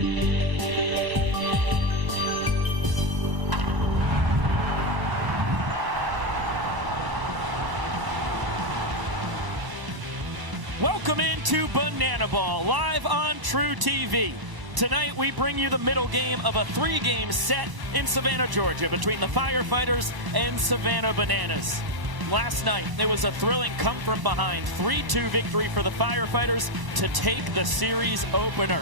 Welcome into Banana Ball, live on True TV. Tonight we bring you the middle game of a three-game set in Savannah, Georgia, between the Firefighters and Savannah Bananas. Last night, there was a thrilling come-from-behind 3-2 victory for the Firefighters to take the series opener.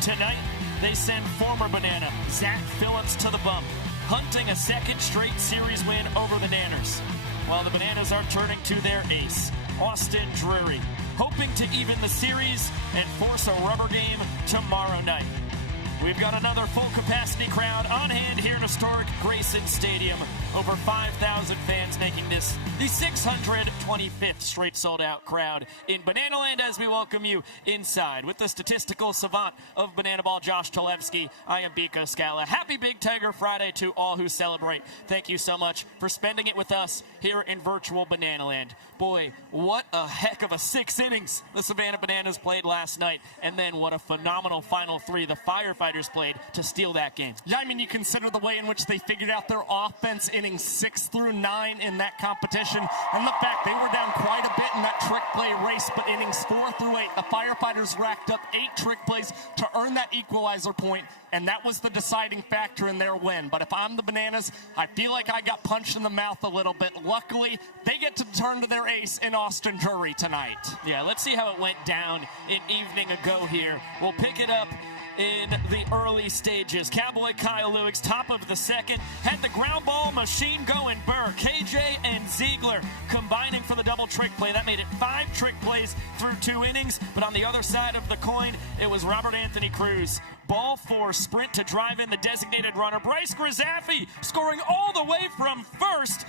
Tonight, they send former Banana Zach Phillips to the bump, hunting a second straight series win over the Nanners, while the Bananas are turning to their ace, Austin Drury, hoping to even the series and force a rubber game tomorrow night. We've got another full-capacity crowd on hand here in historic Grayson Stadium. Over 5,000 fans making this the 625th straight sold-out crowd in Banana Land as we welcome you inside. With the statistical savant of Banana Ball, Josh Talevsky, I am Biko Scala. Happy Big Tiger Friday to all who celebrate. Thank you so much for spending it with us here in virtual Banana Land. Boy, what a heck of a 6 innings the Savannah Bananas played last night, and then what a phenomenal final 3 the Firefighters played to steal that game. Yeah, I mean, you consider the way in which they figured out their offense innings 6 through 9 in that competition, and the fact they were down quite a bit in that trick play race, but innings 4 through 8, the Firefighters racked up 8 trick plays to earn that equalizer point, and that was the deciding factor in their win. But if I'm the Bananas, I feel like I got punched in the mouth a little bit. Luckily, they get to turn to their ace in Austin Drury tonight. Yeah, let's see how it went down an evening ago here. We'll pick it up in the early stages. Cowboy Kyle Lewis, top of the second, had the ground ball machine going. Burr, KJ, and Ziegler combining for the double trick play. That made it 5 trick plays through 2 innings. But on the other side of the coin, it was Robert Anthony Cruz. Ball 4, sprint to drive in the designated runner. Bryce Grizaffi scoring all the way from first.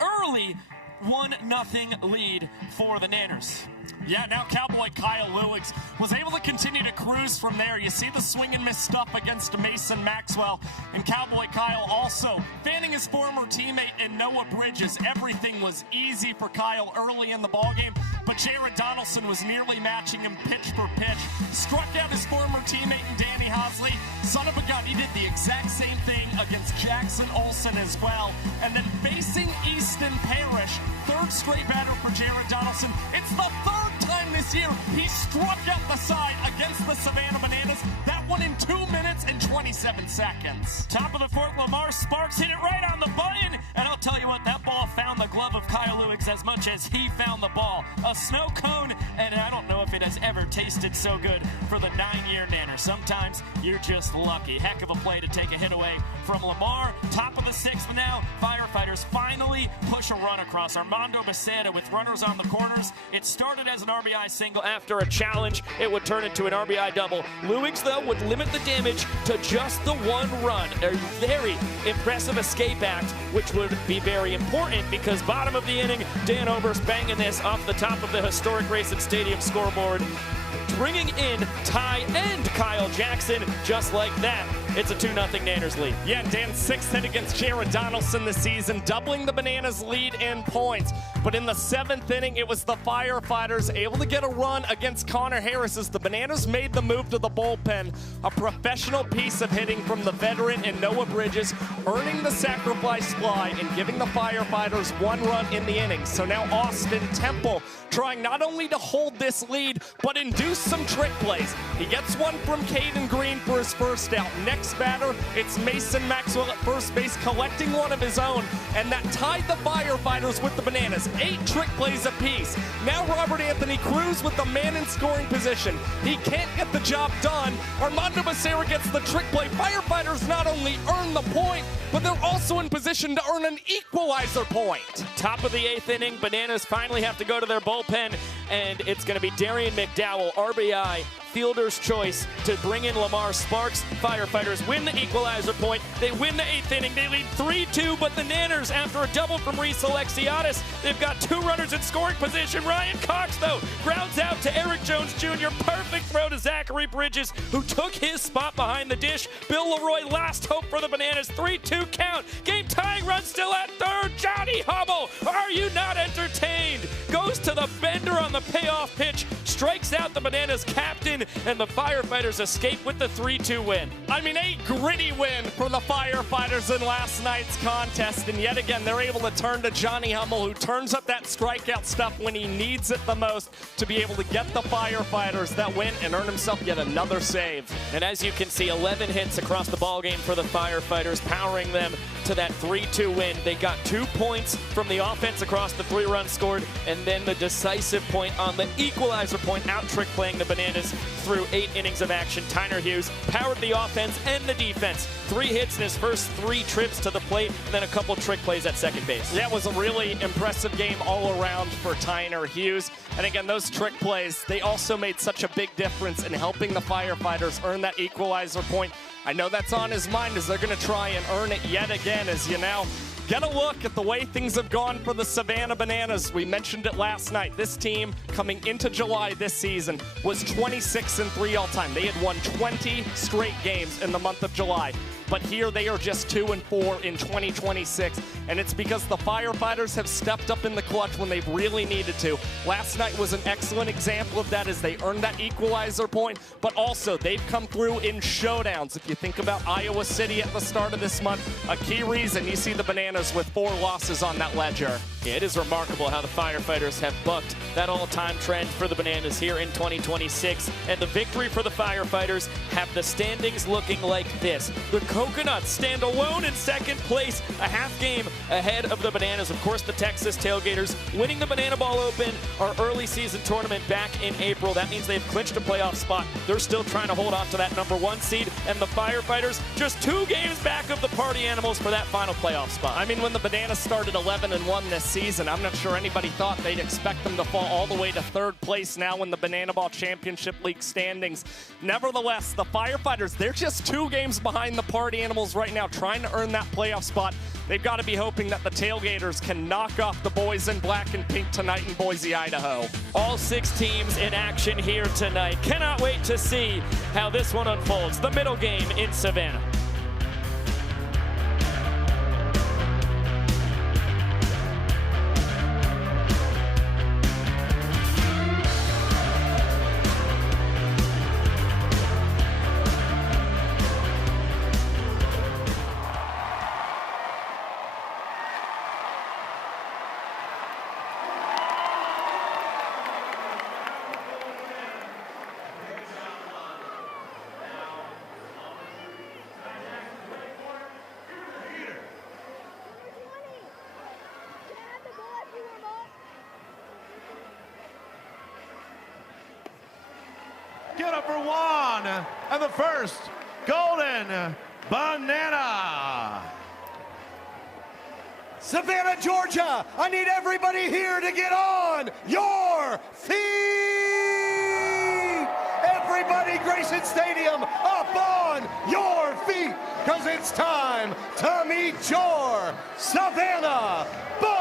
Early 1-0 lead for the Nanners. Yeah, now Cowboy Kyle Lewis was able to continue to cruise from there. You see the swing and miss stuff against Mason Maxwell, and Cowboy Kyle also fanning his former teammate in Noah Bridges. Everything was easy for Kyle early in the ballgame, but Jared Donaldson was nearly matching him pitch for pitch. Struck out his former teammate in Danny Hosley. Son of a gun, he did the exact same thing against Jackson Olsen as well. And then facing Easton Parrish, 3rd straight batter for Jared Donaldson. It's the 3rd time this year he struck out the side against the Savannah Bananas. That one in 2 minutes and 27 seconds. Top of the 4th, Lamar Sparks hit it right on the button. And I'll tell you what, that ball found the glove of Kyle Lewis as much as he found the ball. A snow cone, and I don't know if it has ever tasted so good for the 9-year Nanner. Sometimes you're just lucky. Heck of a play to take a hit away from Lamar. Top of the 6th now, Firefighters finally push a run across. Armando Becerra with runners on the corners. It started as an RBI single. After a challenge, it would turn into an RBI double. Lewis, though, would limit the damage to just the 1 run. A very impressive escape act, which would be very important because bottom of the inning, Dan Oberst banging this off the top of the historic Grayson Stadium scoreboard, bringing in Ty and Kyle Jackson just like that. It's a 2-0 Nanners lead. Yeah, and Dan's 6th hit against Jared Donaldson this season, doubling the Bananas' lead in points. But in the 7th inning, it was the Firefighters able to get a run against Connor Harris as the Bananas made the move to the bullpen. A professional piece of hitting from the veteran in Noah Bridges, earning the sacrifice fly and giving the Firefighters 1 run in the inning. So now Austin Temple trying not only to hold this lead, but induce some trick plays. He gets one from Caden Green for his first out. Next batter, it's Mason Maxwell at first base collecting one of his own, and that tied the Firefighters with the Bananas. 8 trick plays apiece. Now Robert Anthony Cruz with the man in scoring position. He can't get the job done. Armando Becerra gets the trick play. Firefighters not only earn the point, but they're also in position to earn an equalizer point. Top of the 8th inning, Bananas finally have to go to their bullpen, and it's going to be Darian McDowell, RBI, fielder's choice to bring in Lamar Sparks. Firefighters win the equalizer point. They win the 8th inning. They lead 3-2, but the Nanners, after a double from Reese Alexiadis, they've got 2 runners in scoring position. Ryan Cox, though, grounds out to Eric Jones Jr. Perfect throw to Zachary Bridges, who took his spot behind the dish. Bill Leroy, last hope for the Bananas. 3-2 count. Game tying run still at 3rd. Johnny Hummel, are you not entertained? Goes to the bender on the payoff pitch, strikes out the Bananas captain, and the Firefighters escape with the 3-2 win. I mean, a gritty win for the Firefighters in last night's contest, and yet again, they're able to turn to Johnny Hummel, who turns up that strikeout stuff when he needs it the most to be able to get the Firefighters that win and earn himself yet another save. And as you can see, 11 hits across the ballgame for the Firefighters, powering them to that 3-2 win. They got 2 points from the offense across the 3 runs scored, and then the decisive point on the equalizer point, out trick playing the Bananas through 8 innings of action. Tyner Hughes powered the offense and the defense. 3 hits in his first 3 trips to the plate, and then a couple trick plays at second base. That was a really impressive game all around for Tyner Hughes. And again, those trick plays, they also made such a big difference in helping the Firefighters earn that equalizer point. I know that's on his mind as they're going to try and earn it yet again, as you now get a look at the way things have gone for the Savannah Bananas. We mentioned it last night. This team, coming into July this season, was 26-3 all-time. They had won 20 straight games in the month of July. But here they are just 2-4 in 2026, and it's because the Firefighters have stepped up in the clutch when they've really needed to. Last night was an excellent example of that as they earned that equalizer point, but also they've come through in showdowns. If you think about Iowa City at the start of this month, a key reason you see the Bananas with 4 losses on that ledger. Yeah, it is remarkable how the Firefighters have bucked that all-time trend for the Bananas here in 2026, and the victory for the Firefighters have the standings looking like this. The Coconuts stand alone in second place, a half game ahead of the Bananas. Of course, the Texas Tailgaters winning the Banana Ball Open, our early season tournament back in April. That means they've clinched a playoff spot. They're still trying to hold on to that #1 seed, and the Firefighters just 2 games back of the Party Animals for that final playoff spot. I mean, when the Bananas started 11-1 this season, I'm not sure anybody thought they'd expect them to fall all the way to 3rd place now in the Banana Ball Championship League standings. Nevertheless, the Firefighters, they're just 2 games behind the Party Animals right now, trying to earn that playoff spot. They've got to be hoping that the Tailgaters can knock off the boys in black and pink tonight in Boise, Idaho. All 6 teams in action here tonight. Cannot wait to see how this one unfolds. The middle game in Savannah. Get up for 1 and the first Golden Banana. Savannah, Georgia, I need everybody here to get on your feet. Everybody, Grayson Stadium, up on your feet, because it's time to meet your Savannah Banana.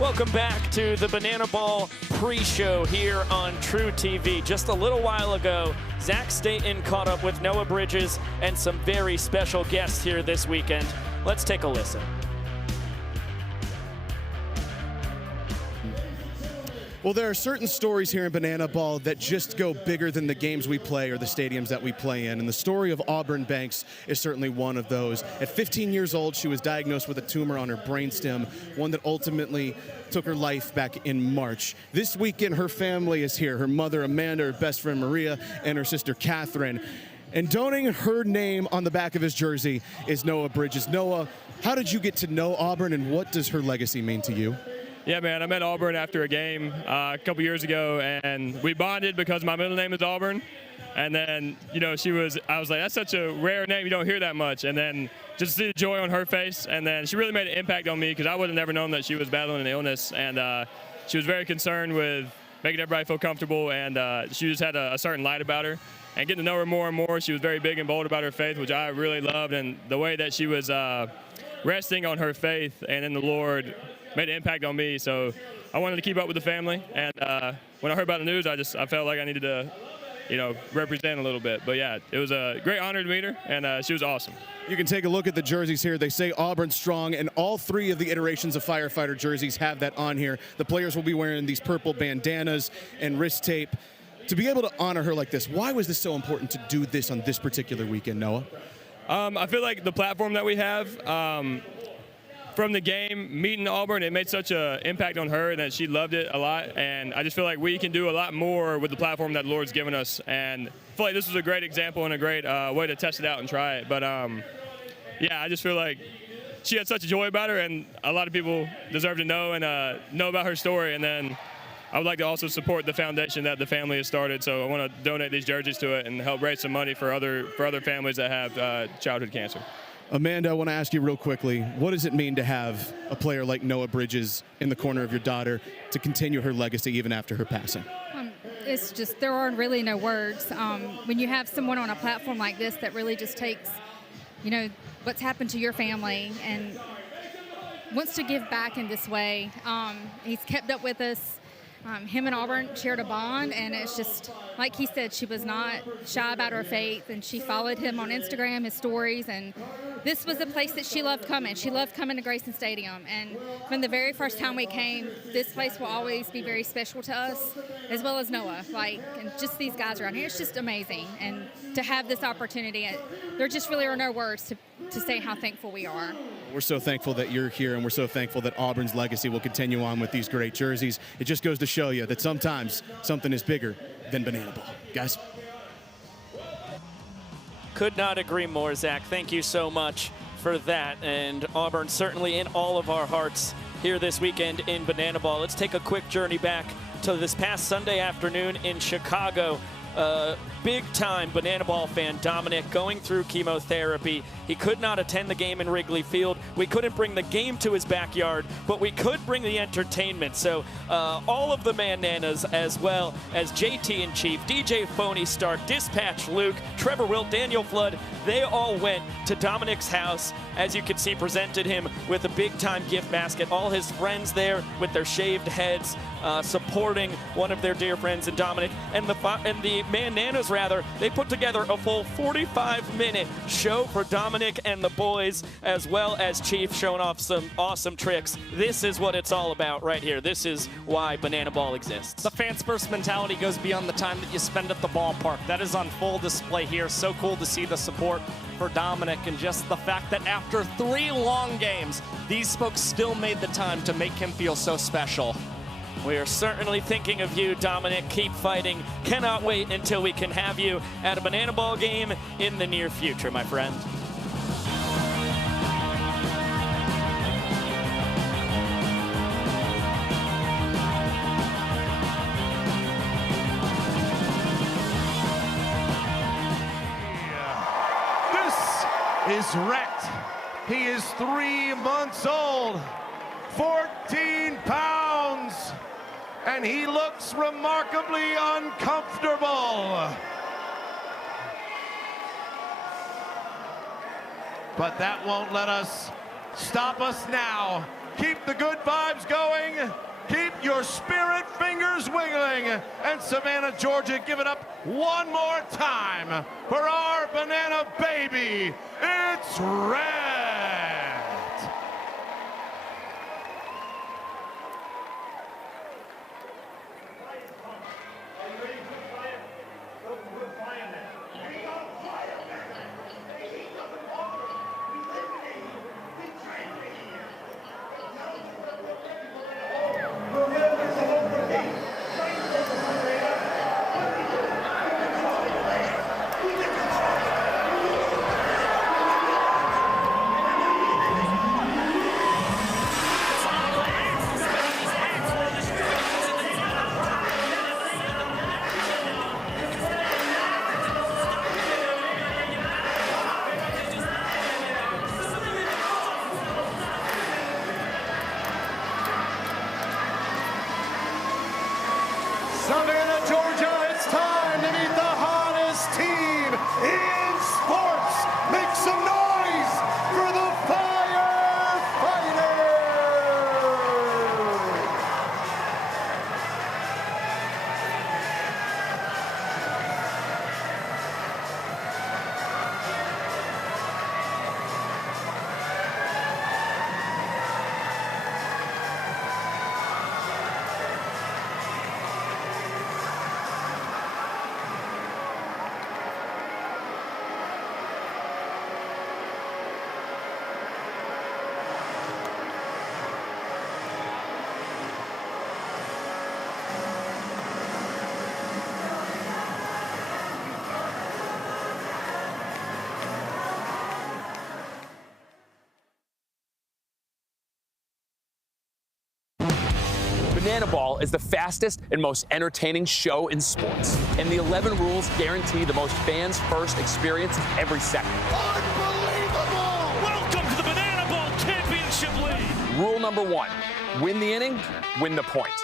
Welcome back to the Banana Ball pre-show here on True TV. Just a little while ago, Zach Staten caught up with Noah Bridges and some very special guests here this weekend. Let's take a listen. Well, there are certain stories here in Banana Ball that just go bigger than the games we play or the stadiums that we play in. And the story of Auburn Banks is certainly one of those. At 15 years old, she was diagnosed with a tumor on her brainstem, one that ultimately took her life back in March. This weekend, her family is here. Her mother, Amanda, her best friend, Maria, and her sister, Catherine. And donating her name on the back of his jersey is Noah Bridges. Noah, how did you get to know Auburn, and what does her legacy mean to you? Yeah, man, I met Auburn after a game a couple years ago, and we bonded because my middle name is Auburn. And then, you know, I was like, that's such a rare name, you don't hear that much. And then just see the joy on her face, and then she really made an impact on me because I would have never known that she was battling an illness. And she was very concerned with making everybody feel comfortable, and she just had a certain light about her. And getting to know her more and more, she was very big and bold about her faith, which I really loved. And the way that she was resting on her faith and in the Lord made an impact on me, so I wanted to keep up with the family. And when I heard about the news, I felt like I needed to, you know, represent a little bit. But yeah, it was a great honor to meet her, and she was awesome. You can take a look at the jerseys here. They say Auburn strong, and all three of the iterations of Firefighter jerseys have that on here. The players will be wearing these purple bandanas and wrist tape. To be able to honor her like this, why was this so important to do this on this particular weekend, Noah? I feel like the platform that we have, from the game, meeting Auburn, it made such an impact on her that she loved it a lot. And I just feel like we can do a lot more with the platform that the Lord's given us. And I feel like this was a great example and a great way to test it out and try it. But, yeah, I just feel like she had such a joy about her, and a lot of people deserve to know and know about her story. And then I would like to also support the foundation that the family has started. So I want to donate these jerseys to it and help raise some money for other families that have childhood cancer. Amanda, I want to ask you real quickly, what does it mean to have a player like Noah Bridges in the corner of your daughter to continue her legacy even after her passing? It's just, there are really no words. When you have someone on a platform like this that really just takes, you know, what's happened to your family and wants to give back in this way. He's kept up with us. Him and Auburn shared a bond, and it's just, like he said, she was not shy about her faith, and she followed him on Instagram, his stories, and this was a place that she loved coming. She loved coming to Grayson Stadium, and from the very first time we came, this place will always be very special to us, as well as Noah. And just these guys around here, it's just amazing, and to have this opportunity, there just really are no words to say how thankful we are. We're so thankful that you're here, and we're so thankful that Auburn's legacy will continue on with these great jerseys. It just goes to show you that sometimes something is bigger than Banana Ball. Guys? Could not agree more, Zach. Thank you so much for that. And Auburn certainly in all of our hearts here this weekend in Banana Ball. Let's take a quick journey back to this past Sunday afternoon in Chicago. Big-time Banana Ball fan Dominic going through chemotherapy. He could not attend the game in Wrigley Field. We couldn't bring the game to his backyard, but we could bring the entertainment. So all of the Bananas, as well as JT in Chief, DJ Phony Stark, Dispatch Luke, Trevor Wilt, Daniel Flood, they all went to Dominic's house. As you can see, presented him with a big-time gift basket. All his friends there with their shaved heads, supporting one of their dear friends in Dominic. And the Bananas, they put together a full 45-minute show for Dominic and the boys, as well as Chief showing off some awesome tricks. This is what it's all about right here. This is why Banana Ball exists. The fans first mentality goes beyond the time that you spend at the ballpark. That is on full display here. So cool to see the support for Dominic, and just the fact that after 3 long games, these folks still made the time to make him feel so special. We are certainly thinking of you, Dominic. Keep fighting. Cannot wait until we can have you at a Banana Ball game in the near future, my friend. Is wrecked. He is 3 months old, 14 pounds, and he looks remarkably uncomfortable. But that won't let us stop us now Keep the good vibes going. Keep your spirit fingers wiggling. And Savannah, Georgia, give it up one more time for our banana baby. It's red. Savannah, Georgia, it's time to meet the hottest team in sports. Make some noise for the Firefighters! Banana Ball is the fastest and most entertaining show in sports. And the 11 rules guarantee the most fans-first experience every second. Unbelievable! Welcome to the Banana Ball Championship League. Rule number 1, win the inning, win the point.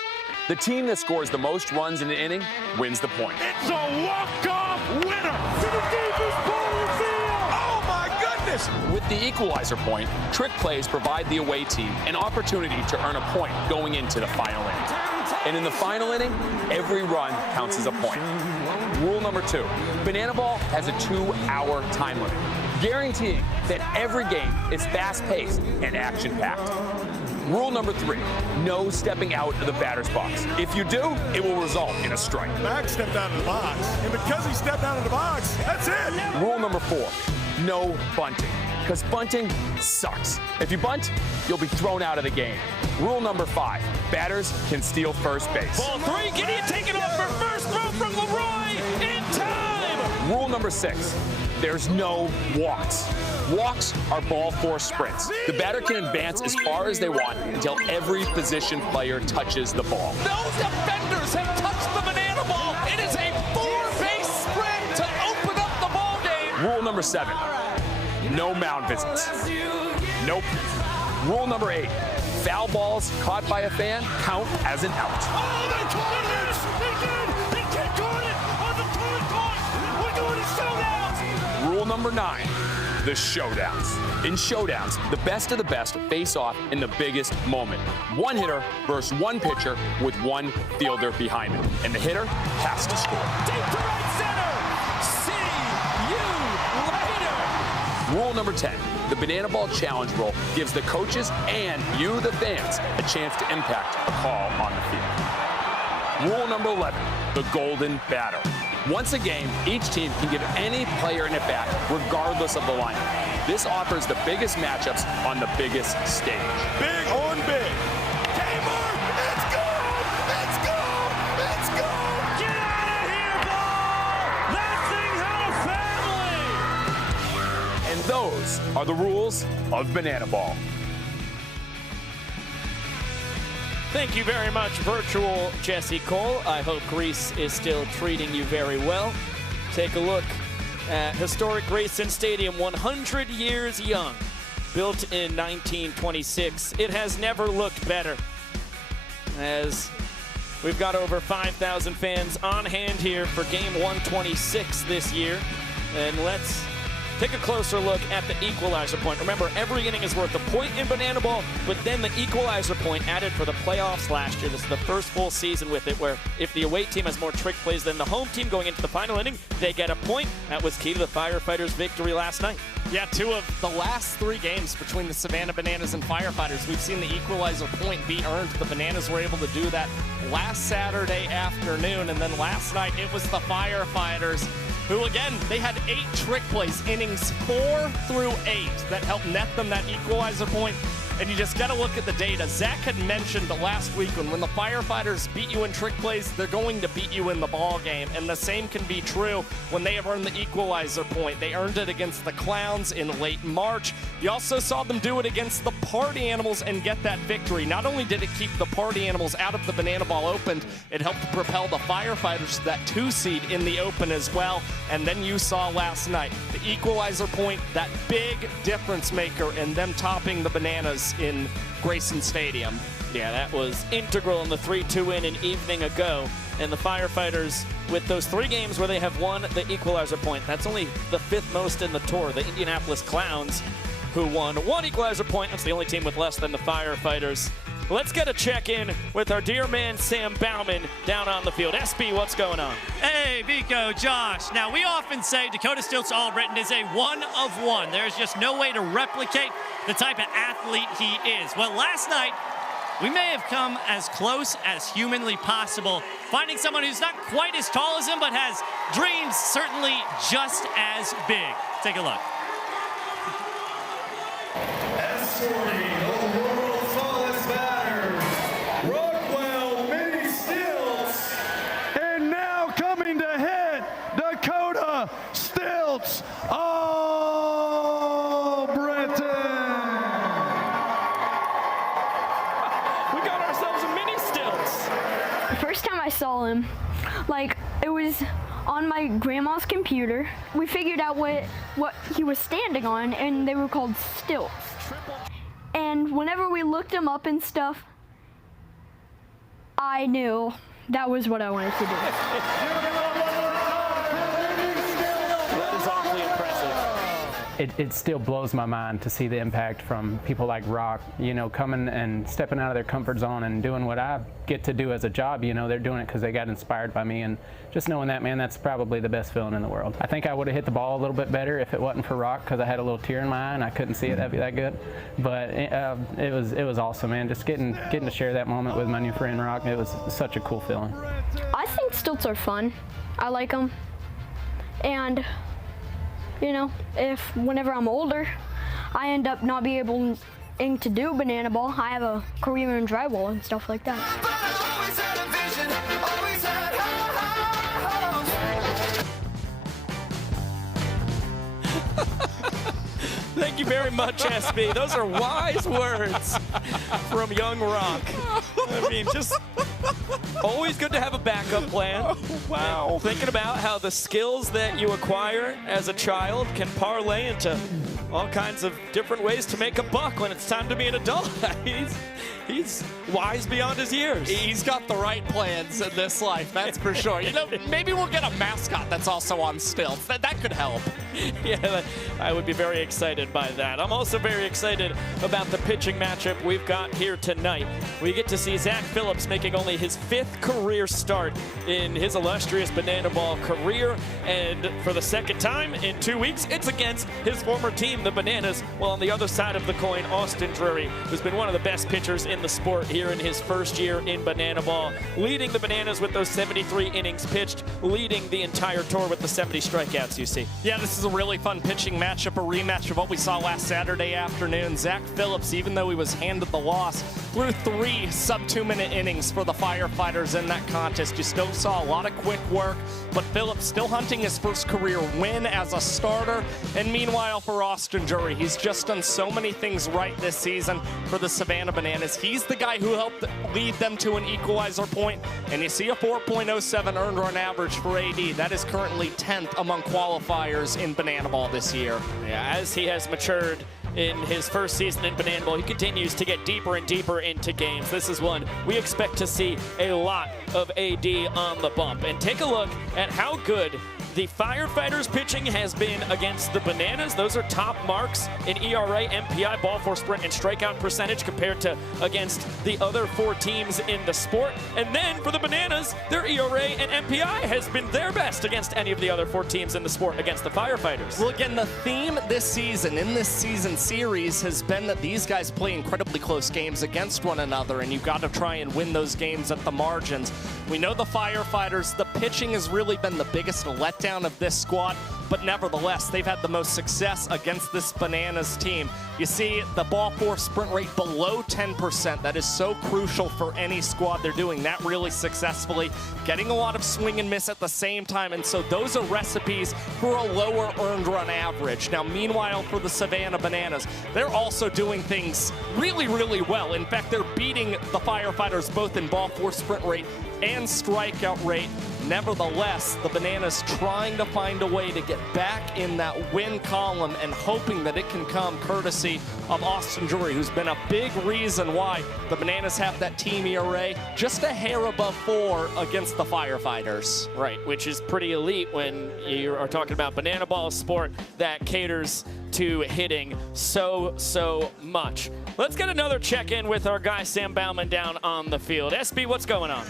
The team that scores the most runs in an inning wins the point. It's a walk-off winner to the deepest part of the field. Oh my goodness! With the Equalizer Point, trick plays provide the away team an opportunity to earn a point going into the final inning. And in the final inning, every run counts as a point. Rule number 2, Banana Ball has a 2-hour time limit, guaranteeing that every game is fast-paced and action-packed. Rule number 3, no stepping out of the batter's box. If you do, it will result in a strike. Max stepped out of the box, and because he stepped out of the box, that's it! Rule number 4, no bunting, because bunting sucks. If you bunt, you'll be thrown out of the game. Rule number 5, batters can steal first base. Ball 3, Gideon taken off for first throw from Leroy in time. Rule number 6, there's no walks. Walks are ball 4 sprints. The batter can advance as far as they want until every position player touches the ball. Those defenders have touched the banana ball. It is a 4-base sprint to open up the ball game. Rule number 7, no mound visits. Nope. Rule number 8, foul balls caught by a fan count as an out. Oh, they caught it! They did! They caught it on the third point! We're doing a showdown! Rule number 9, the showdowns. In showdowns, the best of the best face off in the biggest moment. One hitter versus one pitcher with one fielder behind him. And the hitter has to score. Deep to right center! See you later! Rule number 10, the Banana Ball Challenge Roll gives the coaches and you, the fans, a chance to impact a call on the field. Rule number 11, the Golden Batter. Once a game, each team can give any player an at-bat, regardless of the lineup. This offers the biggest matchups on the biggest stage. Big on big. Gamer, let's go! Let's go! Let's go! Get out of here, ball! That thing had a family! And those are the rules of Banana Ball. Thank you very much, virtual Jesse Cole. I hope Greece is still treating you very well. Take a look at historic Grayson Stadium, 100 years young. Built in 1926. It has never looked better, as we've got over 5,000 fans on hand here for game 126 this year. And let's take a closer look at the equalizer point. Remember, every inning is worth a point in Banana Ball, but then the equalizer point added for the playoffs last year. This is the first full season with it, where if the away team has more trick plays than the home team going into the final inning, they get a point. That was key to the Firefighters' victory last night. Yeah, 2 of the last 3 games between the Savannah Bananas and Firefighters, we've seen the equalizer point be earned. The Bananas were able to do that last Saturday afternoon, and then last night it was the Firefighters who, again, they had 8 trick plays, innings 4 through 8, that helped net them that equalizer point. And you just got to look at the data. Zach had mentioned last week when the Firefighters beat you in trick plays, they're going to beat you in the ball game. And the same can be true when they have earned the equalizer point. They earned it against the Clowns in late March. You also saw them do it against the Party Animals and get that victory. Not only did it keep the Party Animals out of the Banana Ball Open, it helped propel the Firefighters to that 2 seed in the Open as well. And then you saw last night the equalizer point, that big difference maker, and them topping the Bananas in Grayson Stadium. Yeah, that was integral in the 3-2 win an evening ago. And the Firefighters, with those 3 games where they have won the equalizer point, that's only the 5th most in the tour. The Indianapolis Clowns, who won 1 equalizer point, that's the only team with less than the Firefighters. Let's get a check-in with our dear man Sam Bauman down on the field. SB, what's going on? Hey, Vico, Josh. Now, we often say Dakota Stiltz Albritton is a one of one. There's just no way to replicate the type of athlete he is. Well, last night, we may have come as close as humanly possible, finding someone who's not quite as tall as him, but has dreams certainly just as big. Take a look. Escorting the world's tallest batters, Rockwell Mini Stiltz. And now coming to hit, Dakota Stiltz Albritton. We got ourselves a mini Stiltz. The first time I saw him, it was on my grandma's computer. We figured out what he was standing on, and they were called stilts. And whenever we looked him up and stuff, I knew that was what I wanted to do. That is awfully impressive. It still blows my mind to see the impact from people like Rock, coming and stepping out of their comfort zone and doing what I get to do as a job. They're doing it because they got inspired by me, and just knowing that, man, that's probably the best feeling in the world. I think I would have hit the ball a little bit better if it wasn't for Rock, because I had a little tear in my eye and I couldn't see it that good. But it was awesome, man. Just getting to share that moment with my new friend Rock, it was such a cool feeling. I think stilts are fun. I like them. And if whenever I'm older, I end up not being able to do banana ball, I have a career in drywall and stuff like that. Thank you very much, SB. Those are wise words from young Rock. I mean, just always good to have a backup plan. Oh, wow. Thinking about how the skills that you acquire as a child can parlay into all kinds of different ways to make a buck when it's time to be an adult. He's wise beyond his years. He's got the right plans in this life, that's for sure. Maybe we'll get a mascot that's also on stilts. That could help. Yeah, I would be very excited by that. I'm also very excited about the pitching matchup we've got here tonight. We get to see Zach Phillips making only his 5th career start in his illustrious Banana Ball career, and for the 2nd time in 2 weeks, it's against his former team, the Bananas. Well, on the other side of the coin, Austin Drury, who's been one of the best pitchers in the sport here in his first year in Banana Ball, leading the Bananas with those 73 innings pitched, leading the entire tour with the 70 strikeouts you see. Yeah, this is a really fun pitching matchup, a rematch of what we saw last Saturday afternoon. Zach Phillips, even though he was handed the loss, threw 3 sub-2-minute innings for the Firefighters in that contest. You still saw a lot of quick work, but Phillips still hunting his first career win as a starter. And meanwhile, for Austin Drury, he's just done so many things right this season for the Savannah Bananas. He's the guy who helped lead them to an equalizer point, and you see a 4.07 earned run average for AD. That is currently 10th among qualifiers in Banana Ball this year. Yeah, as he has matured in his first season in Banana Ball, he continues to get deeper and deeper into games. This is one we expect to see a lot of AD on the bump. And take a look at how good The Firefighters pitching has been against the Bananas. Those are top marks in ERA, MPI, ball four sprint, and strikeout percentage compared to against the other 4 teams in the sport. And then for the Bananas, their ERA and MPI has been their best against any of the other 4 teams in the sport against the Firefighters. Well, again, the theme this season, in this season series, has been that these guys play incredibly close games against one another, and you've got to try and win those games at the margins. We know the Firefighters, the pitching has really been the biggest letdown of this squad, but nevertheless, they've had the most success against this Bananas team. You see the ball four sprint rate below 10%. That is so crucial for any squad. They're doing that really successfully, getting a lot of swing and miss at the same time, and so those are recipes for a lower earned run average. Now, meanwhile, for the Savannah Bananas, they're also doing things really, really well. In fact, they're beating the Firefighters both in ball four sprint rate and strikeout rate. Nevertheless, the Bananas trying to find a way to get back in that win column and hoping that it can come courtesy of Austin Drury, who's been a big reason why the Bananas have that team ERA just a hair above 4 against the Firefighters. Right, which is pretty elite when you are talking about banana ball sport that caters to hitting so much. Let's get another check-in with our guy Sam Bauman down on the field. SB, what's going on?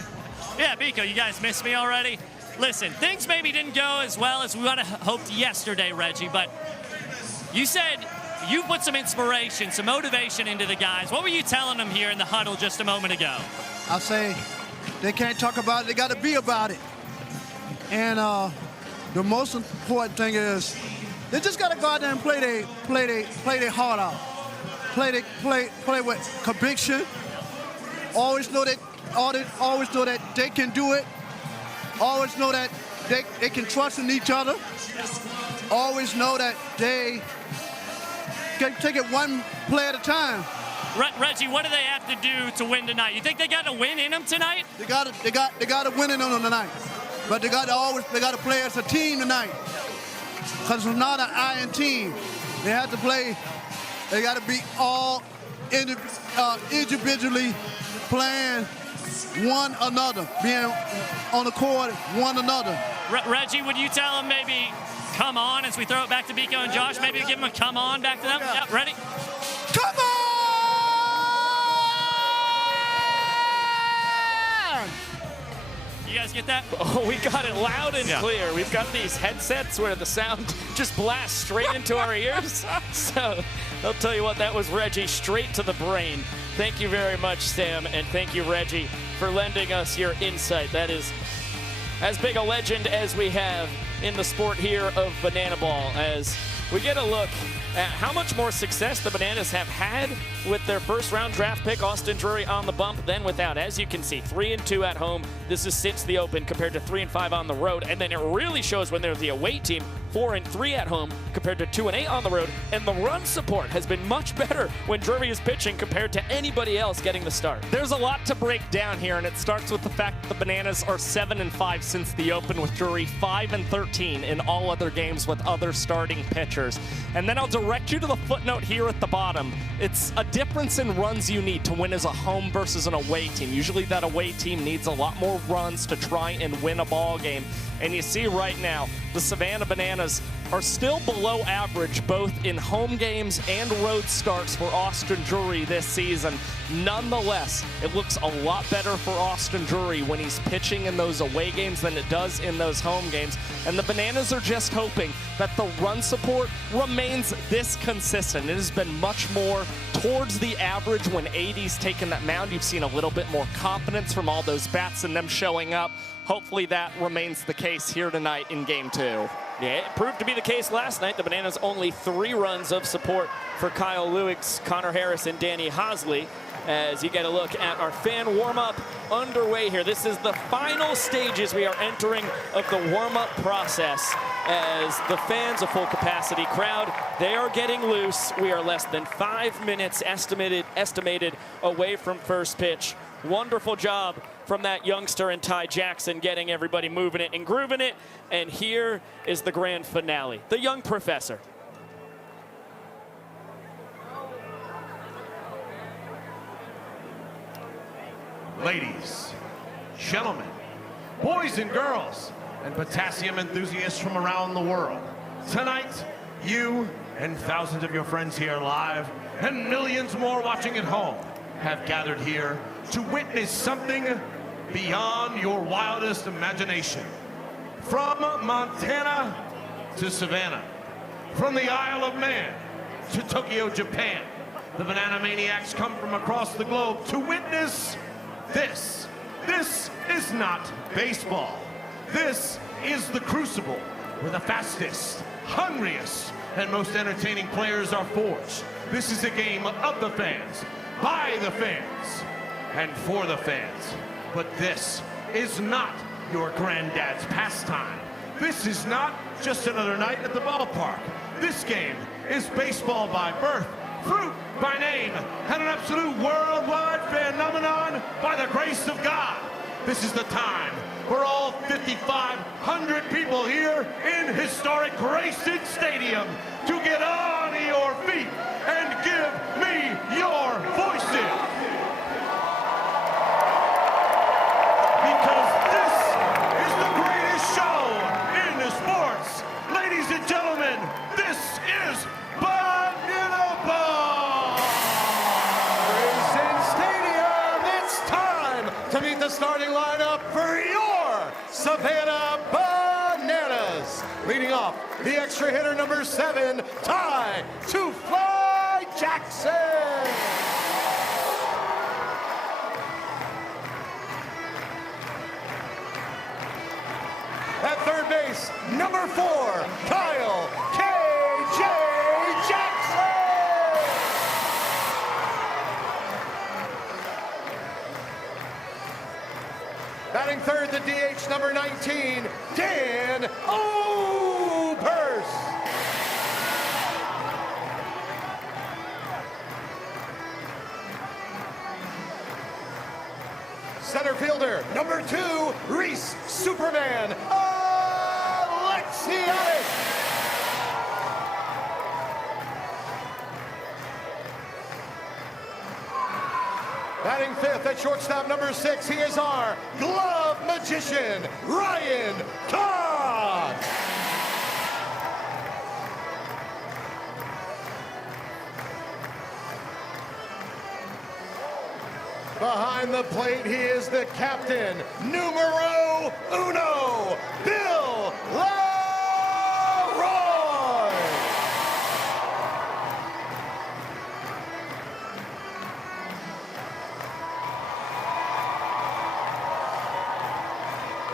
Yeah, Biko, you guys missed me already? Listen, things maybe didn't go as well as we would have hoped yesterday, Reggie, but you said you put some inspiration, some motivation into the guys. What were you telling them here in the huddle just a moment ago? I say they can't talk about it, they got to be about it. And the most important thing is they just got to go out there and play their heart out. Play with conviction. Always know that they can do it. Always know that they can trust in each other. Always know that they can take it one play at a time. Reggie, what do they have to do to win tonight? You think they got a win in them tonight? They got to win in them tonight. But they got to play as a team tonight. Because it's not an iron team. They have to play. They got to be all individually playing one another, being on the court, one another. Reggie, would you tell them maybe come on as we throw it back to Biko and Josh? Maybe give them a come on back to them? Yeah, ready? Come on! You guys get that? Oh, we got it loud and clear. We've got these headsets where the sound just blasts straight into our ears. So I'll tell you what, that was Reggie straight to the brain. Thank you very much, Sam, and thank you, Reggie, for lending us your insight. That is as big a legend as we have in the sport here of banana ball, as we get a look at how much more success the Bananas have had with their first-round draft pick, Austin Drury, on the bump than without. As you can see, 3-2 at home. This is since the Open compared to 3-5 on the road. And then it really shows when they're the away team, 4-3 at home compared to 2-8 on the road. And the run support has been much better when Drury is pitching compared to anybody else getting the start. There's a lot to break down here, and it starts with the fact that the Bananas are 7-5 since the Open, with Drury 5-13 in all other games with other starting pitchers. And then I'll direct you to the footnote here at the bottom. It's a difference in runs you need to win as a home versus an away team. Usually that away team needs a lot more runs to try and win a ball game. And you see right now, the Savannah Bananas are still below average both in home games and road starts for Austin Drury this season. Nonetheless, it looks a lot better for Austin Drury when he's pitching in those away games than it does in those home games. And the Bananas are just hoping that the run support remains this consistent. It has been much more towards the average when AD's taken that mound. You've seen a little bit more confidence from all those bats and them showing up. Hopefully that remains the case here tonight in Game 2. Yeah, it proved to be the case last night. The Bananas only 3 runs of support for Kyle Lewis, Connor Harris, and Danny Hosley. As you get a look at our fan warm-up underway here. This is the final stages we are entering of the warm-up process. As the fans, a full capacity crowd, they are getting loose. We are less than 5 minutes estimated away from first pitch. Wonderful job from that youngster and Ty Jackson getting everybody moving it and grooving it. And here is the grand finale, the young professor. Ladies, gentlemen, boys and girls, and potassium enthusiasts from around the world. Tonight, you and thousands of your friends here live, and millions more watching at home, have gathered here to witness something beyond your wildest imagination. From Montana to Savannah, from the Isle of Man to Tokyo, Japan, the Banana Maniacs come from across the globe to witness this. This is not baseball. This is the crucible where the fastest, hungriest, and most entertaining players are forged. This is a game of the fans, by the fans, and for the fans. But this is not your granddad's pastime. This is not just another night at the ballpark. This game is baseball by birth, fruit by name, and an absolute worldwide phenomenon by the grace of God. This is the time for all 5,500 people here in historic Grayson Stadium to get on your feet and give me your voices. Because this is the greatest show in the sports. Ladies and gentlemen, this is Banana Ball! Grayson Stadium, it's time to meet the starting lineup for your Savannah Bananas. Leading off, the extra hitter number 7, Ty to Fly Jackson. At third base, number 4, Kyle K.J. Jackson. Batting third, the DH number 19, Dan Oberst. Center fielder, number 2, Reese Superman Alexiadis. Batting fifth at shortstop, number 6, he is our glove magician, Ryan Todd. Behind the plate, he is the captain, numero uno, Bill Leroy.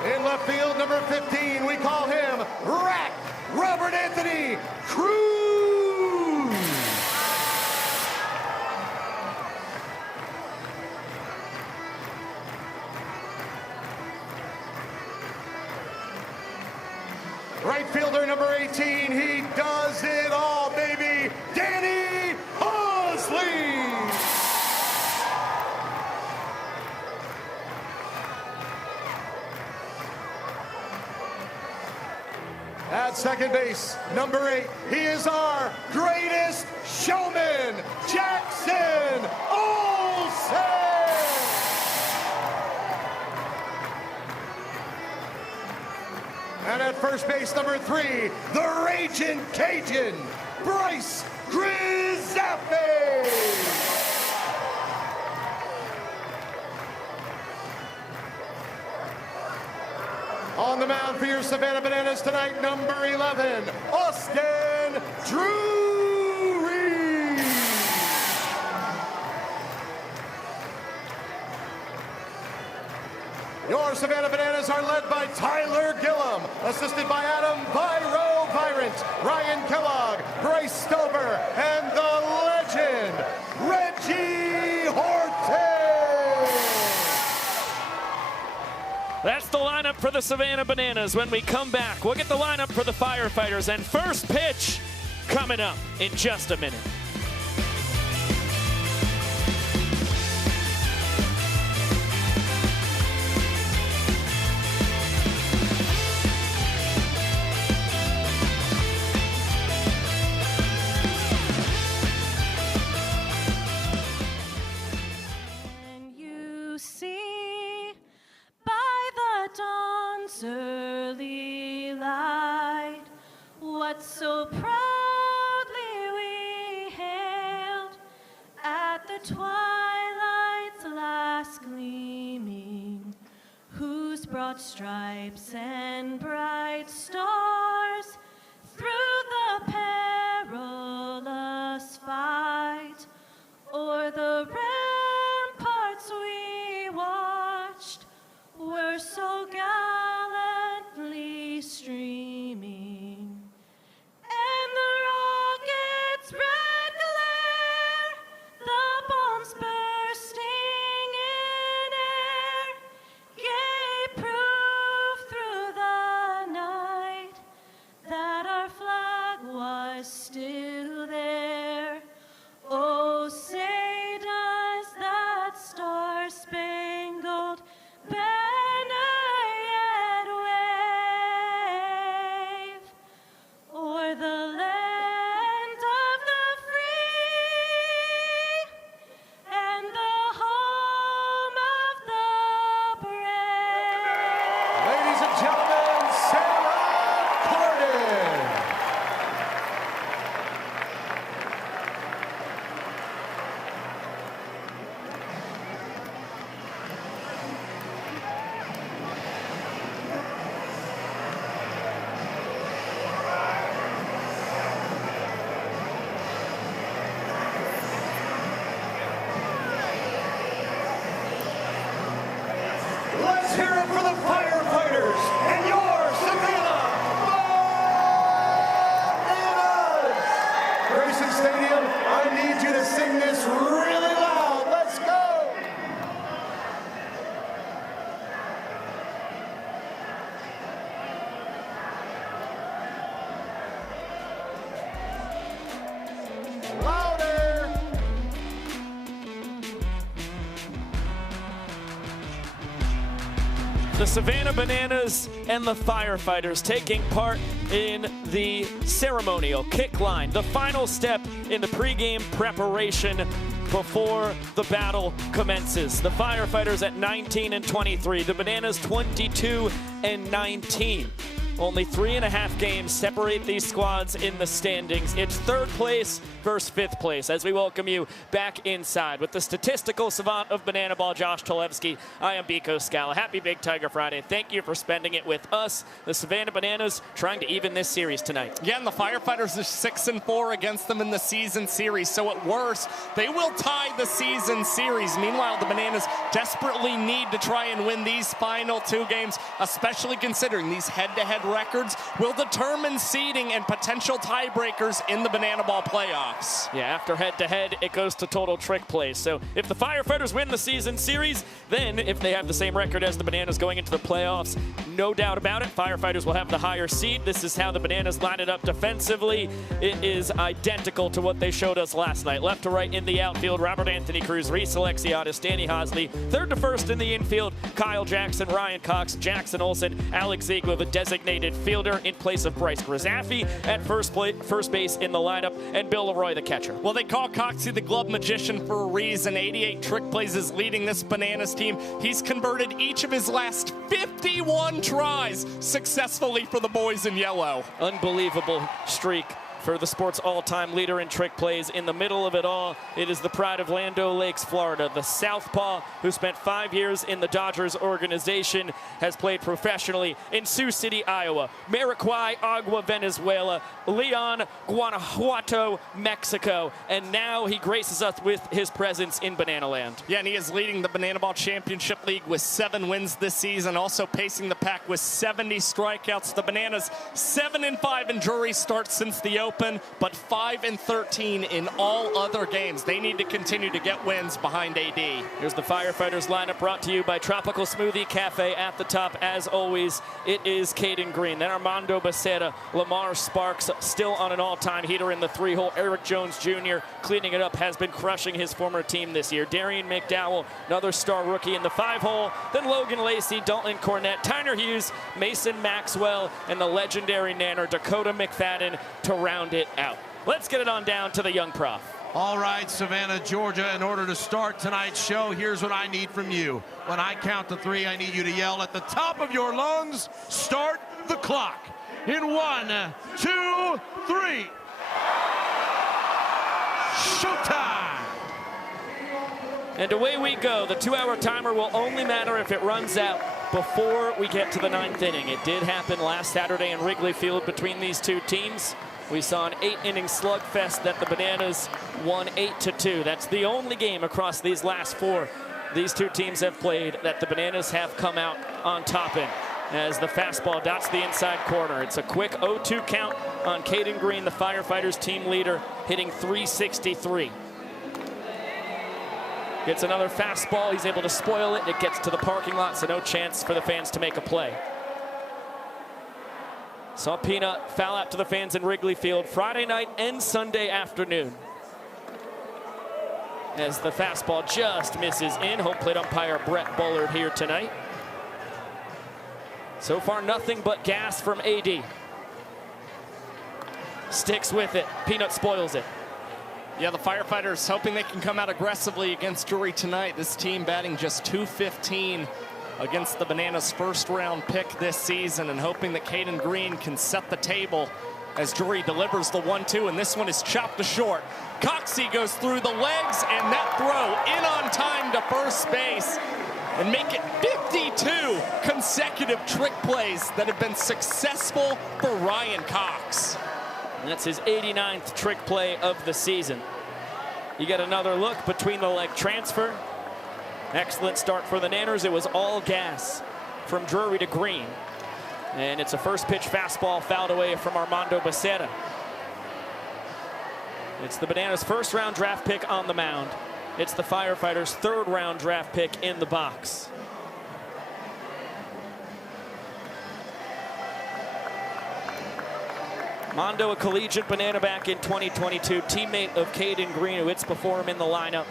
In left field, number 15, we call him Rack Robert Anthony Cruz. Right fielder number 18, he does it all, baby, Danny Hosley. At second base, number 8, he is our greatest showman, Jackson Olsen. And at first base, number 3, the Raging Cajun, Bryce Grizzappi. On the mound for your Savannah Bananas tonight, number 11, Austin Drury. Your Savannah Bananas are led by Tyler Gillum, assisted by Adam Byro Virant, Ryan Kellogg, Bryce Stover, and the legend, Reggie Horton. That's the lineup for the Savannah Bananas. When we come back, we'll get the lineup for the Firefighters, and first pitch coming up in just a minute. Early what so proudly we hailed at the twilight's last gleaming, whose broad stripes and bright stars through the perilous fight o'er the ramparts we watched were so gallantly streaming, and the rocket's red glare, the bombs bursting in air, gave proof through the night that our flag was still there. Oh, say does that star-spangled banner yet wave o'er the land of the free and the home of the brave? Ladies and gentlemen, Sarah Carden. Let's hear it for the Firefighters and your Savannah Bananas! Grayson Stadium, I need you to sing this really loud. Let's go! Louder! The Savannah Bananas and the Firefighters taking part in the ceremonial kick line, the final step in the pregame preparation before the battle commences. The Firefighters at 19-23, the Bananas 22-19. Only 3.5 games separate these squads in the standings. It's third place versus fifth place as we welcome you back inside with the statistical savant of banana ball, Josh Tolevsky. I am Biko Scala. Happy Big Tiger Friday. Thank you for spending it with us. The Savannah Bananas trying to even this series tonight. Yeah, and the Firefighters are 6-4 against them in the season series. So at worst, they will tie the season series. Meanwhile, the Bananas desperately need to try and win these final 2 games, especially considering these head-to-head records will determine seeding and potential tiebreakers in the banana ball playoffs. Yeah, after head-to-head, it goes to total trick plays. So if the Firefighters win the season series, then if they have the same record as the Bananas going into the playoffs, no doubt about it, Firefighters will have the higher seed. This is how the Bananas line it up defensively. It is identical to what they showed us last night. Left to right in the outfield, Robert Anthony Cruz, Reese Alexiadis, Danny Hosley. Third to first in the infield, Kyle Jackson, Ryan Cox, Jackson Olsen, Alex Ziegler, the designated fielder in place of Bryce Grzaffi at first base in the lineup, and Bill Leroy, the catcher. Well, they call Coxie the glove magician for a reason. 88 trick plays is leading this Bananas team. He's converted each of his last 51 tries successfully for the boys in yellow. Unbelievable streak for the sport's all-time leader in trick plays. In the middle of it all, it is the pride of Lando Lakes, Florida. The southpaw, who spent 5 years in the Dodgers organization, has played professionally in Sioux City, Iowa, Mariquay, Agua, Venezuela, Leon, Guanajuato, Mexico, and now he graces us with his presence in Banana Land. Yeah, and he is leading the Banana Ball Championship League with 7 wins this season, also pacing the pack with 70 strikeouts. The Bananas 7-5 in jury starts since the open, but 5-13 in all other games. They need to continue to get wins behind AD. Here's the Firefighters lineup brought to you by Tropical Smoothie Cafe. At the top, as always, it is Caden Green, then Armando Becerra, Lamar Sparks, still on an all-time heater in the 3-hole. Eric Jones Jr. cleaning it up, has been crushing his former team this year. Darian McDowell, another star rookie in the 5-hole. Then Logan Lacey, Dalton Cornett, Tyner Hughes, Mason Maxwell, and the legendary nanner Dakota McFadden to round it out. Let's get it on down to the young prof. All right, Savannah, Georgia, in order to start tonight's show, here's what I need from you. When I count to 3, I need you to yell at the top of your lungs, "Start the clock." in 1, 2, 3. Showtime! And away we go. The 2-hour timer will only matter if it runs out before we get to the 9th inning. It did happen last Saturday in Wrigley Field between these two teams. We saw an 8-inning slugfest that the Bananas won 8-2. That's the only game across these last 4 these two teams have played that the Bananas have come out on top in. As the fastball dots the inside corner. It's a quick 0-2 count on Caden Green, the Firefighters team leader, hitting .363. Gets another fastball. He's able to spoil it. It gets to the parking lot, so no chance for the fans to make a play. Saw Peanut foul out to the fans in Wrigley Field Friday night and Sunday afternoon. As the fastball just misses in. Home plate umpire Brett Bullard here tonight. So far, nothing but gas from AD. Sticks with it. Peanut spoils it. Yeah, the Firefighters hoping they can come out aggressively against Drury tonight. This team batting just .215 against the Bananas' first-round pick this season, and hoping that Caden Green can set the table as Drury delivers the 1-2, and this one is chopped to short. Coxey goes through the legs, and that throw in on time to first base, and make it 52 consecutive trick plays that have been successful for Ryan Cox. And that's his 89th trick play of the season. You get another look between the leg transfer. Excellent start for the Nanners. It was all gas from Drury to Green. And it's a first pitch fastball fouled away from Armando Becerra. It's the Bananas' first-round draft pick on the mound. It's the Firefighters' third-round draft pick in the box. Mondo, a collegiate Banana back in 2022, teammate of Caden Green, who hits before him in the lineup.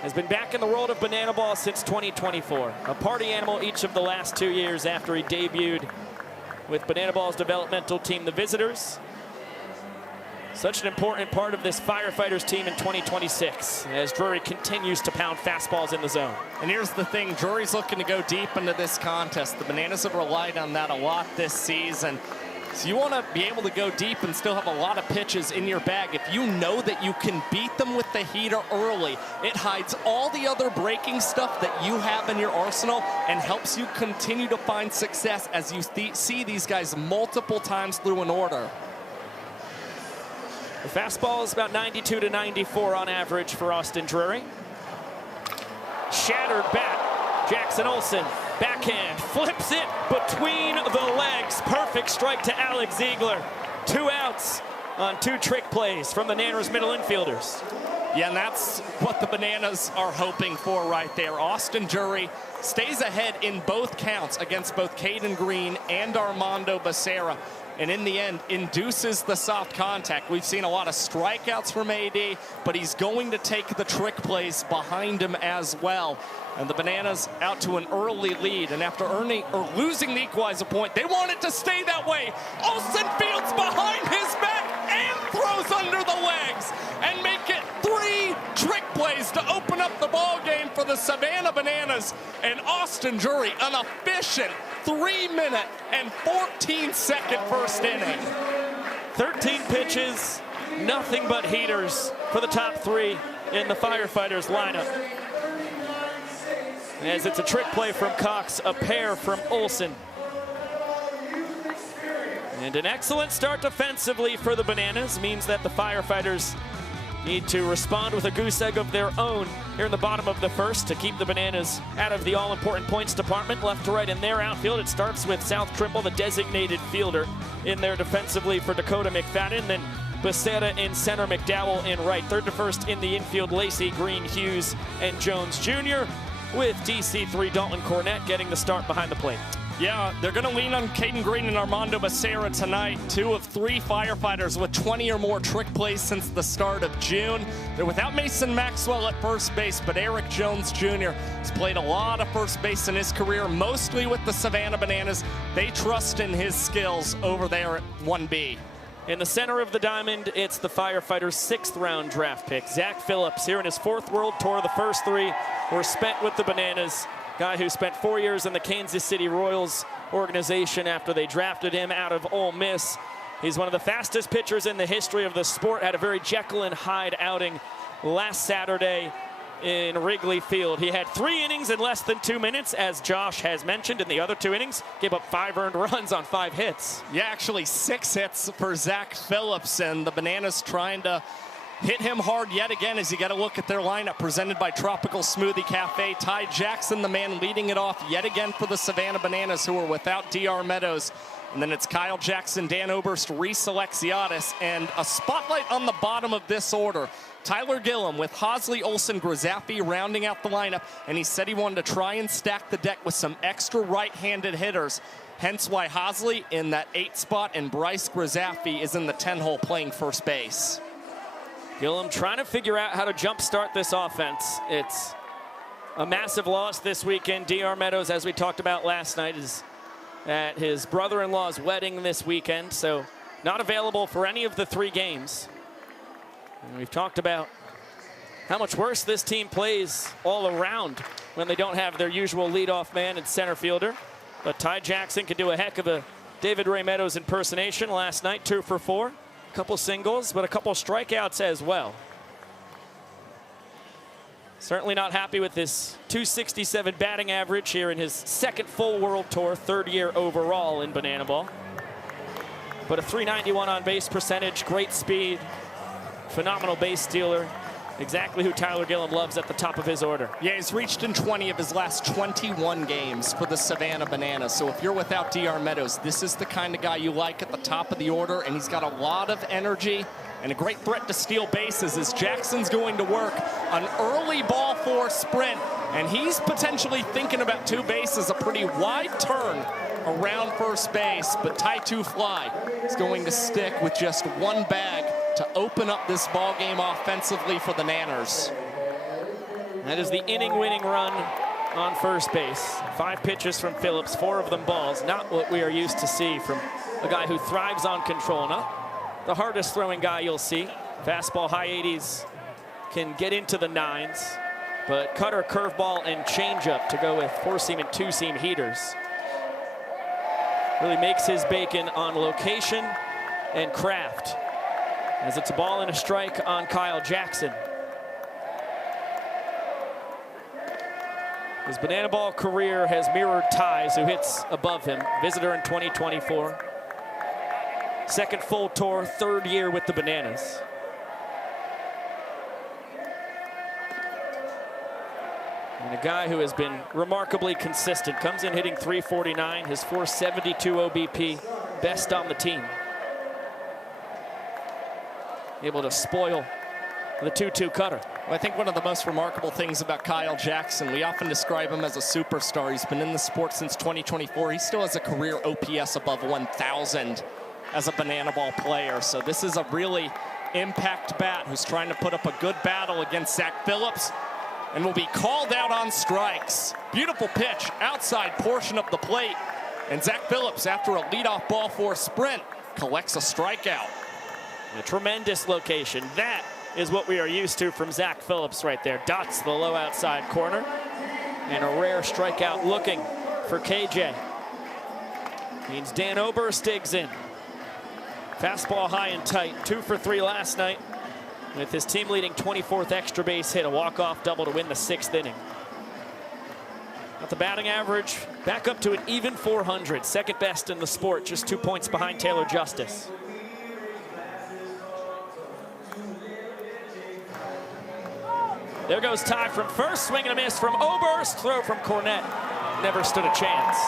Has been back in the world of Banana ball since 2024. A party animal each of the last 2 years after he debuted with Banana Ball's developmental team, the Visitors. Such an important part of this Firefighters team in 2026 as Drury continues to pound fastballs in the zone. And here's the thing, Drury's looking to go deep into this contest. The Bananas have relied on that a lot this season. So you want to be able to go deep and still have a lot of pitches in your bag. If you know that you can beat them with the heater early, it hides all the other breaking stuff that you have in your arsenal and helps you continue to find success as you see these guys multiple times through an order. The fastball is about 92 to 94 on average for Austin Drury. Shattered bat, Jackson Olsen. Backhand, flips it between the legs. Perfect strike to Alex Ziegler. 2 outs on 2 trick plays from the Nanners middle infielders. Yeah, and that's what the Bananas are hoping for right there. Austin Drury stays ahead in both counts against both Caden Green and Armando Becerra, and in the end induces the soft contact. We've seen a lot of strikeouts from AD, but he's going to take the trick plays behind him as well. And the Bananas out to an early lead, and after losing the equalizer point, they want it to stay that way. Olsen fields behind his back and throws under the legs and make it 3 trick plays to open up the ball game for the Savannah Bananas. And Austin Drury, an efficient 3-minute and 14-second first inning. 13 pitches, nothing but heaters for the top 3 in the Firefighters lineup. As it's a trick play from Cox, a pair from Olsen. And an excellent start defensively for the Bananas means that the Firefighters need to respond with a goose egg of their own here in the bottom of the first to keep the Bananas out of the all-important points department. Left to right in their outfield, it starts with South Trimble, the designated fielder, in there defensively for Dakota McFadden. Then Becerra in center, McDowell in right. Third to first in the infield, Lacey, Green, Hughes, and Jones Jr., with DC3 Dalton Cornett getting the start behind the plate. Yeah, they're going to lean on Caden Green and Armando Becerra tonight. 2 of 3 Firefighters with 20 or more trick plays since the start of June. They're without Mason Maxwell at first base, but Eric Jones Jr. has played a lot of first base in his career, mostly with the Savannah Bananas. They trust in his skills over there at 1B. In the center of the diamond, it's the Firefighters' 6th-round draft pick, Zach Phillips. Here in his 4th World Tour, the first 3 were spent with the Bananas. guy who spent 4 years in the Kansas City Royals organization after they drafted him out of Ole Miss. He's one of the fastest pitchers in the history of the sport. Had a very Jekyll and Hyde outing last Saturday in Wrigley Field. He had 3 innings in less than 2 minutes, as Josh has mentioned. In the other 2 innings, gave up 5 earned runs on 5 hits. Yeah, actually 6 hits for Zach Phillips, and the Bananas trying to hit him hard yet again as you got to look at their lineup presented by Tropical Smoothie Cafe. Ty Jackson, the man leading it off yet again for the Savannah Bananas, who are without DR Meadows. And then it's Kyle Jackson, Dan Oberst, Reese Alexiadis, and a spotlight on the bottom of this order. Tyler Gillum with Hosley, Olson, Grazaffi rounding out the lineup, and he said he wanted to try and stack the deck with some extra right-handed hitters. Hence why Hosley in that 8 spot and Bryce Grazaffi is in the 10 hole playing first base. Gillum trying to figure out how to jumpstart this offense. It's a massive loss this weekend. DR Meadows, as we talked about last night, is at his brother-in-law's wedding this weekend, so not available for any of the 3 games. And we've talked about how much worse this team plays all around when they don't have their usual leadoff man and center fielder. But Ty Jackson could do a heck of a David Ray Meadows impersonation last night, 2 for 4. A couple singles, but a couple strikeouts as well. Certainly not happy with this .267 batting average here in his 2nd full World Tour, 3rd year overall in Banana Ball. But a .391 on base percentage, great speed, phenomenal base stealer. Exactly who Tyler Gillum loves at the top of his order. Yeah, he's reached in 20 of his last 21 games for the Savannah Bananas. So if you're without DR Meadows, this is the kind of guy you like at the top of the order, and he's got a lot of energy and a great threat to steal bases as Jackson's going to work an early ball 4 sprint, and he's potentially thinking about 2 bases, a pretty wide turn around first base, but Tai-2 Fly is going to stick with just 1 bag to open up this ball game offensively for the Nanners. That is the inning-winning run on first base. 5 pitches from Phillips, 4 of them balls. Not what we are used to see from a guy who thrives on control. Not the hardest throwing guy you'll see. Fastball, high 80s, can get into the 9s, but cutter, curveball, and changeup to go with 4-seam and 2-seam heaters. Really makes his bacon on location and craft, as it's a ball and a strike on Kyle Jackson. His Banana Ball career has mirrored Ty's, who hits above him. Visitor in 2024. 2nd full tour, 3rd year with the Bananas. And a guy who has been remarkably consistent. Comes in hitting .349, his .472 OBP, best on the team. Able to spoil the 2-2 cutter. Well, I think one of the most remarkable things about Kyle Jackson, we often describe him as a superstar. He's been in the sport since 2024. He still has a career OPS above 1,000 as a Banana Ball player. So this is a really impact bat who's trying to put up a good battle against Zach Phillips and will be called out on strikes. Beautiful pitch, outside portion of the plate. And Zach Phillips, after a leadoff ball 4 sprint, collects a strikeout. A tremendous location. That is what we are used to from Zach Phillips right there. Dots the low outside corner. And a rare strikeout looking for KJ. Means Dan Oberst digs in. Fastball high and tight. 2 for 3 last night, with his team leading 24th extra base hit, a walk-off double to win the 6th inning. Got the batting average back up to an even .400. 2nd best in the sport, just 2 points behind Taylor Justice. There goes Ty from first, swing and a miss from Oberst. Throw from Cornett, never stood a chance.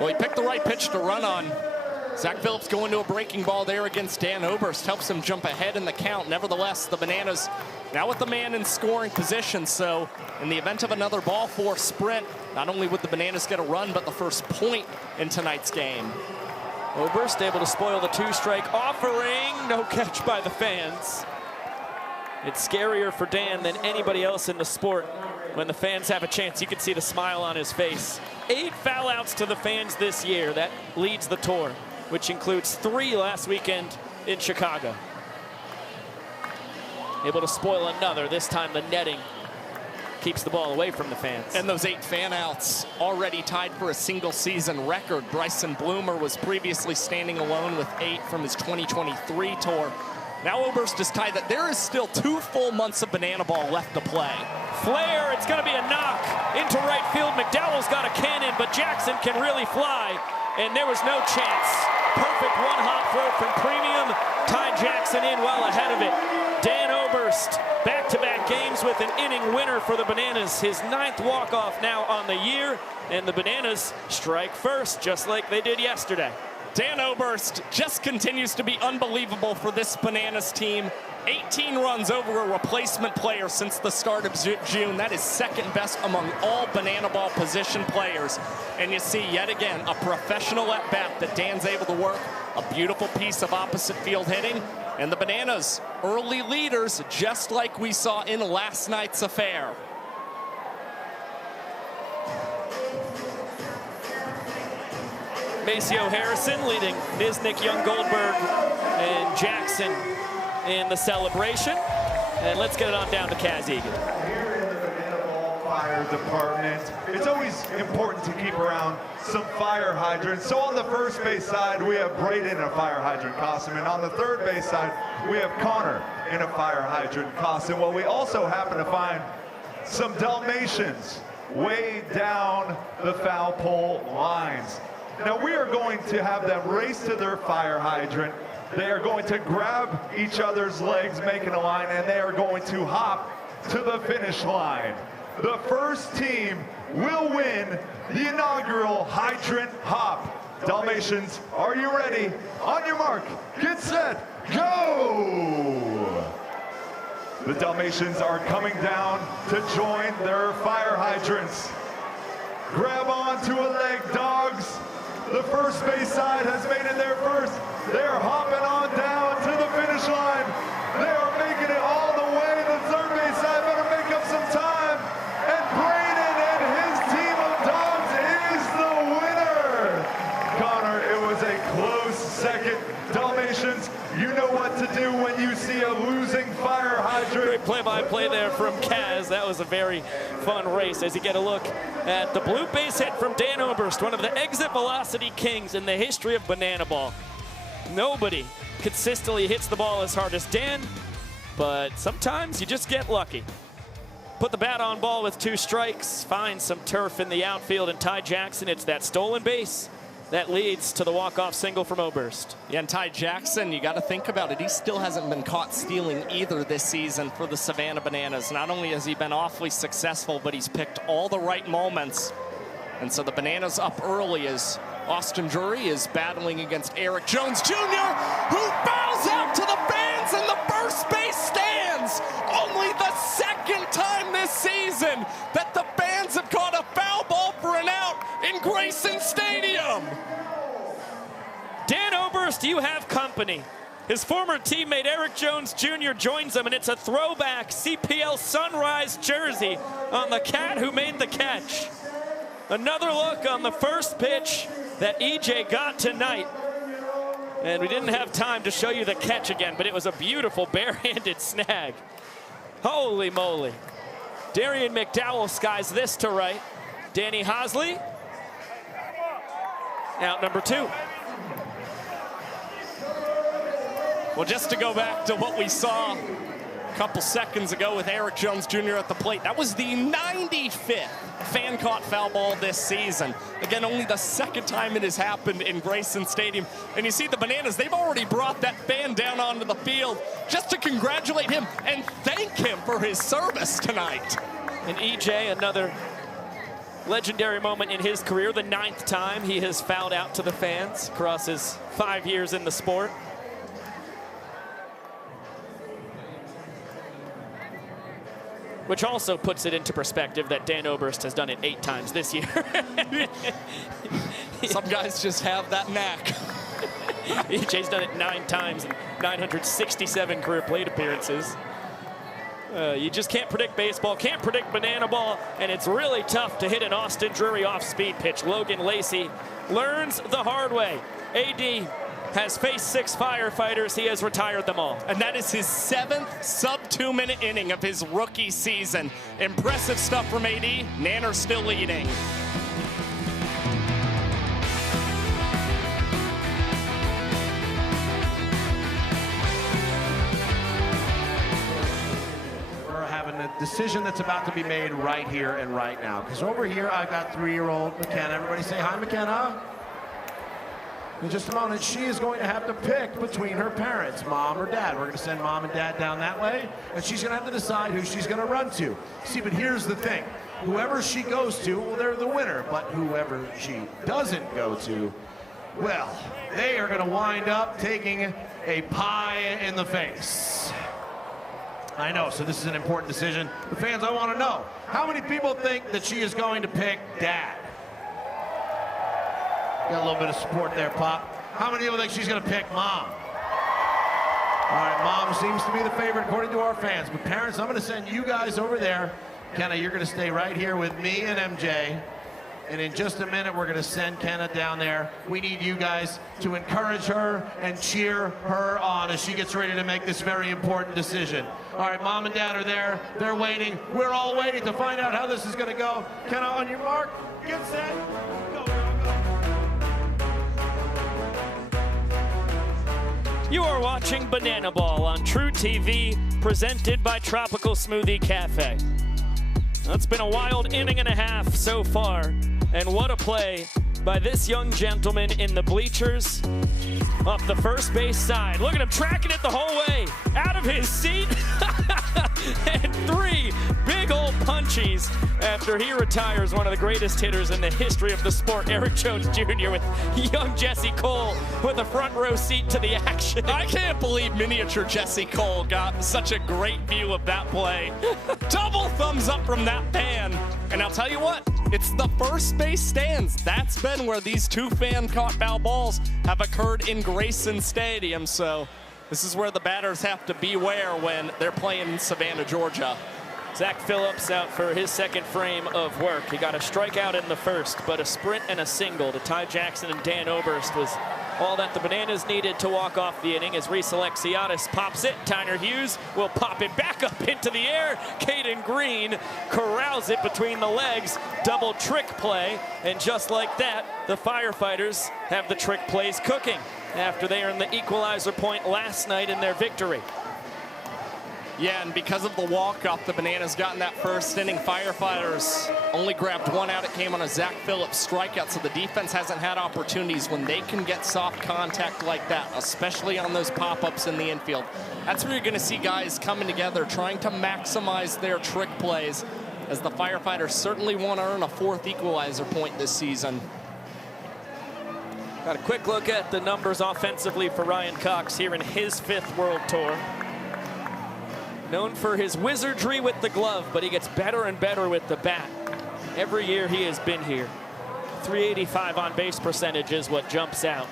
Well, he picked the right pitch to run on. Zach Phillips going to a breaking ball there against Dan Oberst, helps him jump ahead in the count. Nevertheless, the Bananas now with the man in scoring position. So in the event of another ball 4 sprint, not only would the Bananas get a run, but the first point in tonight's game. Oberst able to spoil the 2-strike offering. No catch by the fans. It's scarier for Dan than anybody else in the sport when the fans have a chance. You can see the smile on his face. 8 foul outs to the fans this year. That leads the tour, which includes 3 last weekend in Chicago. Able to spoil another, this time the netting keeps the ball away from the fans. And those 8 fan outs already tied for a single season record. Bryson Bloomer was previously standing alone with 8 from his 2023 tour. Now Oberst is tied that there is still 2 full months of banana ball left to play. Flare, it's going to be a knock into right field. McDowell's got a cannon, but Jackson can really fly, and there was no chance. Perfect one-hop throw from Premium. Tied Jackson in well ahead of it. Dan Oberst, back-to-back games with an inning winner for the Bananas. His 9th walk-off now on the year, and the Bananas strike first, just like they did yesterday. Dan Oberst just continues to be unbelievable for this Bananas team. 18 runs over a replacement player since the start of June. That is second best among all banana ball position players. And you see yet again a professional at bat that Dan's able to work. A beautiful piece of opposite field hitting. And the Bananas, early leaders, just like we saw in last night's affair. Maceo Harrison leading Nisnik, Young, Goldberg, and Jackson in the celebration. And let's get it on down to Kaz Egan. Here in the banana ball fire department, it's always important to keep around some fire hydrants. So on the first base side, we have Braden in a fire hydrant costume, and on the third base side, we have Connor in a fire hydrant costume. Well, we also happen to find some Dalmatians way down the foul pole lines. Now we are going to have them race to their fire hydrant. They are going to grab each other's legs, making a line, and they are going to hop to the finish line. The first team will win the inaugural hydrant hop. Dalmatians, are you ready? On your mark, get set, go! The Dalmatians are coming down to join their fire hydrants. Grab onto a leg, dogs. The first base side has made it there first. They're hopping on down to the finish line. They are making it all the way. The third base side better make up some time. And Braden and his team of dogs is the winner. Connor, it was a close second. Dalmatians, you know what to do when you see a losing fire hydrant. Great play-by-play there from Kaz. That was a very fun race as you get a look at the blue base hit from Dan Oberst, one of the exit velocity kings in the history of banana ball. Nobody consistently hits the ball as hard as Dan, but sometimes you just get lucky. Put the bat on ball with 2 strikes, find some turf in the outfield, and Ty Jackson, it's that stolen base that leads to the walk-off single from Oberst. Yeah, and Ty Jackson, you got to think about it. He still hasn't been caught stealing either this season for the Savannah Bananas. Not only has he been awfully successful, but he's picked all the right moments. And so the Bananas up early as Austin Drury is battling against Eric Jones Jr., who bows out to the fans in the first base stands. Only the second time this season that the fans have caught a foul ball for an out in Grayson Stadium. Dan Oberst, you have company. His former teammate Eric Jones Jr. joins him, and it's a throwback CPL Sunrise jersey on the cat who made the catch. Another look on the first pitch that EJ got tonight. And we didn't have time to show you the catch again, but it was a beautiful barehanded snag. Holy moly. Darian McDowell skies this to right. Danny Hosley, out number 2. Well, just to go back to what we saw a couple seconds ago with Eric Jones Jr. at the plate, that was the 95th fan-caught foul ball this season. Again, only the second time it has happened in Grayson Stadium. And you see the Bananas, they've already brought that fan down onto the field just to congratulate him and thank him for his service tonight. And EJ, another legendary moment in his career, the 9th time he has fouled out to the fans across his 5 years in the sport. Which also puts it into perspective that Dan Oberst has done it 8 times this year. Some guys just have that knack. EJ's done it 9 times in 967 career plate appearances. You just can't predict baseball, can't predict banana ball, and it's really tough to hit an Austin Drury off-speed pitch. Logan Lacey learns the hard way. AD has faced 6 firefighters. He has retired them all. And that is his 7th sub-2-minute inning of his rookie season. Impressive stuff from AD. Nanner still leading. We're having a decision that's about to be made right here and right now. Because over here, I've got 3-year-old McKenna. Everybody say hi, McKenna. In just a moment, she is going to have to pick between her parents, mom or dad. We're going to send mom and dad down that way, and she's going to have to decide who she's going to run to. See, but here's the thing. Whoever she goes to, well, they're the winner. But whoever she doesn't go to, well, they are going to wind up taking a pie in the face. I know, so this is an important decision. The fans, I want to know, how many people think that she is going to pick dad? Got a little bit of support there, Pop. How many people think she's going to pick mom? All right, mom seems to be the favorite according to our fans. But parents, I'm going to send you guys over there. Kenna, you're going to stay right here with me and MJ. And in just a minute, we're going to send Kenna down there. We need you guys to encourage her and cheer her on as she gets ready to make this very important decision. All right, mom and dad are there. They're waiting. We're all waiting to find out how this is going to go. Kenna, on your mark, get set, go. You are watching Banana Ball on True TV, presented by Tropical Smoothie Cafe. It's been a wild inning and a half so far, and what a play by this young gentleman in the bleachers off the first base side. Look at him tracking it the whole way, out of his seat, and 3 big old punchies after he retires one of the greatest hitters in the history of the sport, Eric Jones Jr. with young Jesse Cole with a front row seat to the action. I can't believe miniature Jesse Cole got such a great view of that play. Double thumbs up from that pan. And I'll tell you what, it's the first base stands. That's been where these 2 fan-caught foul balls have occurred in Grayson Stadium. So this is where the batters have to beware when they're playing in Savannah, Georgia. Zach Phillips out for his second frame of work. He got a strikeout in the first, but a sprint and a single to Ty Jackson and Dan Oberst was all that the Bananas needed to walk off the inning as Reese Alexiadis pops it. Tyner Hughes will pop it back up into the air. Caden Green corrals it between the legs. Double trick play. And just like that, the Firefighters have the trick plays cooking after they earned the equalizer point last night in their victory. Yeah, and because of the walk-off the Bananas got in that first inning, Firefighters only grabbed 1 out. It came on a Zach Phillips strikeout, so the defense hasn't had opportunities when they can get soft contact like that, especially on those pop-ups in the infield. That's where you're going to see guys coming together, trying to maximize their trick plays, as the Firefighters certainly want to earn a 4th equalizer point this season. Got a quick look at the numbers offensively for Ryan Cox here in his 5th World Tour. Known for his wizardry with the glove, but he gets better and better with the bat. Every year he has been here. 385 on base percentage is what jumps out.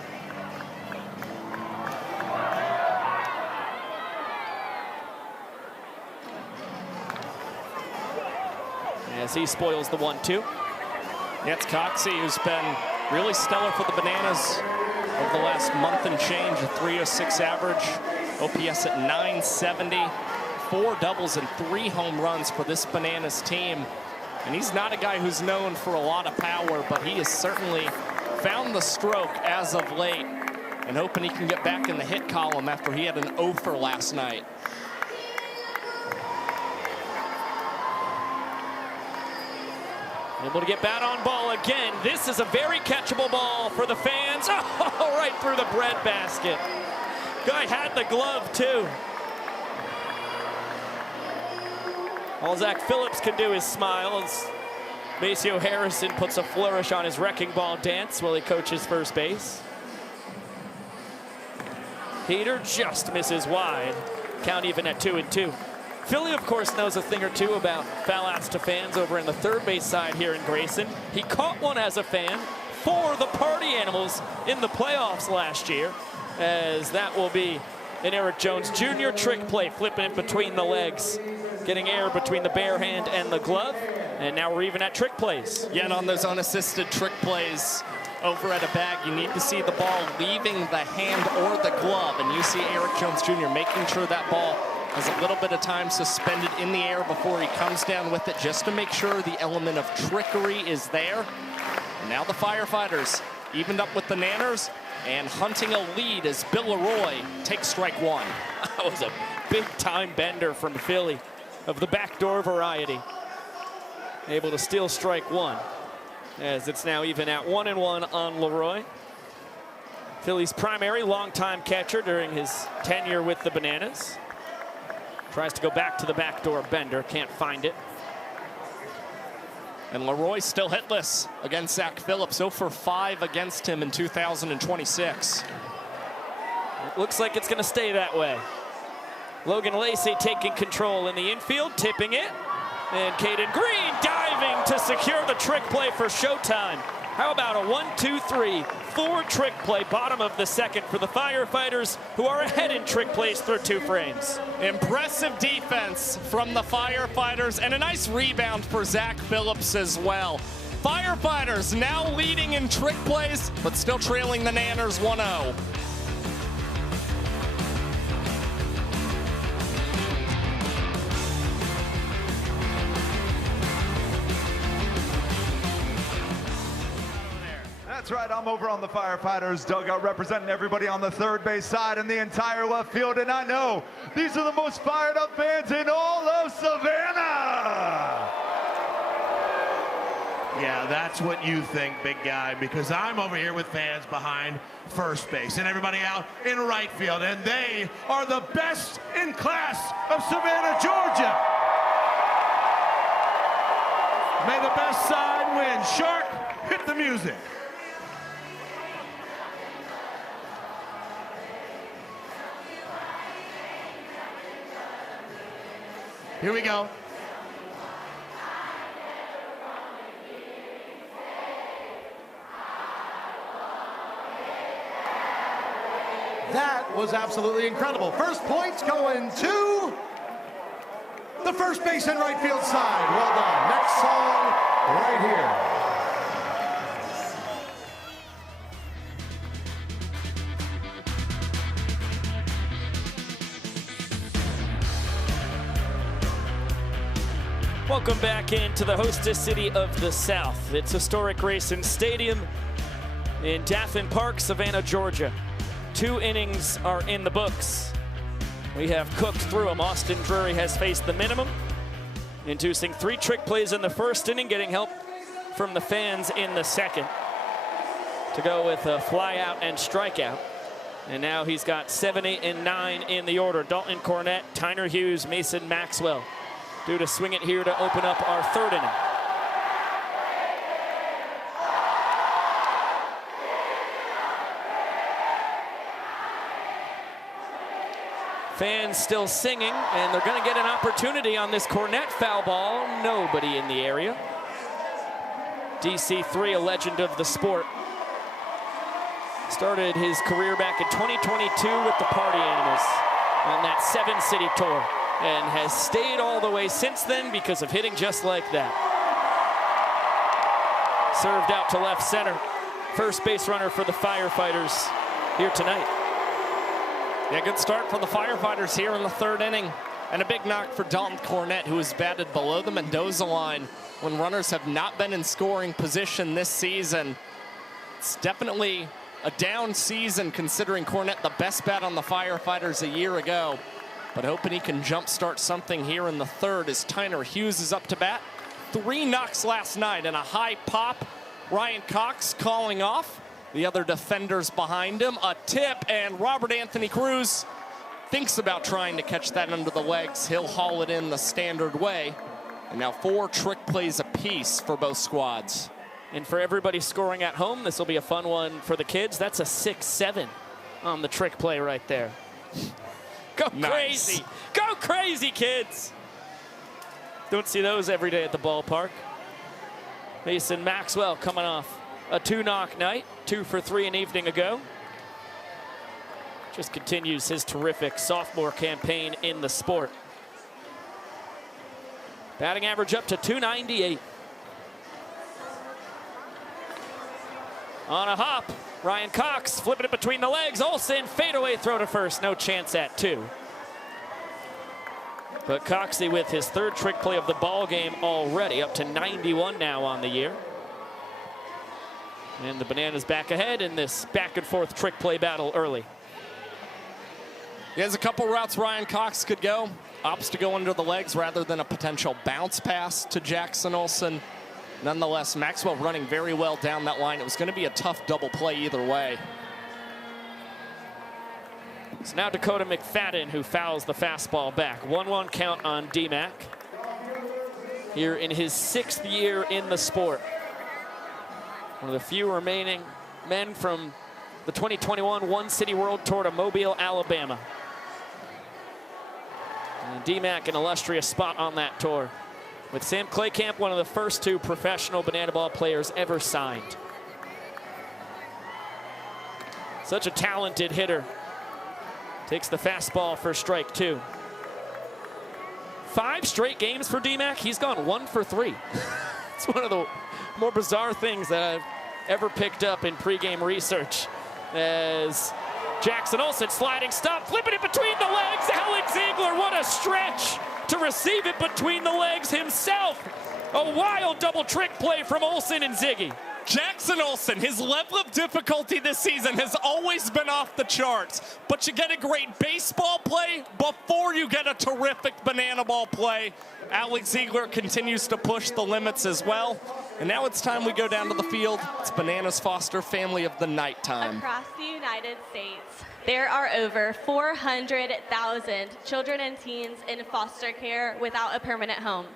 As he spoils the 1-2. That's Coxie, who's been really stellar for the Bananas over the last month and change. A 306 average, OPS at 970. 4 doubles and 3 home runs for this Bananas team. And he's not a guy who's known for a lot of power, but he has certainly found the stroke as of late, and hoping he can get back in the hit column after he had an 0-for last night. Able to get bat on ball again. This is a very catchable ball for the fans. Oh, right through the breadbasket. Guy had the glove too. All Zach Phillips can do is smile as Maceo Harrison puts a flourish on his wrecking ball dance while he coaches first base. Heater just misses wide. Count even at 2-2. Philly, of course, knows a thing or two about foul outs to fans over in the third base side here in Grayson. He caught one as a fan for the Party Animals in the playoffs last year, as that will be an Eric Jones Jr. trick play, flipping it between the legs, getting air between the bare hand and the glove. And now we're even at trick plays. Yeah, and on those unassisted trick plays, over at a bag, you need to see the ball leaving the hand or the glove. And you see Eric Jones Jr. making sure that ball has a little bit of time suspended in the air before he comes down with it, just to make sure the element of trickery is there. And now the Firefighters evened up with the Nanners and hunting a lead as Bill Leroy takes strike one. That was a big-time bender from Philly of the backdoor variety. Able to steal strike one, as it's now even at 1-1 on Leroy. Philly's primary longtime catcher during his tenure with the Bananas. Tries to go back to the backdoor bender, can't find it. And Leroy still hitless against Zach Phillips, 0 for 5 against him in 2026. It looks like it's gonna stay that way. Logan Lacey taking control in the infield, tipping it. And Caden Green diving to secure the trick play for showtime. How about a 1-2-3-4 trick play, bottom of the second for the Firefighters, who are ahead in trick plays through 2 frames. Impressive defense from the Firefighters, and a nice rebound for Zach Phillips as well. Firefighters now leading in trick plays, but still trailing the Nanners 1-0. That's right, I'm over on the Firefighters dugout representing everybody on the third base side and the entire left field, and I know these are the most fired up fans in all of Savannah. Yeah, that's what you think, big guy, because I'm over here with fans behind first base and everybody out in right field, and they are the best in class of Savannah, Georgia. May the best side win. Shark, hit the music. Here we go. That was absolutely incredible. First points going to the first base and right field side. Well done. Next song right here. Welcome back into the hostess city of the South. It's historic Grayson Stadium in Daffin Park, Savannah, Georgia. 2 innings are in the books. We have cooked through them. Austin Drury has faced the minimum, inducing 3 trick plays in the first inning, getting help from the fans in the second to go with a fly out and strikeout. And now he's got 7, 8, and 9 in the order. Dalton Cornett, Tyner Hughes, Mason Maxwell, due to swing it here to open up our 3rd inning. Fans still singing, and they're going to get an opportunity on this Cornett foul ball. Nobody in the area. DC3, a legend of the sport. Started his career back in 2022 with the Party Animals on that 7-city tour, and has stayed all the way since then because of hitting just like that. Served out to left center. First base runner for the Firefighters here tonight. Yeah, good start for the Firefighters here in the 3rd inning. And a big knock for Dalton Cornett, who has batted below the Mendoza line when runners have not been in scoring position this season. It's definitely a down season considering Cornett the best bat on the Firefighters a year ago. But hoping he can jumpstart something here in the 3rd as Tyner Hughes is up to bat. 3 knocks last night and a high pop. Ryan Cox calling off. The other defenders behind him. A tip, and Robert Anthony Cruz thinks about trying to catch that under the legs. He'll haul it in the standard way. And now 4 trick plays apiece for both squads. And for everybody scoring at home, this will be a fun one for the kids. That's a 6-7 on the trick play right there. Go crazy. Go crazy, kids. Don't see those every day at the ballpark. Mason Maxwell coming off a 2-knock night, 2 for 3 an evening ago. Just continues his terrific sophomore campaign in the sport. Batting average up to 298. On a hop, Ryan Cox flipping it between the legs. Olsen, fadeaway throw to first. No chance at 2. But Coxey with his 3rd trick play of the ball game already, up to 91 now on the year. And the Bananas back ahead in this back and forth trick play battle early. He has a couple routes Ryan Cox could go. Opts to go under the legs rather than a potential bounce pass to Jackson Olsen. Nonetheless, Maxwell running very well down that line. It was going to be a tough double play either way. It's now Dakota McFadden who fouls the fastball back. 1-1 count on D-Mac. Here in his 6th year in the sport. One of the few remaining men from the 2021 One City World Tour to Mobile, Alabama. And D-Mac an illustrious spot on that tour. With Sam Claycamp, one of the first 2 professional banana ball players ever signed. Such a talented hitter. Takes the fastball for strike 2. 5 straight games for D-Mac. He's gone 1 for 3. It's one of the more bizarre things that I've ever picked up in pregame research. As Jackson Olsen sliding stop, flipping it between the legs. Alex Ziegler, what a stretch to receive it between the legs himself. A wild double trick play from Olsen and Ziggy. Jackson Olsen, his level of difficulty this season has always been off the charts, but you get a great baseball play before you get a terrific banana ball play. Alex Ziegler continues to push the limits as well. And now it's time we go down to the field. It's Bananas Foster Family of the Night time. Across the United States, there are over 400,000 children and teens in foster care without a permanent home.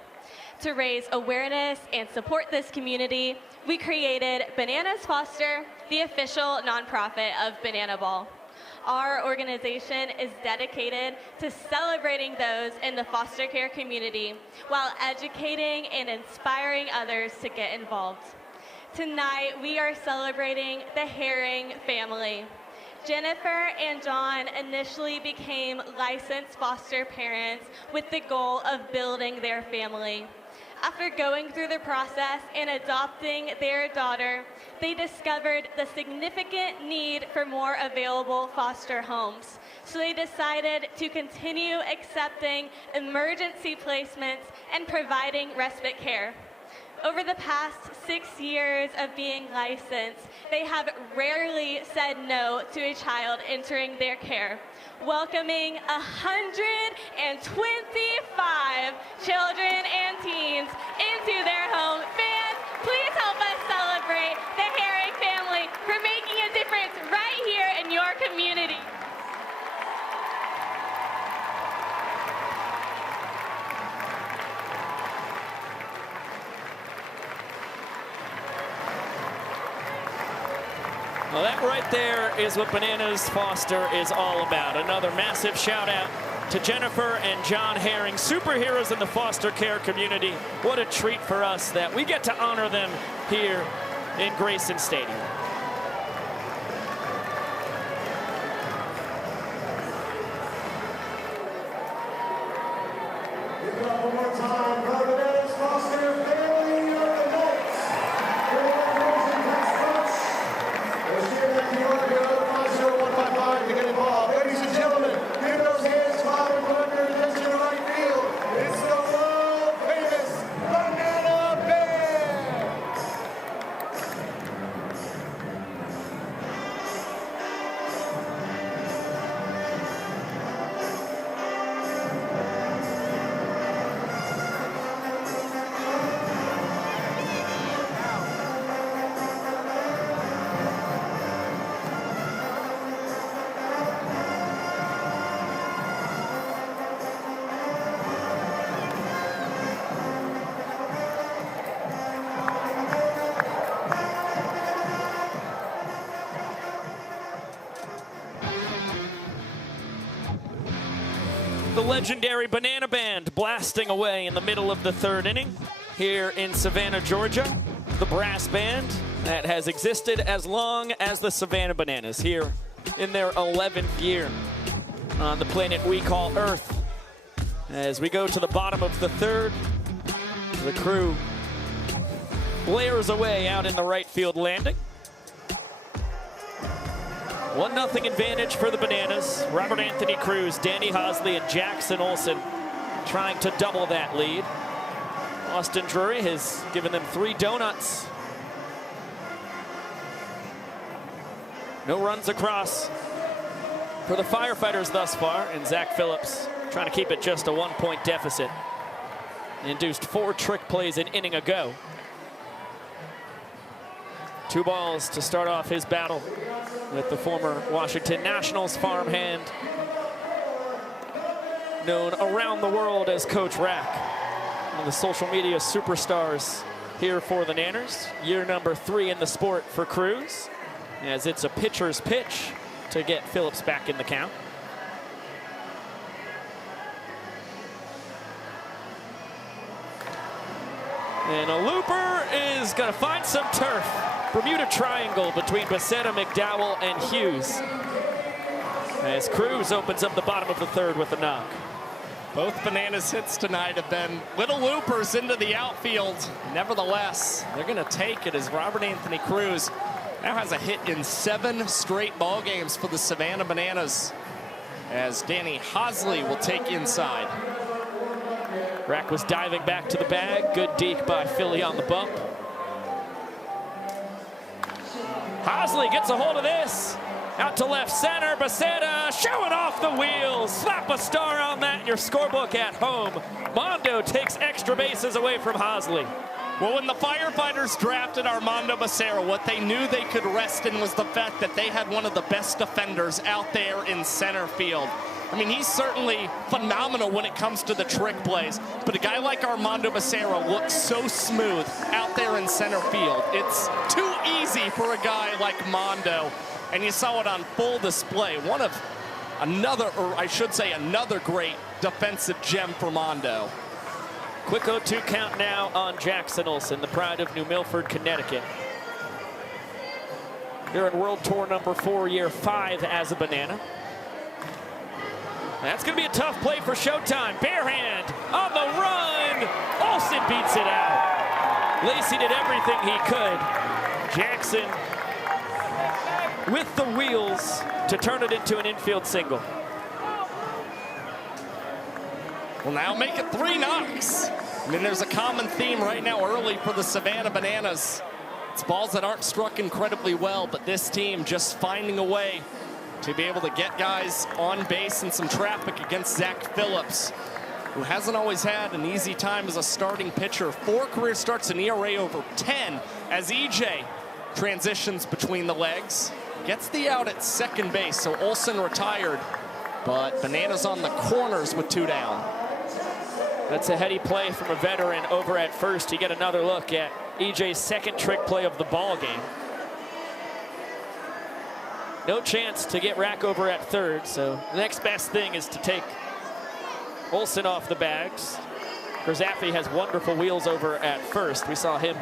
To raise awareness and support this community, we created Bananas Foster, the official nonprofit of Banana Ball. Our organization is dedicated to celebrating those in the foster care community while educating and inspiring others to get involved. Tonight, we are celebrating the Herring family. Jennifer and John initially became licensed foster parents with the goal of building their family. After going through the process and adopting their daughter, they discovered the significant need for more available foster homes. So they decided to continue accepting emergency placements and providing respite care. Over the past 6 years of being licensed, they have rarely said no to a child entering their care, welcoming 125 children and teens into their home. Fans, please help us celebrate the Herring family for making a difference right here in your community. Well, that right there is what Bananas Foster is all about. Another massive shout out to Jennifer and John Herring, superheroes in the foster care community. What a treat for us that we get to honor them here in Grayson Stadium. One more time for Bananas Foster Family of the Night. To get involved. Ladies and gentlemen, give those hands to our partner against your right field. It's the world famous Banana Band. The legendary Banana Band blasting away in the middle of the 3rd inning here in Savannah, Georgia. The brass band that has existed as long as the Savannah Bananas here in their 11th year on the planet we call Earth. As we go to the bottom of the 3rd, the crew blares away out in the right field landing. 1-0 advantage for the Bananas. Robert Anthony Cruz, Danny Hosley, and Jackson Olsen trying to double that lead. Austin Drury has given them 3 donuts. No runs across for the Firefighters thus far, and Zach Phillips trying to keep it just a 1-point deficit. Induced 4 trick plays an inning ago. 2 balls to start off his battle with the former Washington Nationals farmhand, known around the world as Coach Rack. One of the social media superstars here for the Nanners. Year number 3 in the sport for Cruz, as it's a pitcher's pitch to get Phillips back in the count. And a looper is going to find some turf. Bermuda Triangle between Becerra, McDowell, and Hughes, as Cruz opens up the bottom of the 3rd with a knock. Both Bananas hits tonight have been little loopers into the outfield. Nevertheless, they're going to take it as Robert Anthony Cruz now has a hit in 7 straight ball games for the Savannah Bananas, as Danny Hosley will take inside. Rack was diving back to the bag. Good deke by Philly on the bump. Hosley gets a hold of this. Out to left center. Becerra showing off the wheels. Slap a star on that in your scorebook at home. Mondo takes extra bases away from Hosley. Well, when the Firefighters drafted Armando Becerra, what they knew they could rest in was the fact that they had one of the best defenders out there in center field. I mean, he's certainly phenomenal when it comes to the trick plays, but a guy like Armando Becerra looks so smooth out there in center field. It's too easy for a guy like Mondo, and you saw it on full display. Another great defensive gem for Mondo. Quick 0-2 count now on Jackson Olsen, the pride of New Milford, Connecticut. Here in World Tour number 4, year 5 as a Banana. That's going to be a tough play for Showtime. Barehand on the run. Olsen beats it out. Lacey did everything he could. Jackson with the wheels to turn it into an infield single. Will now make it 3 knocks. I mean, there's a common theme right now early for the Savannah Bananas. It's balls that aren't struck incredibly well, but this team just finding a way to be able to get guys on base and some traffic against Zach Phillips, who hasn't always had an easy time as a starting pitcher. 4 career starts, an ERA over 10, as EJ transitions between the legs. Gets the out at second base, so Olsen retired, but Bananas on the corners with 2 down. That's a heady play from a veteran over at first. You get another look at EJ's 2nd trick play of the ball game. No chance to get Rack over at 3rd, so the next best thing is to take Olsen off the bags. Grzaffi has wonderful wheels over at 1st. We saw him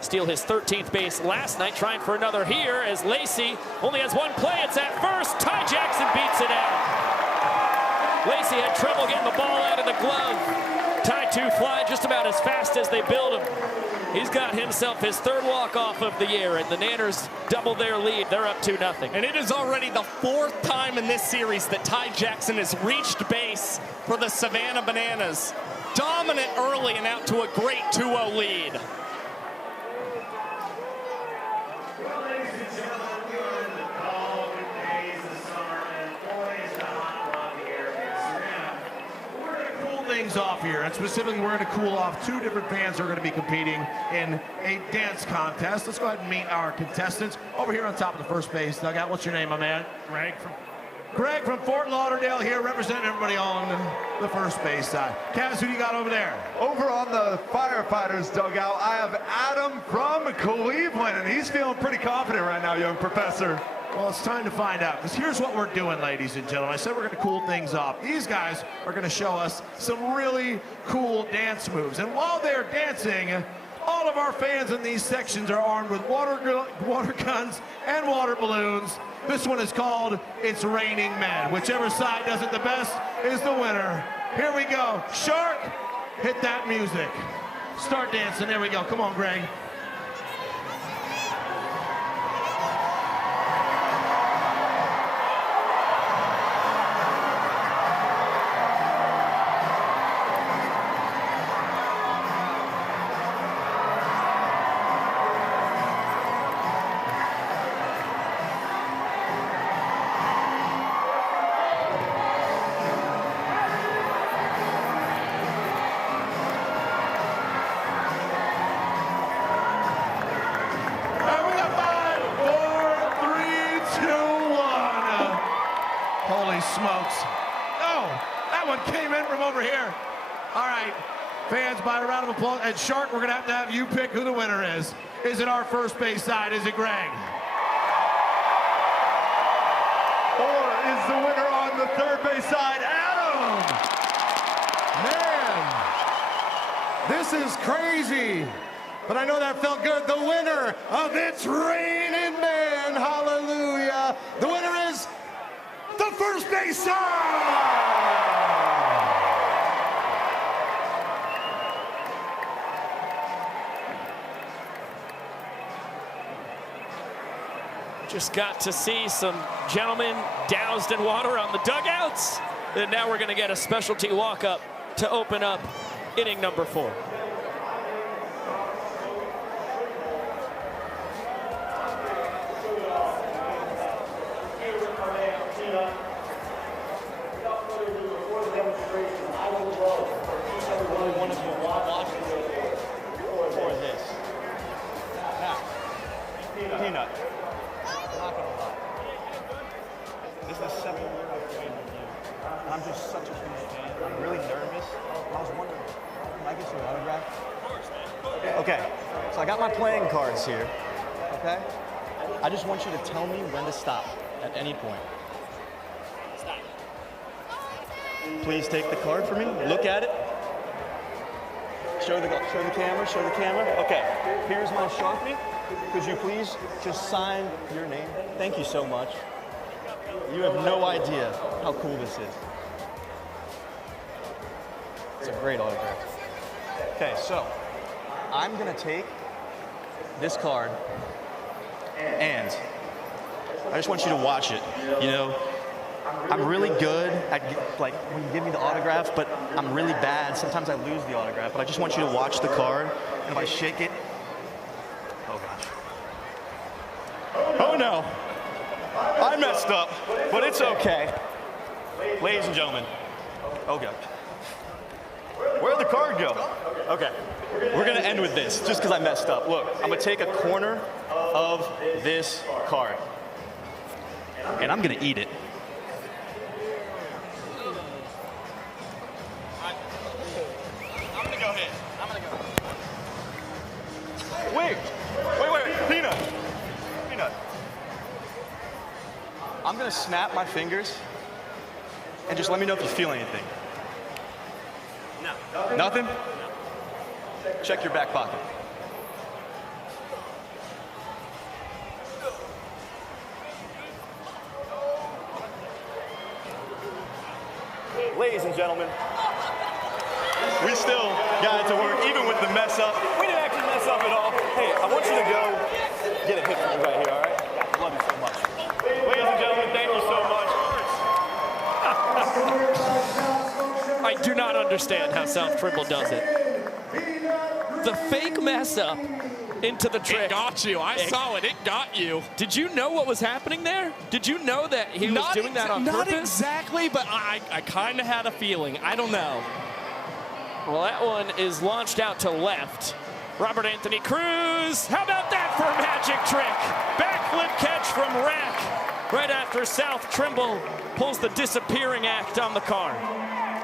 steal his 13th base last night, trying for another here as Lacey only has 1 play. It's at 1st. Ty Jackson beats it out. Lacey had trouble getting the ball out of the glove. Ty 2 fly just about as fast as they build him. He's got himself his 3rd walk-off of the year, and the Nanners double their lead. They're up 2-0. And it is already the 4th time in this series that Ty Jackson has reached base for the Savannah Bananas. Dominant early and out to a great 2-0 lead. Things off here, and specifically we're going to cool off 2 different bands who are going to be competing in a dance contest. Let's go ahead and meet our contestants over here on top of the first base dugout. What's your name, my man? Greg from Fort Lauderdale here, representing everybody on the first base side. Kaz, who you got over there? Over on the Firefighters dugout, I have Adam from Cleveland, and he's feeling pretty confident right now, young professor. Well, it's time to find out, because here's what we're doing, ladies and gentlemen. I said we're going to cool things off. These guys are going to show us some really cool dance moves. And while they're dancing, all of our fans in these sections are armed with water guns and water balloons. This one is called It's Raining Men. Whichever side does it the best is the winner. Here we go. Shark, hit that music. Start dancing. There we go. Come on, Greg. smokes. Oh, that one came in from over here. All right, fans, by a round of applause. And Shark, we're going to have you pick who the winner is. Is it our first base side? Is it Greg? Or is the winner on the third base side, Adam? Man, this is crazy. But I know that felt good. The winner of It's Raining Man, hallelujah. The winner is the first base side. Just got to see some gentlemen doused in water on the dugouts. And now we're going to get a specialty walk-up to open up inning number 4. Peanut. Not gonna lie. This is the 7th year I've played with you. And I'm just such a huge fan. I'm really nervous. I was wondering, can I get your autograph? Of course, man. Okay, so I got my playing cards here. Okay? I just want you to tell me when to stop at any point. Stop. Please take the card for me. Look at it. Show the camera. Okay, here's my Sharpie. Could you please just sign your name? Thank you so much. You have no idea how cool this is. It's a great autograph. Okay, so I'm gonna take this card and I just want you to watch it. You know, I'm really good at, like, when you give me the autograph, but I'm really bad. Sometimes I lose the autograph, but I just want you to watch the card, and if I shake it, oh gosh. Oh no, I messed up, but it's okay. Ladies and gentlemen, oh god. Where'd the card go? Okay, we're gonna end with this, just because I messed up. Look, I'm gonna take a corner of this card, and I'm gonna eat it. Wait, Peanut. I'm gonna snap my fingers and just let me know if you feel anything. No. Nothing? No. Check your back pocket. Ladies and gentlemen, we still got it to work, even with the mess up. We didn't actually mess up at all. Hey, I want you to go get a hit from me right here, all right? Love you so much. Ladies and gentlemen, thank you so much. I do not understand how South Trimble does it. The fake mess up into the trick. It got you. I saw it. It got you. Did you know what was happening there? Did you know that he was doing that on purpose? Not exactly, but I kind of had a feeling. I don't know. Well, that one is launched out to left. Robert Anthony Cruz, how about that for a magic trick? Backflip catch from Rack right after South Trimble pulls the disappearing act on the car.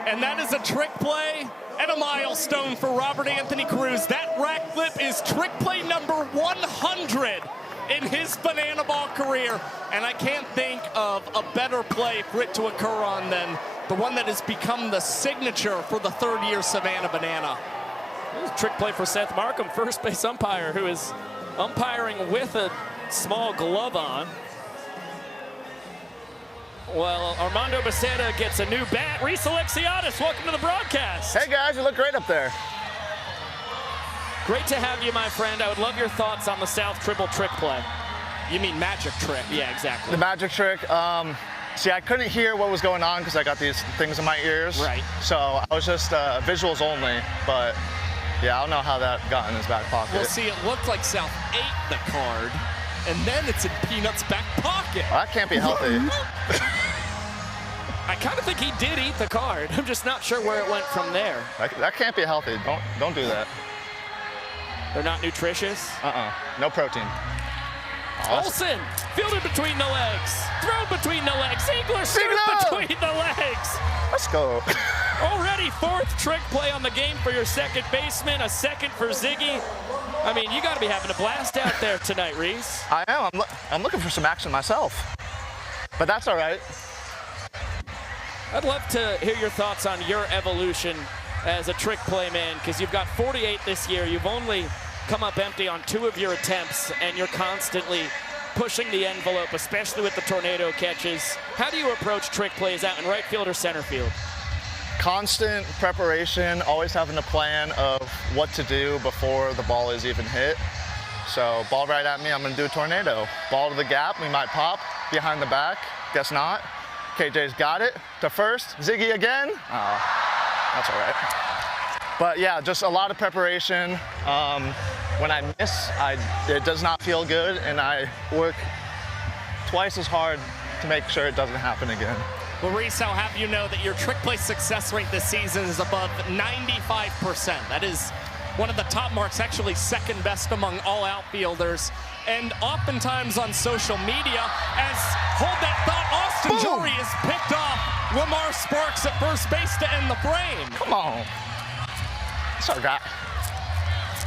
And that is a trick play and a milestone for Robert Anthony Cruz. That rack flip is trick play number 100 in his banana ball career. And I can't think of a better play for it to occur on than the one that has become the signature for the third-year Savannah Banana. Trick play for Seth Markham, first base umpire, who is umpiring with a small glove on. Well, Armando Becerra gets a new bat. Reese Alexiadis, welcome to the broadcast. Hey guys, you look great up there. Great to have you, my friend. I would love your thoughts on the South Trimble trick play. You mean magic trick? Yeah, exactly. The magic trick. See, I couldn't hear what was going on because I got these things in my ears. Right. So I was just visuals only, but yeah, I don't know how that got in his back pocket. Well, see, it looked like South ate the card, and then it's in Peanut's back pocket. Well, that can't be healthy. I kind of think he did eat the card. I'm just not sure where it went from there. That can't be healthy. Don't do that. They're not nutritious? No protein. Olsen Fielded between the legs. Thrown between the legs. Ziegler shoots between the legs. Let's go. Already 4th trick play on the game for your second baseman, a second for Ziggy. I mean, you got to be having a blast out there tonight, Reese. I am. I'm looking for some action myself, but that's all right. I'd love to hear your thoughts on your evolution as a trick play man, because you've got 48 this year. You've only come up empty on 2 of your attempts, and you're constantly pushing the envelope, especially with the tornado catches. How do you approach trick plays out in right field or center field? Constant preparation, always having a plan of what to do before the ball is even hit. So ball right at me, I'm gonna do a tornado. Ball to the gap, we might pop. Behind the back, guess not. KJ's got it. To first, Ziggy again. Oh, that's all right. But yeah, just a lot of preparation. When I miss, it does not feel good, and I work twice as hard to make sure it doesn't happen again. Well, Reese, I'll have you know that your trick play success rate this season is above 95%. That is one of the top marks, actually second best among all outfielders. And oftentimes on social media, as hold that thought, Austin Jory has picked off Lamar Sparks at first base to end the frame. Come on. That's our guy.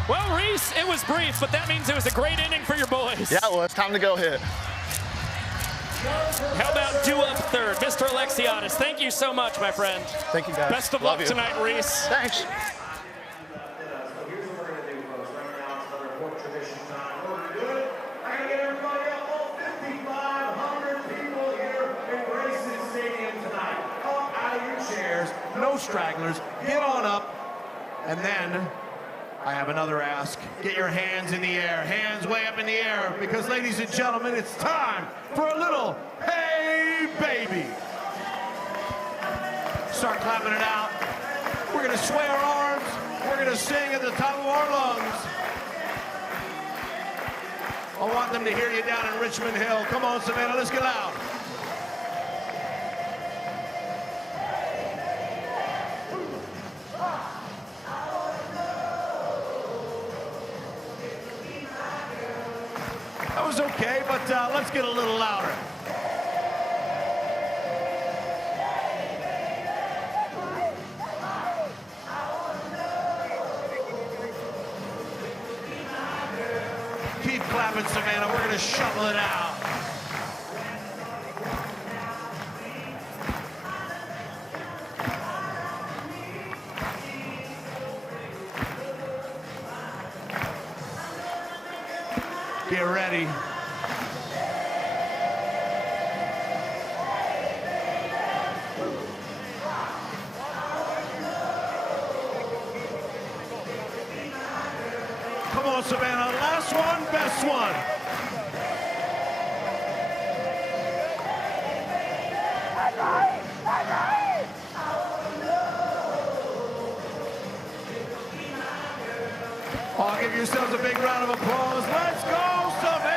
Well, Reese, it was brief, but that means it was a great inning for your boys. Yeah, well, it's time to go hit. How about due up third, Mr. Alexiadis? Thank you so much, my friend. Thank you, guys. Best of luck tonight, Reese. Thanks. No stragglers, get on up, and then I have another ask. Get your hands in the air, hands way up in the air, because ladies and gentlemen, it's time for a little Hey Baby. Start clapping it out. We're gonna sway our arms, we're gonna sing at the top of our lungs. I want them to hear you down in Richmond Hill. Come on, Savannah, let's get out. That was okay, but let's get a little louder. Keep clapping, Savannah. We're going to shovel it out. Get ready. Come on, Savannah. Last one, best one. Oh, give yourselves a big round of applause. Let's go, Savannah!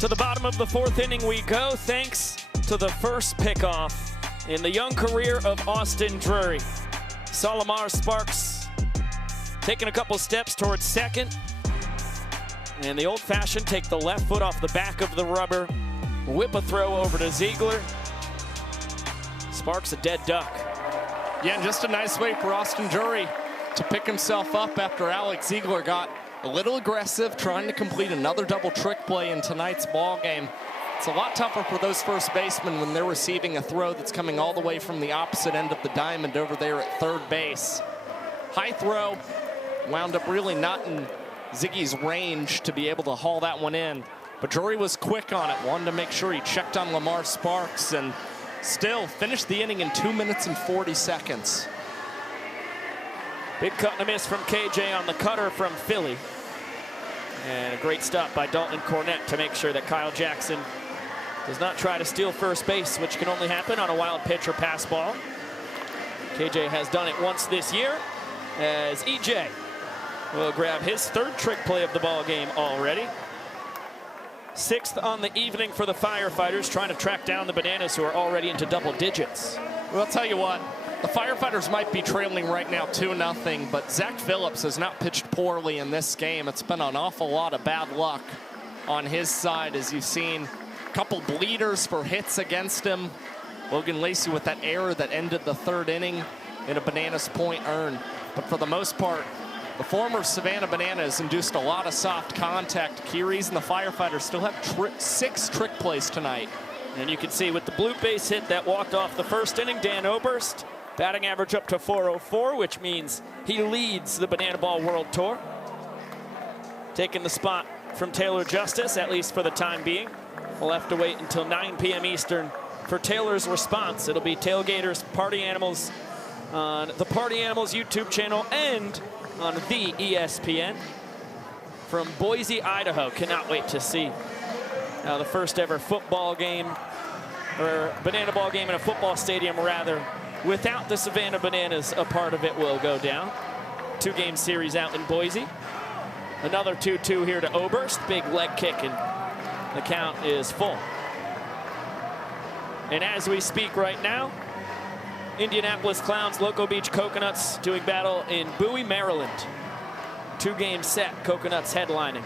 To the bottom of the 4th inning we go, thanks to the first pickoff in the young career of Austin Drury. Lamar Sparks taking a couple steps towards second. And the old-fashioned take the left foot off the back of the rubber, whip a throw over to Ziegler. Sparks a dead duck. Yeah, and just a nice way for Austin Drury to pick himself up after Alex Ziegler got a little aggressive, trying to complete another double trick play in tonight's ball game. It's a lot tougher for those first basemen when they're receiving a throw that's coming all the way from the opposite end of the diamond over there at third base. High throw, wound up really not in Ziggy's range to be able to haul that one in. But Drury was quick on it, wanted to make sure he checked on Lamar Sparks, and still finished the inning in 2 minutes and 40 seconds. Big cut and a miss from KJ on the cutter from Philly. And a great stop by Dalton Cornett to make sure that Kyle Jackson does not try to steal first base, which can only happen on a wild pitch or pass ball. KJ has done it once this year, as EJ will grab his third trick play of the ball game already. 6th on the evening for the Firefighters, trying to track down the Bananas, who are already into double digits. Well, I'll tell you what, the Firefighters might be trailing right now 2-0, but Zach Phillips has not pitched poorly in this game. It's been an awful lot of bad luck on his side, as you've seen a couple bleeders for hits against him. Logan Lacey with that error that ended the 3rd inning in a Bananas point earned. But for the most part, the former Savannah Bananas induced a lot of soft contact. Keary's and the Firefighters still have 6 trick plays tonight. And you can see with the blue base hit that walked off the 1st inning, Dan Oberst, batting average up to .404, which means he leads the Banana Ball World Tour. Taking the spot from Taylor Justice, at least for the time being. We'll have to wait until 9 p.m. Eastern for Taylor's response. It'll be Tailgaters Party Animals on the Party Animals YouTube channel and on the ESPN from Boise, Idaho. Cannot wait to see how the first ever football game, or Banana Ball game in a football stadium rather, without the Savannah Bananas a part of it, will go down. 2-game series out in Boise. Another 2-2 here to Oberst. Big leg kick, and the count is full. And as we speak right now, Indianapolis Clowns, Loco Beach Coconuts doing battle in Bowie, Maryland. 2-game set, Coconuts headlining.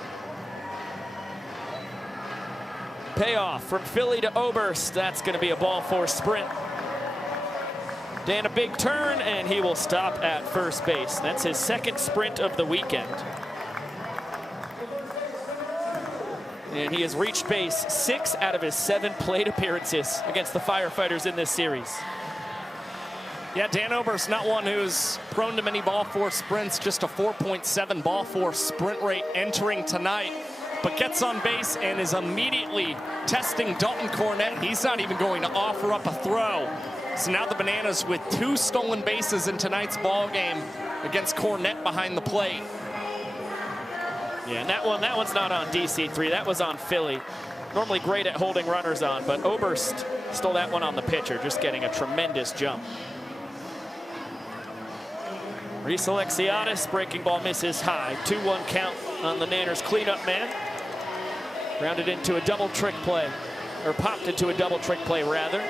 Payoff from Philly to Oberst. That's going to be a ball 4 sprint. Dan, a big turn, and he will stop at first base. That's his 2nd sprint of the weekend. And he has reached base 6 out of his 7 plate appearances against the Firefighters in this series. Yeah, Dan Oberst, not one who's prone to many ball 4 sprints, just a 4.7 ball 4 sprint rate entering tonight, but gets on base and is immediately testing Dalton Cornett. He's not even going to offer up a throw. So now the Bananas with 2 stolen bases in tonight's ball game against Cornett behind the plate. Yeah, and that one's not on DC3. That was on Philly. Normally great at holding runners on, but Oberst stole that one on the pitcher, just getting a tremendous jump. Reese Alexiadis, breaking ball misses high. 2-1 count on the Nanners cleanup man. Rounded into a double trick play, or popped into a double trick play rather.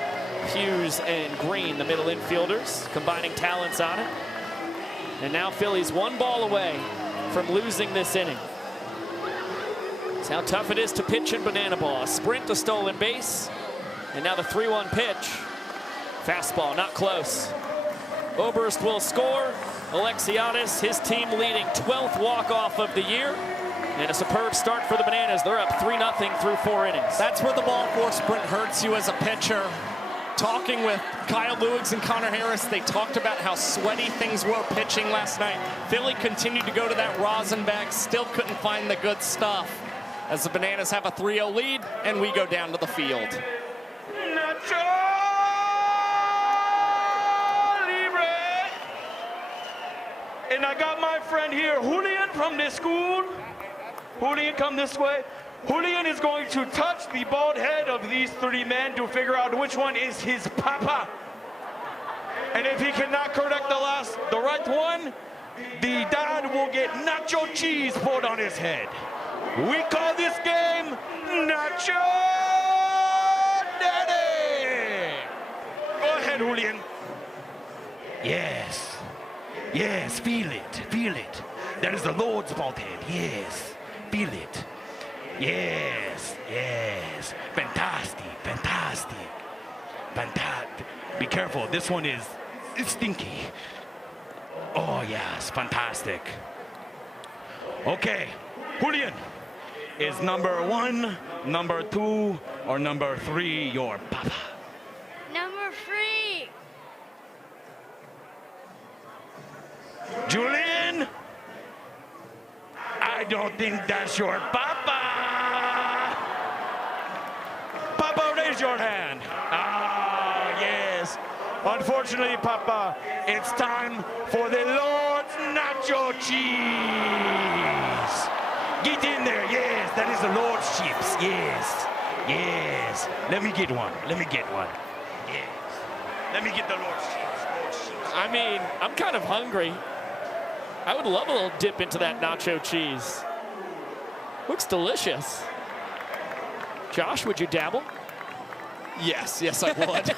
Hughes and Green, the middle infielders, combining talents on it. And now Philly's 1 ball away from losing this inning. That's how tough it is to pitch in Banana Ball. A sprint to stolen base, and now the 3-1 pitch. Fastball, not close. Oberst will score. Alexiadis, his team leading 12th walk-off of the year. And a superb start for the Bananas. They're up 3-0 through 4 innings. That's where the ball 4 sprint hurts you as a pitcher. Talking with Kyle Lewis and Connor Harris, they talked about how sweaty things were pitching last night. Philly continued to go to that rosin bag, still couldn't find the good stuff. As the Bananas have a 3-0 lead, and we go down to the field. And I got my friend here, Julian from this school. Julian, come this way. Julian is going to touch the bald head of these 3 men to figure out which one is his papa. And if he cannot correct the right one, the dad will get nacho cheese poured on his head. We call this game Nacho Daddy. Go ahead, Julian. Yes. Yes, feel it, feel it. That is the Lord's bald head, yes. Feel it. Yes, yes. Fantastic, fantastic. Fantastic. Be careful, this one is stinky. Oh, yes, fantastic. Okay, Julian, is number 1, number 2, or number 3 your papa? Number 3. Julian, I don't think that's your papa. Papa, raise your hand. Ah, yes. Unfortunately, Papa, it's time for the Lord's nacho cheese. Get in there. Yes, that is the Lord's chips. Yes. Yes. Let me get one. Let me get one. Yes. Let me get the Lord's chips. Lord's chips. I mean, I'm kind of hungry. I would love a little dip into that nacho cheese. Looks delicious. Josh, would you dabble? Yes, I would.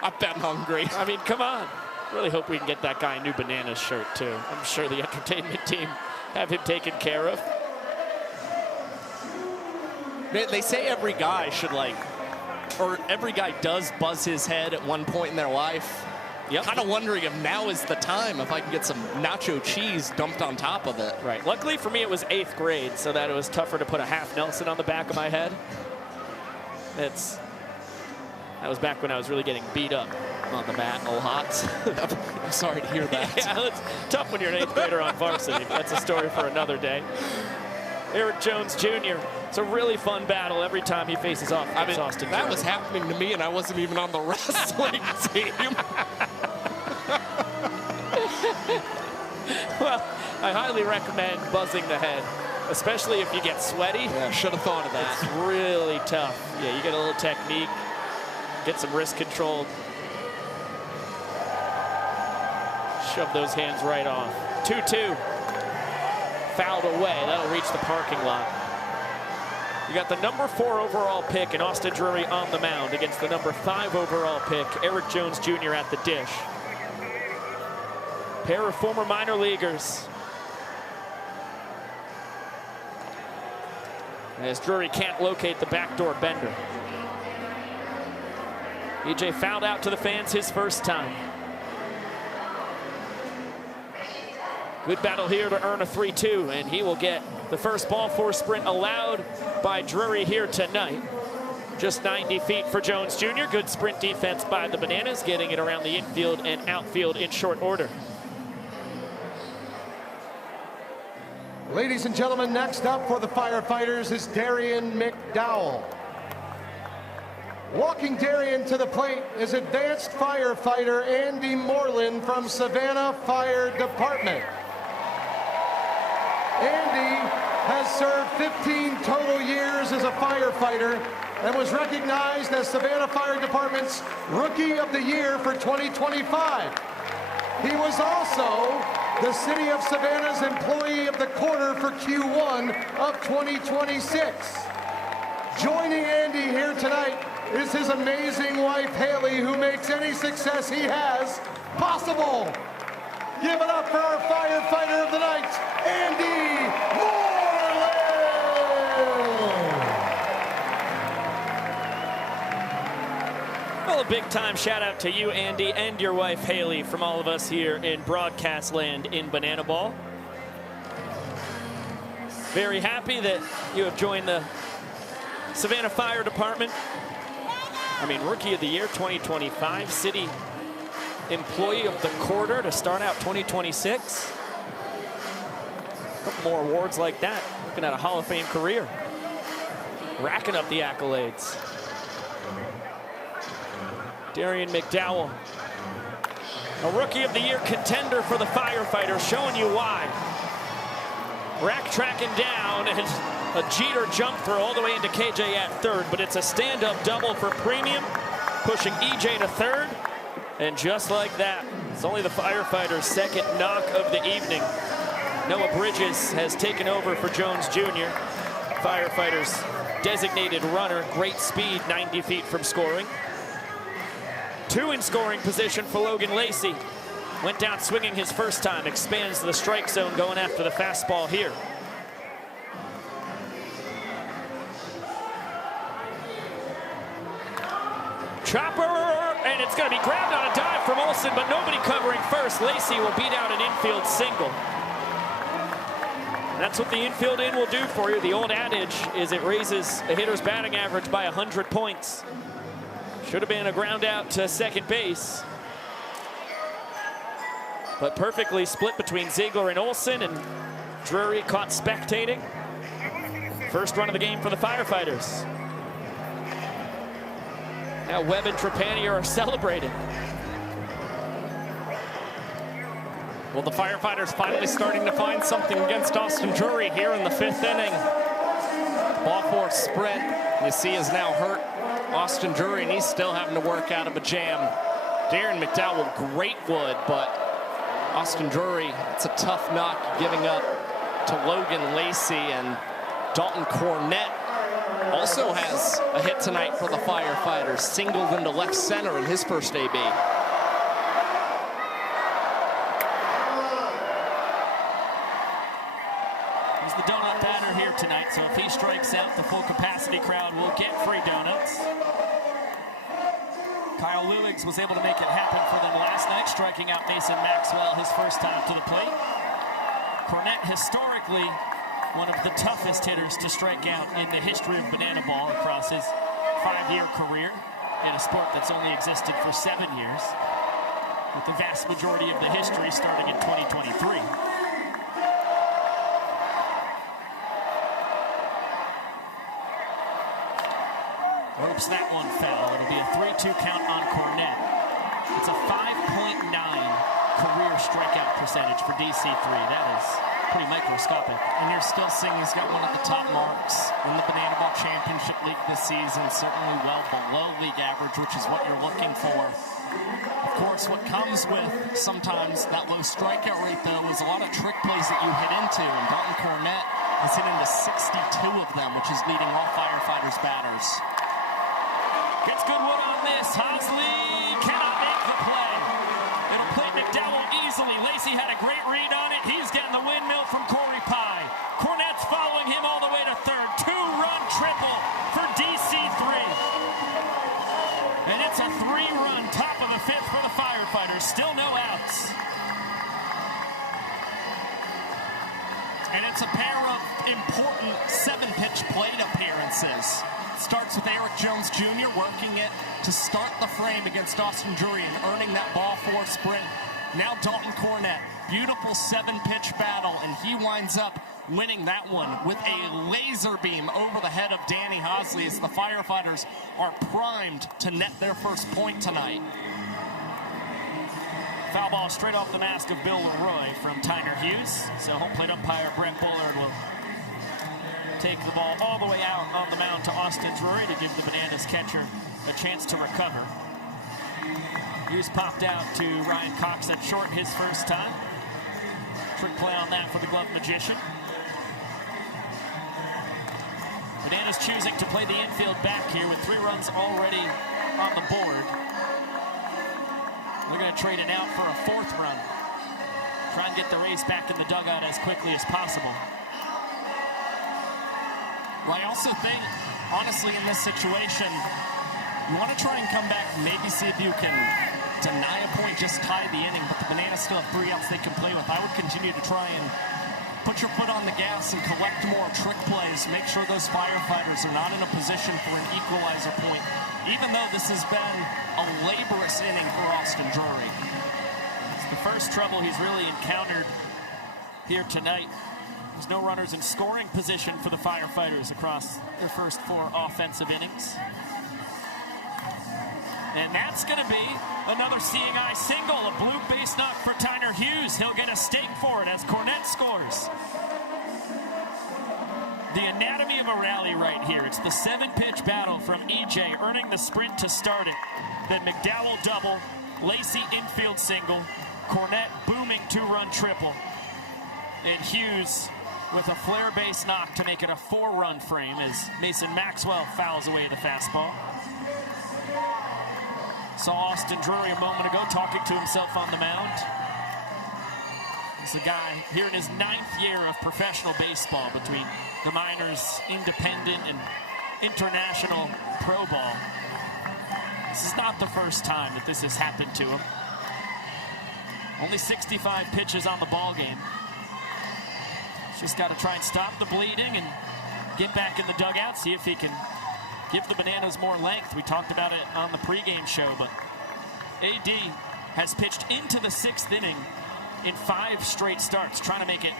I've been hungry. I mean, come on. Really hope we can get that guy a new Bananas shirt, too. I'm sure the entertainment team have him taken care of. They say every guy should or every guy does buzz his head at one point in their life. Yep. Kind of wondering if now is the time, if I can get some nacho cheese dumped on top of it. Right. Luckily for me, it was 8th grade, so that it was tougher to put a half Nelson on the back of my head. That was back when I was really getting beat up on the mat a lot. I'm sorry to hear that. Yeah, it's tough when you're an 8th grader on varsity. That's a story for another day. Eric Jones Jr. It's a really fun battle every time he faces off against Austin. That was happening to me, and I wasn't even on the wrestling team. Well, I highly recommend buzzing the head, especially if you get sweaty. Yeah, should have thought of that. It's really tough. Yeah, you get a little technique, get some wrist control. Shove those hands right off. 2-2. Fouled away. That'll reach the parking lot. You got the number 4 overall pick in Austin Drury on the mound against the number 5 overall pick, Eric Jones Jr. at the dish. Pair of former minor leaguers. As Drury can't locate the backdoor bender. EJ fouled out to the fans his first time. Good battle here to earn a 3-2, and he will get the first ball four sprint allowed by Drury here tonight. Just 90 feet for Jones Jr. Good sprint defense by the Bananas, getting it around the infield and outfield in short order. Ladies and gentlemen, next up for the Firefighters is Darian McDowell. Walking Darian to the plate is advanced firefighter Andy Moreland from Savannah Fire Department. Andy has served 15 total years as a firefighter and was recognized as Savannah Fire Department's Rookie of the Year for 2025. He was also the City of Savannah's Employee of the Quarter for Q1 of 2026. Joining Andy here tonight is his amazing wife, Haley, who makes any success he has possible. Give it up for our firefighter of the night, Andy Moreland! Well, a big time shout out to you, Andy, and your wife, Haley, from all of us here in broadcast land in Banana Ball. Very happy that you have joined the Savannah Fire Department. I mean, Rookie of the Year 2025, City Employee of the Quarter to start out 2026. A couple more awards like that. Looking at a Hall of Fame career. Racking up the accolades. Darian McDowell, a Rookie of the Year contender for the Firefighters, showing you why. Rack tracking down and a Jeter jump throw all the way into KJ at third, but it's a stand-up double for Premium, pushing EJ to third. And just like that, it's only the Firefighters' second knock of the evening. Noah Bridges has taken over for Jones Jr. Firefighters' designated runner, great speed, 90 feet from scoring. 2 in scoring position for Logan Lacey. Went down swinging his first time, expands the strike zone going after the fastball here. Chopper, and it's going to be grabbed on a dive from Olsen, but nobody covering first. Lacey will beat out an infield single. That's what the infield in will do for you. The old adage is it raises a hitter's batting average by 100 points. Should have been a ground out to second base. But perfectly split between Ziegler and Olsen, and Drury caught spectating. First run of the game for the Firefighters. Now Webb and Trapani are celebrating. Well, the Firefighters finally starting to find something against Austin Drury here in the 5th inning. Ball four sprint, you see, is now hurt Austin Drury, and he's still having to work out of a jam. Darren McDowell, great wood, but Austin Drury, it's a tough knock giving up to Logan Lacey, and Dalton Cornett also has a hit tonight for the Firefighters, singled into left center in his first AB. He's the donut batter here tonight, so if he strikes out, the full capacity crowd will get free donuts. Kyle Lewiggs was able to make it happen for them last night, striking out Mason Maxwell his first time to the plate. Cornett, historically one of the toughest hitters to strike out in the history of banana ball across his 5-year career in a sport that's only existed for 7 years, with the vast majority of the history starting in 2023. Ropes that one foul. It'll be a 3-2 count on Cornett. It's a 5.9 career strikeout percentage for DC3. That is pretty microscopic. And you're still seeing he's got one of the top marks in the Banana Ball Championship League this season, certainly well below league average, which is what you're looking for. Of course, what comes with sometimes that low strikeout rate, though, is a lot of trick plays that you hit into, and Dalton Cornett has hit into 62 of them, which is leading all Firefighters batters. Gets good wood on this. Hosley cannot make the play. It'll play McDowell easily. Lacey had a great read on it. He's getting the windmill from Corey Pye. Cornett's following him all the way to third. 2-run triple for DC3. And it's a 3-run top of the 5th for the Firefighters. Still no outs. And it's a pair of important 7-pitch plate appearances. Starts with Eric Jones Jr. working it to start the frame against Austin Drury and earning that ball four sprint. Now Dalton Cornett, beautiful 7-pitch battle, and he winds up winning that one with a laser beam over the head of Danny Hosley as the Firefighters are primed to net their first point tonight. Foul ball straight off the mask of Bill Leroy from Tyner Hughes. So home plate umpire Brett Bullard will take the ball all the way out on the mound to Austin Drury to give the Bananas catcher a chance to recover. Hughes popped out to Ryan Cox at short his first time. Trick play on that for the glove magician. Bananas choosing to play the infield back here with 3 runs already on the board. They're going to trade it out for a 4th run. Try and get the Rays back in the dugout as quickly as possible. Well, I also think, honestly, in this situation, you want to try and come back and maybe see if you can deny a point, just tie the inning, but the Bananas still have 3 outs they can play with. I would continue to try and put your foot on the gas and collect more trick plays, make sure those Firefighters are not in a position for an equalizer point, even though this has been a laborious inning for Austin Drury. It's the first trouble he's really encountered here tonight. There's no runners in scoring position for the Firefighters across their first 4 offensive innings. And that's going to be another seeing eye single, a blue base knock for Tyner Hughes. He'll get a stake for it as Cornett scores. The anatomy of a rally right here. It's the 7-pitch battle from EJ, earning the sprint to start it. Then McDowell double, Lacey infield single, Cornett booming 2-run triple. And Hughes with a flare base knock to make it a 4-run frame as Mason Maxwell fouls away the fastball. Saw Austin Drury a moment ago talking to himself on the mound. He's a guy here in his 9th year of professional baseball between the minors, independent, and international pro ball. This is not the first time that this has happened to him. Only 65 pitches on the ball game. Just got to try and stop the bleeding and get back in the dugout, see if he can give the Bananas more length. We talked about it on the pregame show, but AD has pitched into the 6th inning in 5 straight starts, trying to make it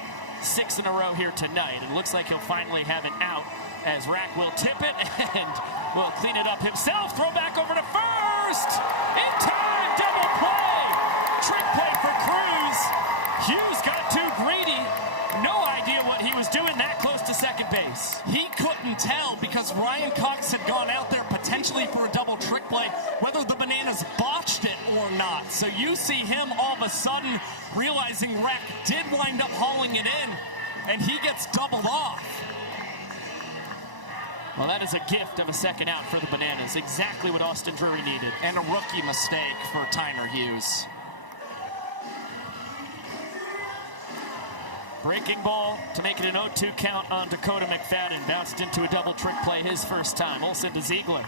6 in a row here tonight. It looks like he'll finally have an out as Rack will tip it and will clean it up himself. Throw back over to first. In time, double play. Trick play for Cruz. Hughes got too greedy. No idea what he was doing that close to second base. He couldn't tell because Ryan Cox had gone out there potentially for a double trick play, whether the Bananas botched it or not. So you see him all of a sudden realizing Rack did wind up hauling it in, and he gets doubled off. Well, that is a gift of a second out for the Bananas. Exactly what Austin Drury needed. And a rookie mistake for Tyner Hughes. Breaking ball to make it an 0-2 count on Dakota McFadden. Bounced into a double trick play his first time. Olsen to Ziegler.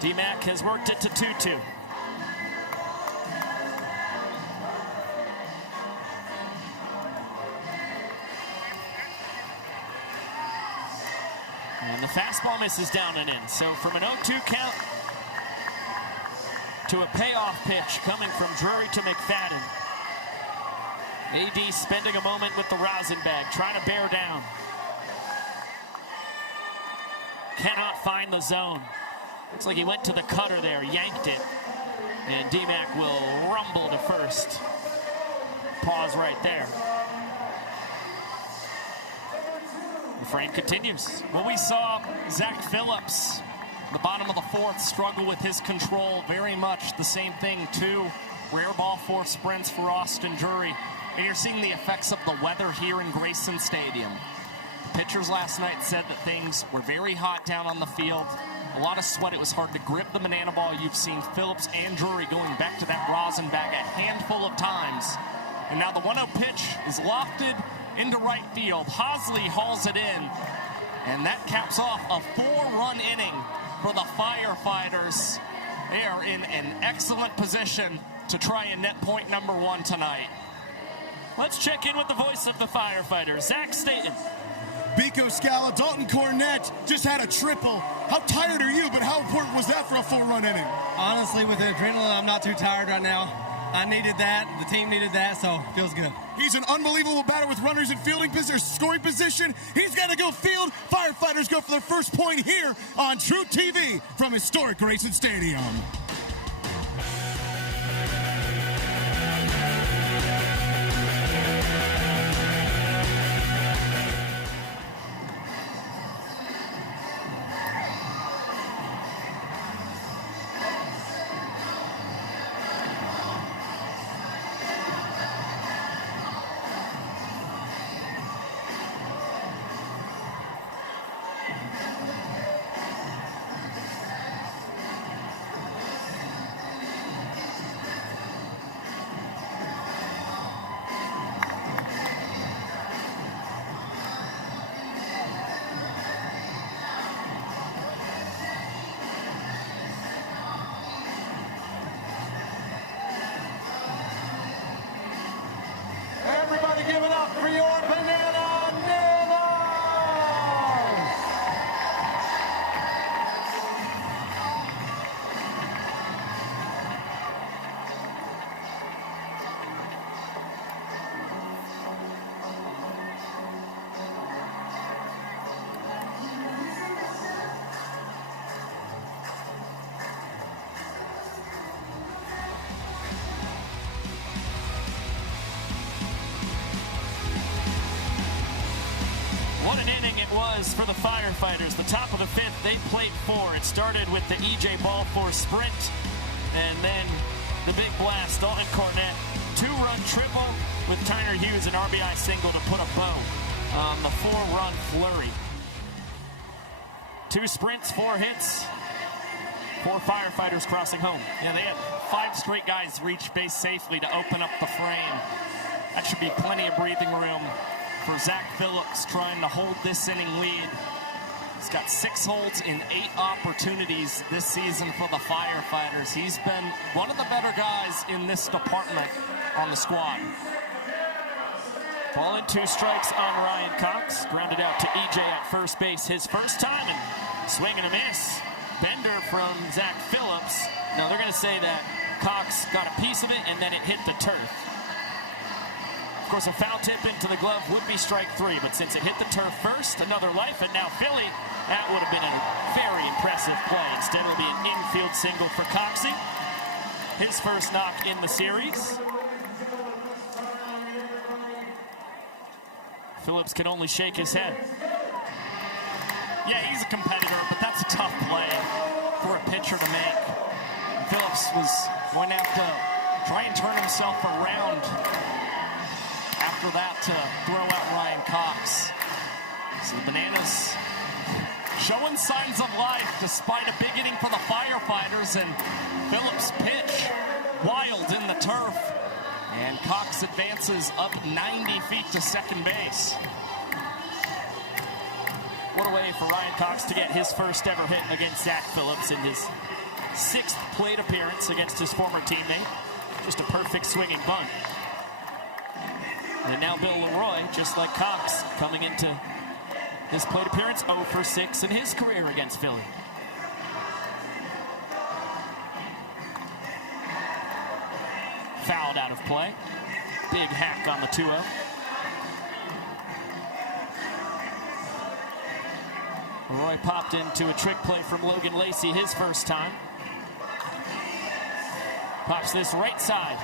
D-Mac has worked it to 2-2. And the fastball misses down and in. So from an 0-2 count to a payoff pitch coming from Drury to McFadden. AD spending a moment with the rosin bag, trying to bear down. Cannot find the zone. Looks like he went to the cutter there, yanked it. And D-Mac will rumble to first. Pause right there. The frame continues. Well, we saw Zach Phillips, the bottom of the fourth, struggle with his control. Very much the same thing, too. Rare ball 4 sprints for Austin Drury. And you're seeing the effects of the weather here in Grayson Stadium. The pitchers last night said that things were very hot down on the field. A lot of sweat. It was hard to grip the banana ball. You've seen Phillips and Drury going back to that rosin bag a handful of times. And now the 1-0 pitch is lofted into right field. Hosley hauls it in. And that caps off a 4-run inning for the Firefighters. They are in an excellent position to try and net point number 1 tonight. Let's check in with the voice of the Firefighters, Zach Staten. Biko Scala, Dalton Cornett just had a triple. How tired are you, but how important was that for a 4-run inning? Honestly, with the adrenaline, I'm not too tired right now. I needed that. The team needed that, so it feels good. He's an unbelievable batter with runners in fielding position, scoring position. He's got to go field. Firefighters go for their first point here on True TV from historic Grayson Stadium. Give it up for your Banana Nanas! What an inning it was for the Firefighters. The top of the 5th, they played 4. It started with the EJ Ball 4 sprint, and then the big blast. Dalton Cornett, 2-run triple with Tyner Hughes, an RBI single to put a bow on the 4-run flurry. 2 sprints, 4 hits, 4 Firefighters crossing home. Yeah, they had 5 straight guys reach base safely to open up the frame. That should be plenty of breathing room for Zach Phillips trying to hold this inning lead. He's got 6 holds in 8 opportunities this season for the Firefighters. He's been one of the better guys in this department on the squad. Ball in 2 strikes on Ryan Cox. Grounded out to EJ at first base his first time, and swing and a miss. Bender from Zach Phillips. Now they're going to say that Cox got a piece of it and then it hit the turf. Of course, a foul tip into the glove would be strike 3, but since it hit the turf first, another life, and now Philly, that would have been a very impressive play. Instead, it'll be an infield single for Coxie. His first knock in the series. Phillips can only shake his head. Yeah, he's a competitor, but that's a tough play for a pitcher to make. Phillips was going out to try and turn himself around after that to throw out Ryan Cox. So the Bananas showing signs of life despite a big inning for the Firefighters, and Phillips' pitch wild in the turf. And Cox advances up 90 feet to second base. What a way for Ryan Cox to get his first ever hit against Zach Phillips in his 6th plate appearance against his former teammate. Just a perfect swinging bunt. And now Bill Leroy, just like Cox, coming into his plate appearance 0 for 6 in his career against Philly. Fouled out of play. Big hack on the 2-0. Leroy popped into a trick play from Logan Lacey his first time. Pops this right side.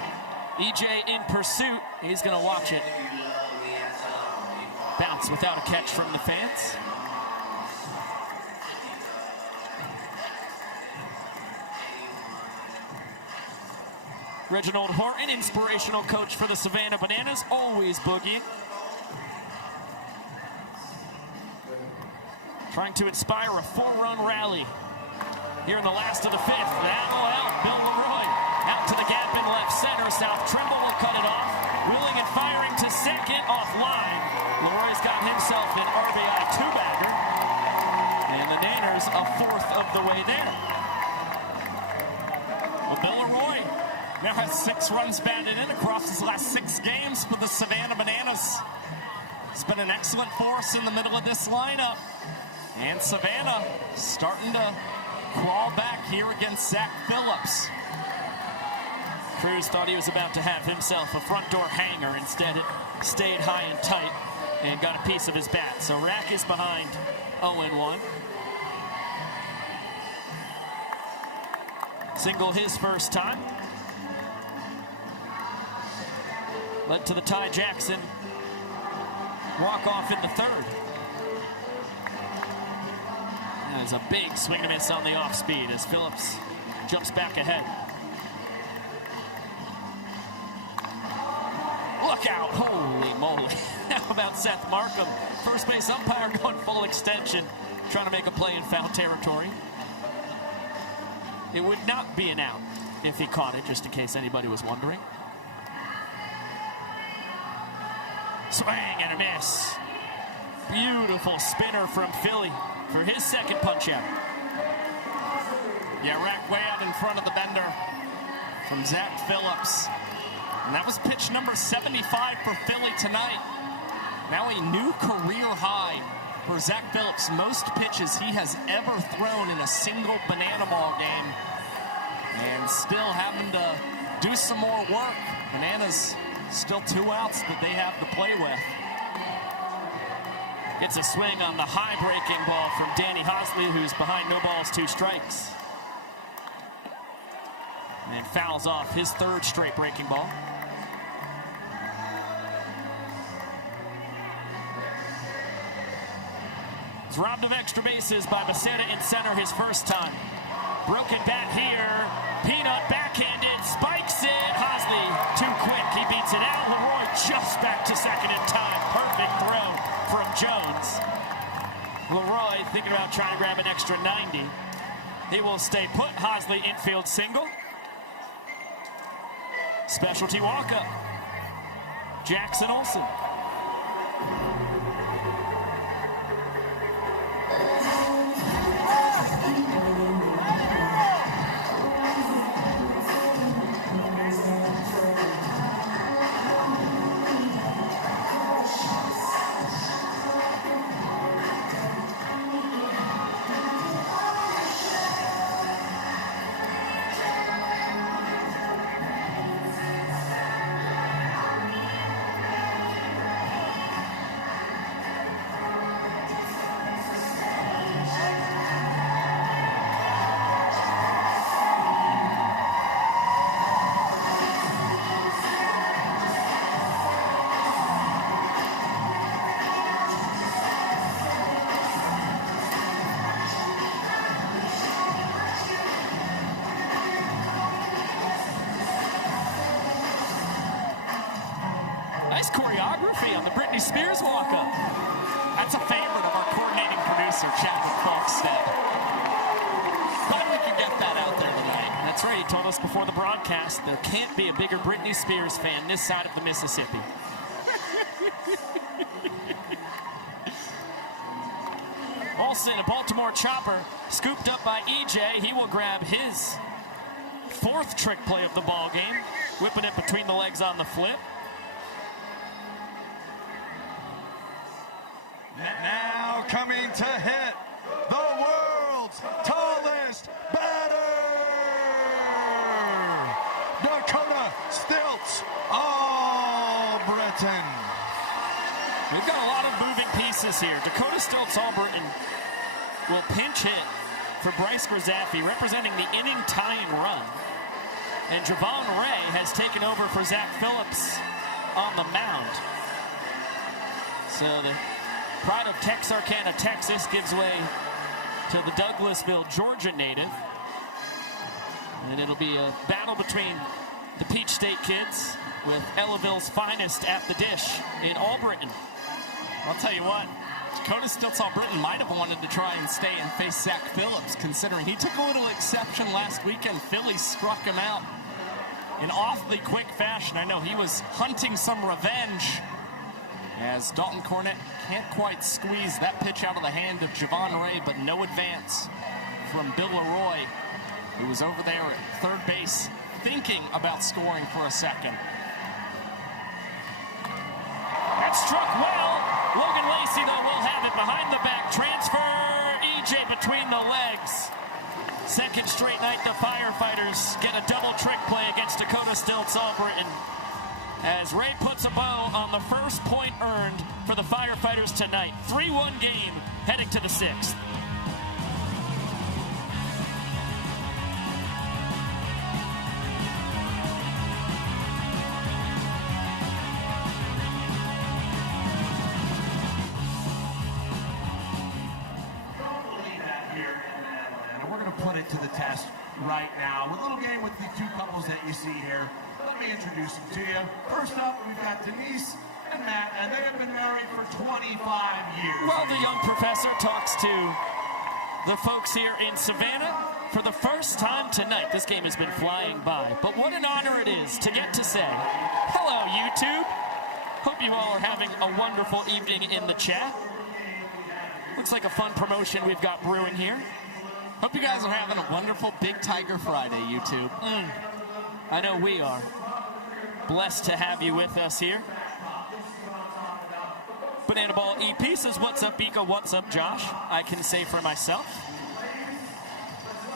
EJ in pursuit. He's going to watch it. Bounce without a catch from the fans. Reginald Horton, inspirational coach for the Savannah Bananas, always boogieing. Trying to inspire a 4-run rally here in the last of the 5th. That will help Bill Leroy. Out to the gap in left center. South Trimble will cut it off. Wheeling and firing to second, offline. Leroy's got himself an RBI 2-bagger. And the Naners a 4th of the way there. Well, Bill Leroy now has 6 runs batted in across his last 6 games for the Savannah Bananas. It's been an excellent force in the middle of this lineup. And Savannah starting to crawl back here against Zach Phillips. Cruz thought he was about to have himself a front door hanger. Instead, it stayed high and tight and got a piece of his bat. So Rack is behind 0-1. Single his first time. Led to the Ty Jackson walk-off in the 3rd. There's a big swing and miss on the off-speed as Phillips jumps back ahead. Look out, holy moly. How about Seth Markham? First base umpire going full extension, trying to make a play in foul territory. It would not be an out if he caught it, just in case anybody was wondering. Swing and a miss. Beautiful spinner from Philly for his 2nd punch out. Yeah, Rack way out in front of the bender from Zach Phillips. And that was pitch number 75 for Philly tonight. Now a new career high for Zach Phillips. Most pitches he has ever thrown in a single Banana Ball game. And still having to do some more work. Bananas still 2 outs that they have to play with. Gets a swing on the high breaking ball from Danny Hosley, who's behind no balls, 2 strikes. And fouls off his 3rd straight breaking ball. It's robbed of extra bases by Becerra in center his first time. Broken bat here. Peanut backhanded, spikes it. Hosley too quick. He beats it out. Leroy just back to second in time. Perfect throw from Jones. Leroy thinking about trying to grab an extra 90. He will stay put. Hosley infield single. Specialty walk-up. Jackson Olsen. Murphy on the Britney Spears walk-up. That's a favorite of our coordinating producer, Chadwick Falkstead. Thought we could get that out there tonight. That's right, he told us before the broadcast there can't be a bigger Britney Spears fan this side of the Mississippi. Olsen, a Baltimore chopper, scooped up by EJ. He will grab his 4th trick play of the ball game, whipping it between the legs on the flip. Now coming to hit the world's tallest batter, Dakota Stilts All-Britain. We've got a lot of moving pieces here. Dakota Stilts All-Britain will pinch hit for Bryce Grzaffi, representing the inning tying run. And Javon Ray has taken over for Zach Phillips on the mound. So the pride of Texarkana, Texas gives way to the Douglasville, Georgia native. And it'll be a battle between the Peach State kids with Ellaville's finest at the dish in All-Britain. I'll tell you what, Dakota Stilts All-Britain might have wanted to try and stay and face Zach Phillips, considering he took a little exception last weekend. Philly struck him out in awfully quick fashion. I know he was hunting some revenge, as Dalton Cornett can't quite squeeze that pitch out of the hand of Javon Ray, but no advance from Bill Leroy, who was over there at third base thinking about scoring for a second. That struck well. Logan Lacey, though, will have it behind the back. Transfer, EJ between the legs. Second straight night the Firefighters get a double trick play against Dakota Stilts All-Britain, as Ray puts a bow on the first point earned for the Firefighters tonight. 3-1 game heading to the 6th. To the test right now with a little game with the 2 couples that you see here. Let me introduce them to you. First up, we've got Denise and Matt, and they have been married for 25 years. Well, the young professor talks to the folks here in Savannah for the first time tonight. This game has been flying by, but what an honor it is to get to say, hello, YouTube. Hope you all are having a wonderful evening in the chat. Looks like a fun promotion we've got brewing here. Hope you guys are having a wonderful Big Tiger Friday, YouTube. I know we are. Blessed to have you with us here. Banana Ball EP says, what's up, Bika? What's up, Josh? I can say for myself,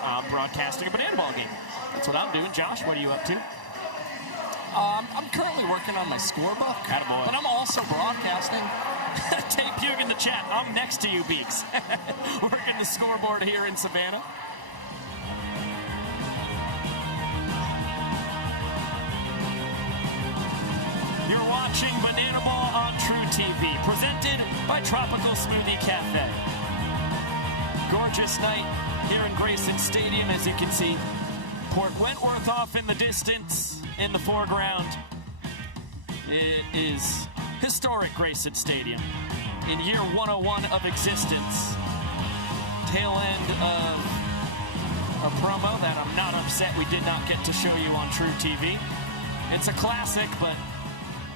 I'm broadcasting a Banana Ball game. That's what I'm doing. Josh, what are you up to? I'm currently working on my scorebook, Attaboy. but I'm also broadcasting. Tape Pug in the chat. I'm next to you, Beaks. Working the scoreboard here in Savannah. You're watching Banana Ball on True TV, presented by Tropical Smoothie Cafe. Gorgeous night here in Grayson Stadium, as you can see. Port Wentworth off in the distance, in the foreground. It is historic Grayson Stadium in year 101 of existence. Tail end of a promo that I'm not upset we did not get to show you on True TV. It's a classic, but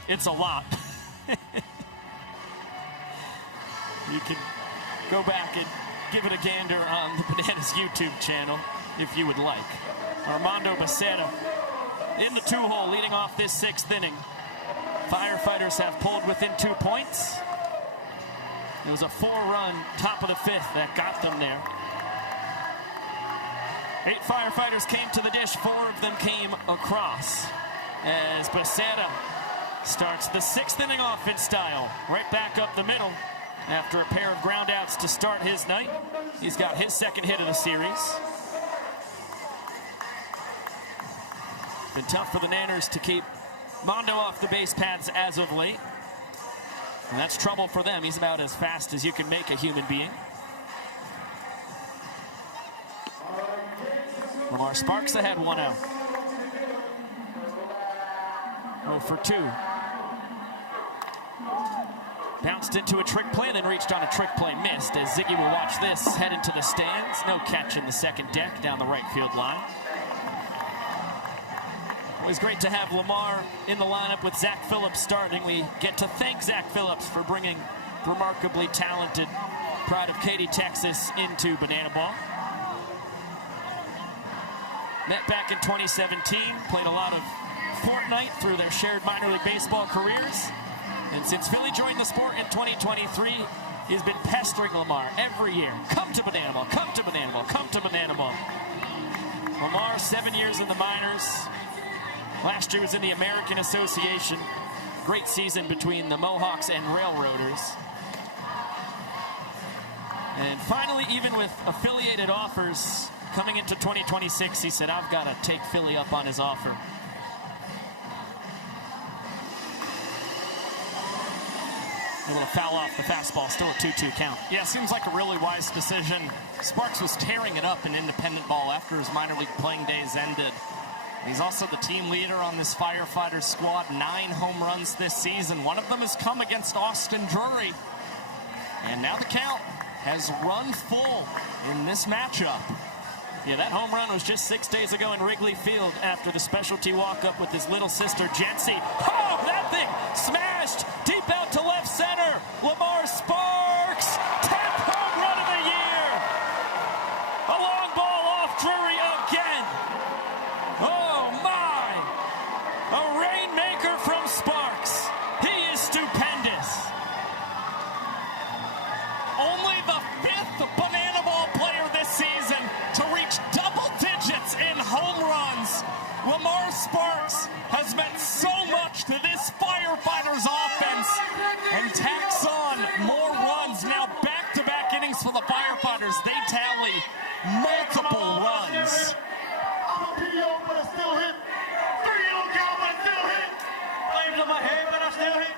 it's a lot. You can go back and give it a gander on the Bananas YouTube channel if you would like. Armando Becerra in the 2-hole leading off this 6th inning. Firefighters have pulled within 2 points. It was a 4-run top of the 5th that got them there. 8 Firefighters came to the dish, 4 of them came across. As Becerra starts the 6th inning off in style. Right back up the middle after a pair of groundouts to start his night. He's got his 2nd hit of the series. Been tough for the Nanners to keep Mondo off the base paths as of late. And that's trouble for them. He's about as fast as you can make a human being. Lamar Sparks ahead 1-0. 0 for 2. Bounced into a trick play, then reached on a trick play, missed. As Ziggy will watch this, head into the stands. No catch in the second deck down the right field line. Always great to have Lamar in the lineup with Zach Phillips starting. We get to thank Zach Phillips for bringing remarkably talented pride of Katy, Texas into Banana Ball. Met back in 2017, played a lot of Fortnite through their shared minor league baseball careers. And since Philly joined the sport in 2023, he's been pestering Lamar every year. Come to Banana Ball, come to Banana Ball, come to Banana Ball. Lamar, 7 years in the minors. Last year was in the American Association. Great season between the Mohawks and Railroaders. And finally, even with affiliated offers coming into 2026, he said, I've got to take Philly up on his offer. Able to foul off the fastball, still a 2-2 count. Yeah, seems like a really wise decision. Sparks was tearing it up in independent ball after his minor league playing days ended. He's also the team leader on this Firefighters squad, 9 home runs this season. One of them has come against Austin Drury. And now the count has run full in this matchup. Yeah, that home run was just 6 days ago in Wrigley Field after the specialty walk-up with his little sister, Jency. Oh, that thing smashed deep out to left center. Lamar Sparks, 10th home run of the year. A long ball off Drury again. Oh, my. A rainmaker from Sparks. He is stupendous. Only the 5th Banana Ball player this season to reach double digits in home runs. Lamar Sparks has meant so much to this Firefighters offense and tacks on more runs. Now back-to-back innings for the Firefighters. They tally multiple runs. I'm a PO, but I still hit. 3-0 count, but I still hit. Flames on my head, but I still hit.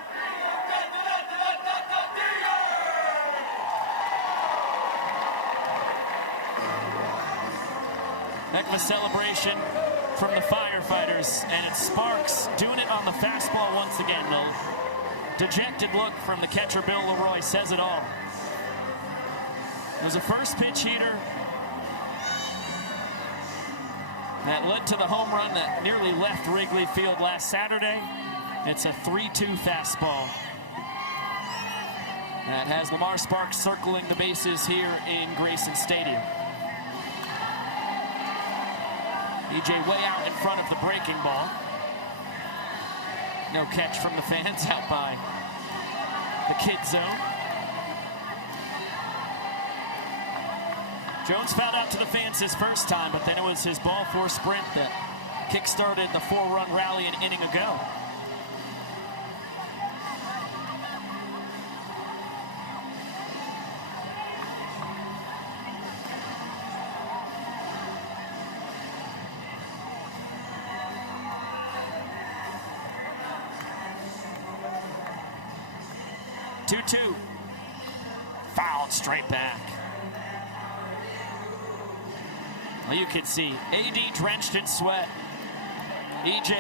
Heck of a celebration from the Firefighters, and it's Sparks doing it on the fastball once again. The dejected look from the catcher, Bill Leroy, says it all. It was a first pitch heater that led to the home run that nearly left Wrigley Field last Saturday. It's a 3-2 fastball that has Lamar Sparks circling the bases here in Grayson Stadium. EJ way out in front of the breaking ball. No catch from the fans out by the kid zone. Jones fouled out to the fans his first time, but then it was his ball four sprint that kick-started the 4-run rally an inning ago. Fouled straight back. Well, you can see AD drenched in sweat. EJ,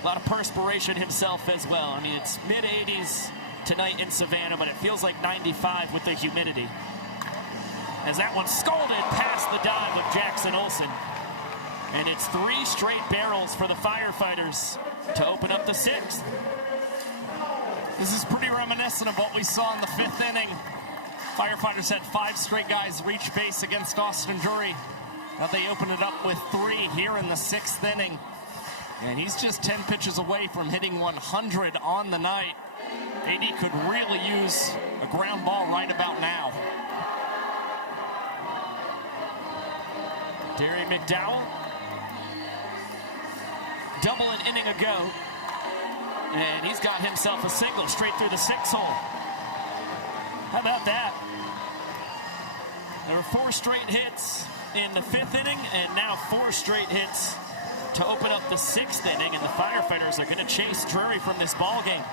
a lot of perspiration himself as well. I mean, it's mid-80s tonight in Savannah, but it feels like 95 with the humidity. As that one scolded past the dive of Jackson Olsen. And it's 3 straight barrels for the Firefighters to open up the 6th. This is pretty reminiscent of what we saw in the 5th inning. Firefighters had 5 straight guys reach base against Austin Drury. Now they opened it up with 3 here in the 6th inning. And he's just 10 pitches away from hitting 100 on the night. AD could really use a ground ball right about now. Derry McDowell, double an inning ago. And he's got himself a single straight through the 6 hole. How about that? There were 4 straight hits in the 5th inning, and now 4 straight hits to open up the 6th inning, and the Firefighters are going to chase Drury from this ball game.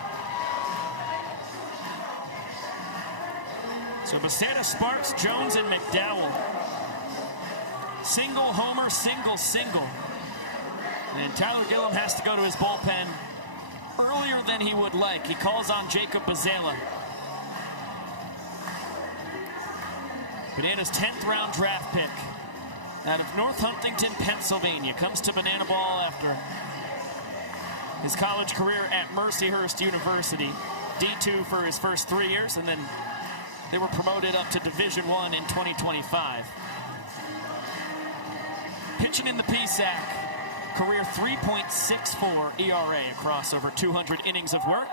So Baceta, Sparks, Jones, and McDowell. Single, homer, single, single. And Tyler Gillum has to go to his bullpen earlier than he would like. He calls on Jacob Bazela. Bananas' 10th round draft pick out of North Huntington, Pennsylvania, comes to Banana Ball after his college career at Mercyhurst University. D2 for his first 3 years, and then they were promoted up to Division I in 2025. Pitching in the PSAC, career 3.64 ERA across over 200 innings of work.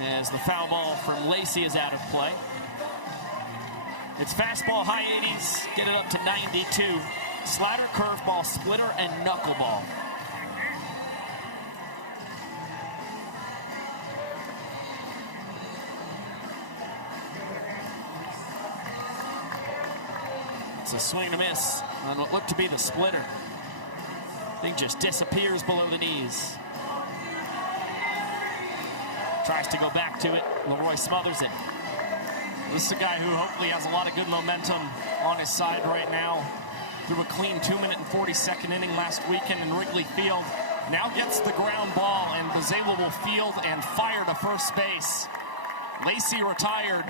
As the foul ball from Lacey is out of play. It's fastball, high 80s, get it up to 92. Slider, curveball, splitter, and knuckleball. It's a swing and a miss on what looked to be the splitter. Thing just disappears below the knees. Tries to go back to it. Leroy smothers it. This is a guy who hopefully has a lot of good momentum on his side right now. Threw a clean 2-minute and 42nd inning last weekend in Wrigley Field. Now gets the ground ball, and Bazela will field and fire to first base. Lacey retired,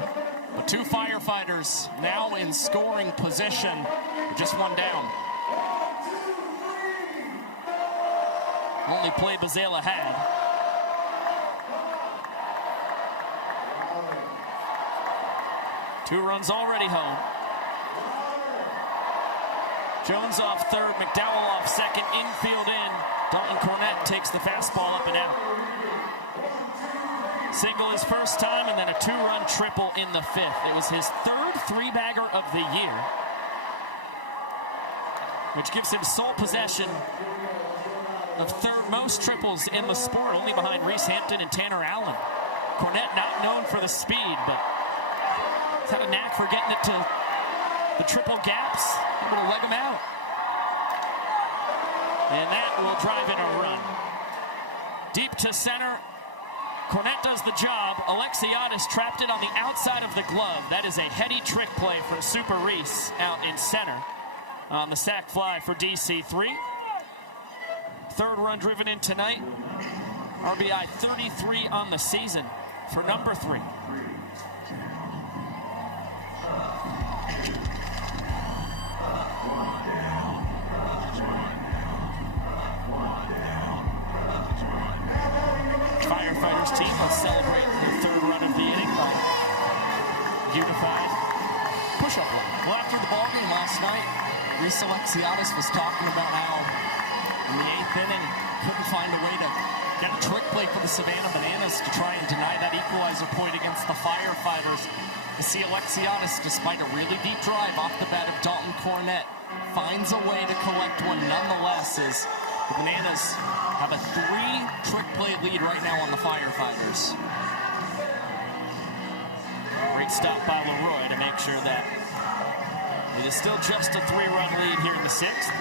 but 2 Firefighters now in scoring position. Just one down. Only play Bazela had. Two runs already home. Jones off third, McDowell off second, infield in. Dalton Cornett takes the fastball up and out. Single his first time, and then a 2-run triple in the 5th. It was his 3rd 3-bagger of the year, which gives him sole possession of 3rd most triples in the sport, only behind Reese Hampton and Tanner Allen. Cornett not known for the speed, but he's had a knack for getting it to the triple gaps, able to leg him out. And that will drive in a run. Deep to center. Cornett does the job. Alexiadis trapped it on the outside of the glove. That is a heady trick play from Super Reese out in center on the sac fly for DC3. 3rd run driven in tonight. RBI 33 on the season for number 3. Firefighters team will celebrate their 3rd run of the inning by unified push-up line. Well, after the ballgame last night, Reese Alexiadis was talking about how in the 8th inning couldn't find a way to get a trick play for the Savannah Bananas to try and deny that equalizer point against the Firefighters. You see Alexiadis, despite a really deep drive off the bat of Dalton Cornett, finds a way to collect one nonetheless, as the Bananas have a 3-trick play lead right now on the Firefighters. Great stop by Leroy to make sure that it is still just a 3-run lead here in the 6th.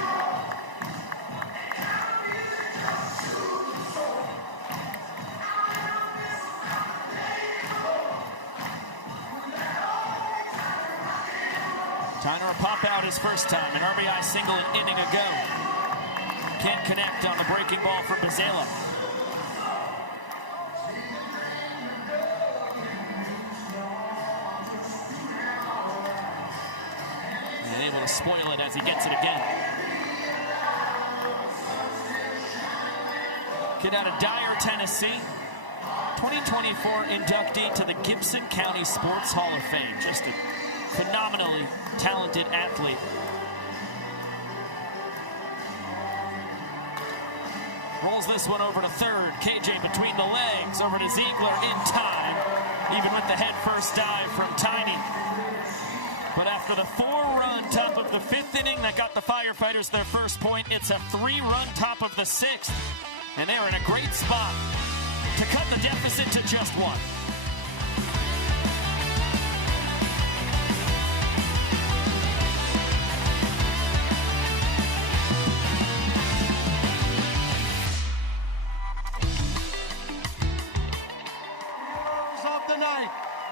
Tyner will pop out his first time, an RBI single an inning ago. Can't connect on the breaking ball for Bazela. And able to spoil it as he gets it again. Kid out of Dyer, Tennessee. 2024 inductee to the Gibson County Sports Hall of Fame. Just a phenomenally talented athlete. Rolls this one over to third. KJ between the legs, over to Ziegler in time, even with the head first dive from Tiny. But after the 4-run top of the 5th inning that got the Firefighters their first point, it's a 3-run top of the 6th. And they're in a great spot to cut the deficit to just 1.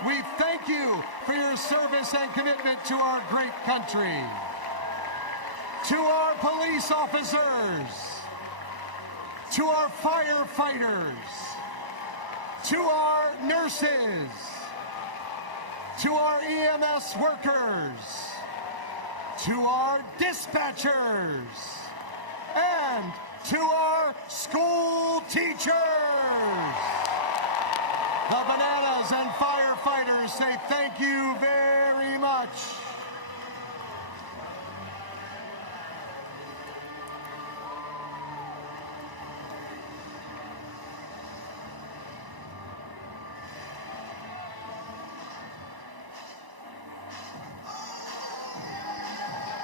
We thank you for your service and commitment to our great country. To our police officers, to our firefighters, to our nurses, to our EMS workers, to our dispatchers, and to our school teachers. The Bananas and Firefighters say thank you very much.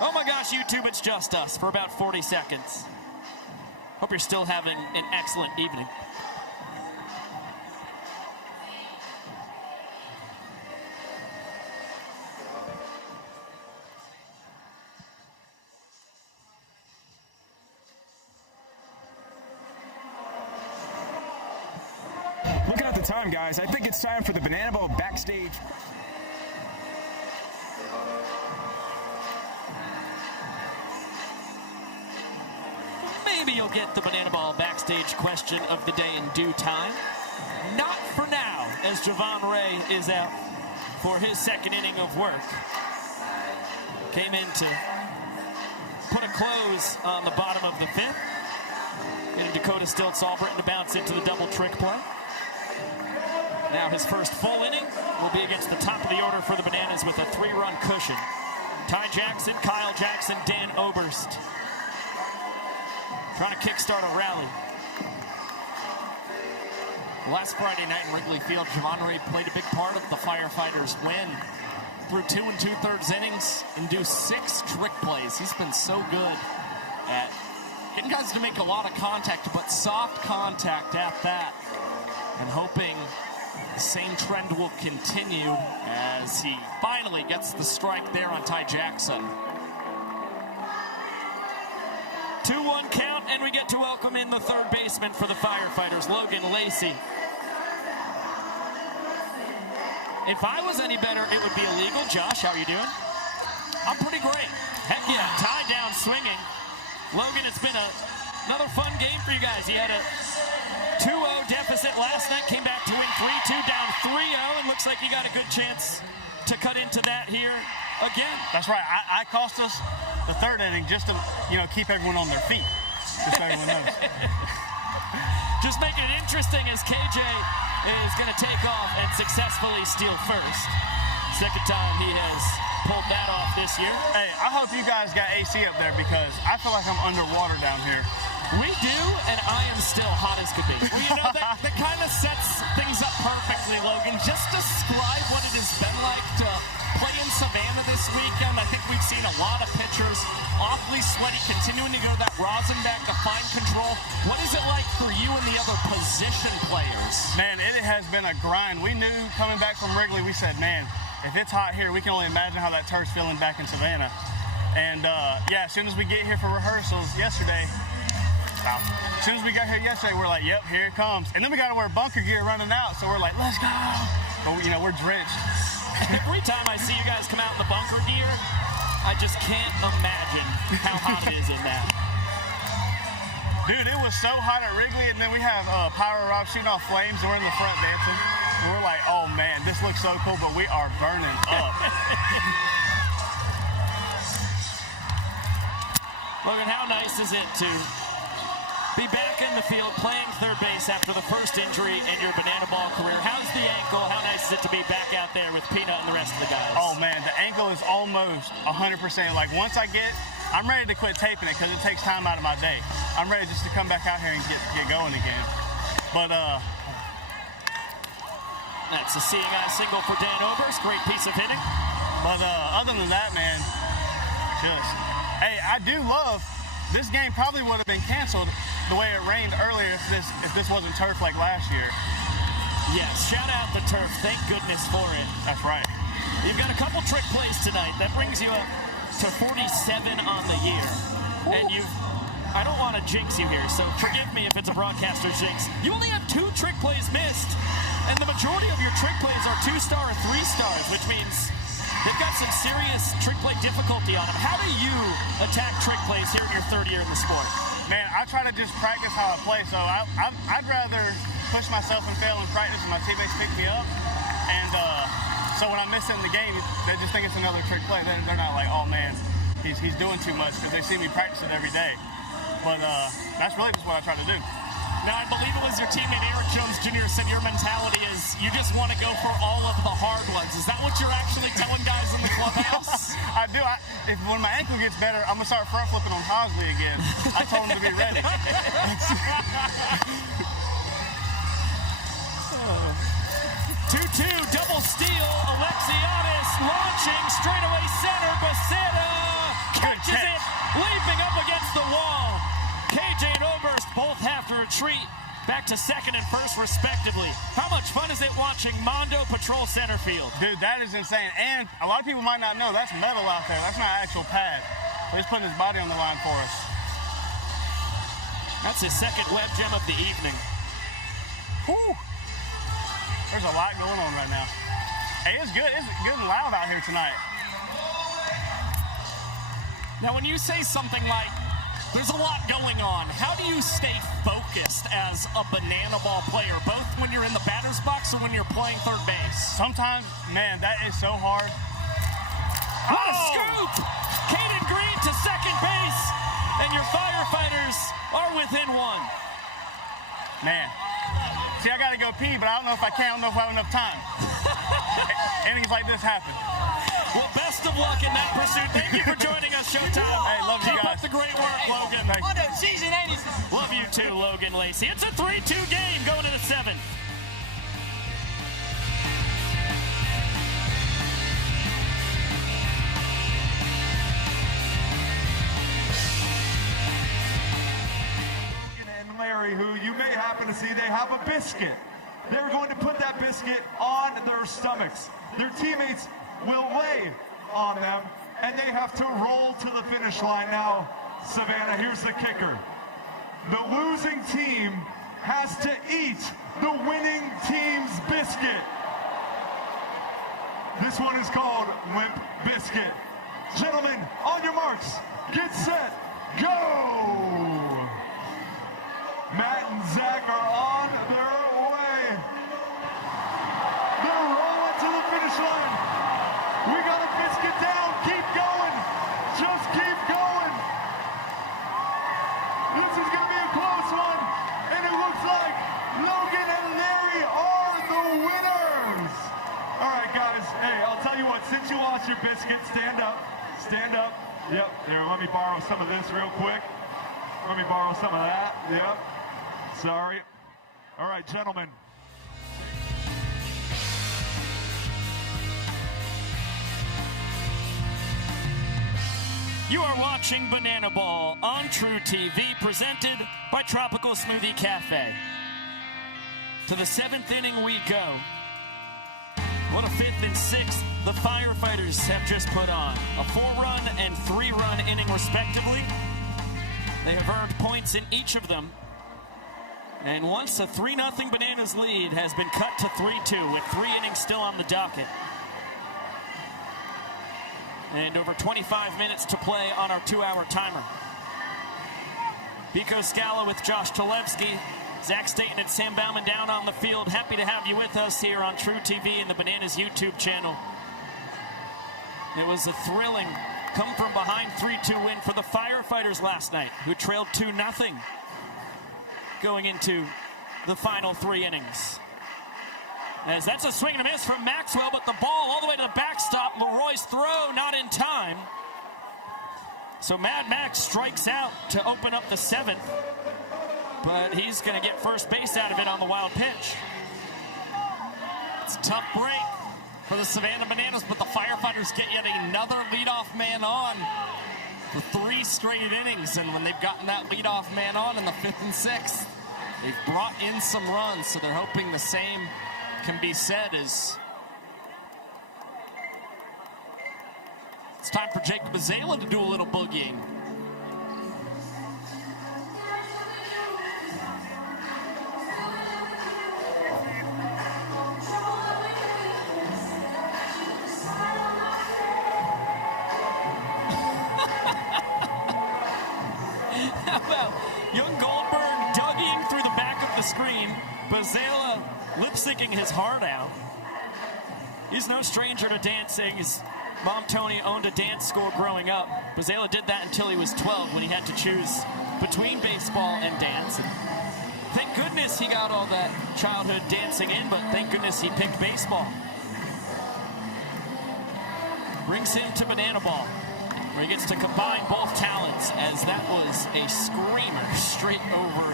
Oh my gosh, YouTube, it's just us for about 40 seconds. Hope you're still having an excellent evening. Looking at the time, guys, I think it's time for the Banana Bowl backstage. Maybe you'll get the Banana Ball backstage question of the day in due time. Not for now, as Javon Ray is out for his second inning of work. Came in to put a close on the bottom of the fifth. Getting Dakota Stiltz Albritton to bounce into the double trick play. Now his first full inning will be against the top of the order for the Bananas with a 3-run cushion. Ty Jackson, Kyle Jackson, Dan Oberst. Trying to kickstart a rally. Last Friday night in Wrigley Field, Javon Ray played a big part of the Firefighters' win. Through 2 2/3 innings, induced 6 trick plays. He's been so good at getting guys to make a lot of contact, but soft contact at that. And hoping the same trend will continue as he finally gets the strike there on Ty Jackson. 2-1 count, and we get to welcome in the third baseman for the Firefighters, Logan Lacey. If I was any better, it would be illegal. Josh, how are you doing? I'm pretty great. Heck yeah, Ty down swinging. Logan, it's been another fun game for you guys. He had a 2-0 deficit last night, came back to win 3-2, down 3-0, and looks like you got a good chance to cut into that here again. That's right. I cost us the third inning just to, keep everyone on their feet. Just so everyone knows. Just making it interesting as KJ is going to take off and successfully steal first. Second time he has pulled that off this year. Hey, I hope you guys got AC up there because I feel like I'm underwater down here. We do, and I am still hot as could be. Well, that kind of sets things up perfectly, Logan. Just describe what it has been like to play in Savannah this weekend. I think we've seen a lot of pitchers awfully sweaty, continuing to go to that rosin bag to find control. What is it like for you and the other position players? Man, it has been a grind. We knew coming back from Wrigley, we said, man, if it's hot here, we can only imagine how that turf's feeling back in Savannah. And, as soon as we get here for rehearsals yesterday, as soon as we got here yesterday, we're like, yep, here it comes. And then we got to wear bunker gear running out, so we're like, let's go. But, we're drenched. Every time I see you guys come out in the bunker gear, I just can't imagine how hot it is in that. Dude, it was so hot at Wrigley, and then we have Pyro Rob shooting off flames, and we're in the front dancing. And we're like, oh, man, this looks so cool, but we are burning up. Logan, how nice is it to be back in the field playing third base after the first injury in your Banana Ball career? How's the ankle? How nice is it to be back out there with Peanut and the rest of the guys? Oh, man, the ankle is almost 100%. Like, once I'm ready to quit taping it because it takes time out of my day. I'm ready just to come back out here and get going again. But, that's a seeing eye single for Dan Oberst. Great piece of hitting. But, other than that, man, hey, I do love, this game probably would have been canceled the way it rained earlier if this wasn't turf like last year. Yes, shout out the turf. Thank goodness for it. That's right. You've got a couple trick plays tonight. That brings you up to 47 on the year. And I don't want to jinx you here, so forgive me if it's a broadcaster's jinx. You only have 2 trick plays missed, and the majority of your trick plays are 2-star or 3-stars, which means they've got some serious trick play difficulty on them. How do you attack trick plays here in your third year in the sport? man, I try to just practice how I play. So I'd rather push myself and fail in practice and my teammates pick me up. And so when I miss it in the game, they just think it's another trick play. They're not like, oh man, he's doing too much, because they see me practice it every day. But that's really just what I try to do. Now, I believe it was your teammate Eric Jones Jr. said your mentality is you just want to go for all of the hard ones. Is that what you're actually telling guys in the clubhouse? I do. When my ankle gets better, I'm going to start front flipping on Hosley again. I told him to be ready. 2-2, double steal. Alexiadis launching straightaway center. Becerra catches it, leaping up against the wall. KJ and Oberst both have to retreat back to second and first, respectively. How much fun is it watching Mondo patrol center field? Dude, that is insane. And a lot of people might not know that's metal out there. That's not actual pad. He's putting his body on the line for us. That's his second web gem of the evening. Whew. There's a lot going on right now. Hey, it's good. It's good and loud out here tonight. Now, when you say something like, there's a lot going on, how do you stay focused as a banana ball player, both when you're in the batter's box or when you're playing third base? Sometimes, man, that is so hard. What a scoop! Caden Green to second base, and your Firefighters are within one. Man. See, I got to go pee, but I don't know if I can. I don't know if I have enough time. Innings like this happen. Well, best of luck in that pursuit. Thank you for joining us, Showtime. Hey, love you Keep guys. up the great work, Logan. Season 80. Love you too, Logan Lacey. It's a 3-2 game going to the seventh. Larry, who you may happen to see, they have a biscuit. They're going to put that biscuit on their stomachs. Their teammates will lay on them, and they have to roll to the finish line. Now, Savannah, here's the kicker. The losing team has to eat the winning team's biscuit. This one is called Limp Biscuit. Gentlemen, on your marks, get set, go! Matt and Zach are on their way. They're rolling to the finish line. We got a biscuit down. Keep going. Just keep going. This is going to be a close one. And it looks like Logan and Larry are the winners. All right, guys. Hey, I'll tell you what. Since you lost your biscuit, stand up. Stand up. Yep. Here, let me borrow some of this real quick. Let me borrow some of that. Yep. Sorry. All right, gentlemen. You are watching Banana Ball on True TV, presented by Tropical Smoothie Cafe. To the seventh inning we go. What a fifth and sixth the Firefighters have just put on. A 4-run and 3-run inning, respectively. They have earned points in each of them. And once a 3-0 Bananas lead has been cut to 3-2 with 3 innings still on the docket. And over 25 minutes to play on our 2-hour timer. Biko Scala with Josh Talevsky, Zach Staten and Sam Bauman down on the field. Happy to have you with us here on True TV and the Bananas YouTube channel. It was a thrilling come-from-behind 3-2 win for the Firefighters last night, who trailed 2-0. Going into the final 3 innings. As that's a swing and a miss from Maxwell, but the ball all the way to the backstop. Leroy's throw not in time. So Mad Max strikes out to open up the 7th, but he's going to get first base out of it on the wild pitch. It's a tough break for the Savannah Bananas, but the Firefighters get yet another leadoff man on for 3 straight innings, and when they've gotten that leadoff man on in the 5th and 6th, they've brought in some runs, so they're hoping the same can be said as it's time for Jacob Azala to do a little boogieing. singing his heart out. He's no stranger to dancing. His mom, Tony, owned a dance school growing up. Bazela did that until he was 12 when he had to choose between baseball and dance. And thank goodness he got all that childhood dancing in, but thank goodness he picked baseball. Brings him to banana ball, where he gets to combine both talents, as that was a screamer straight over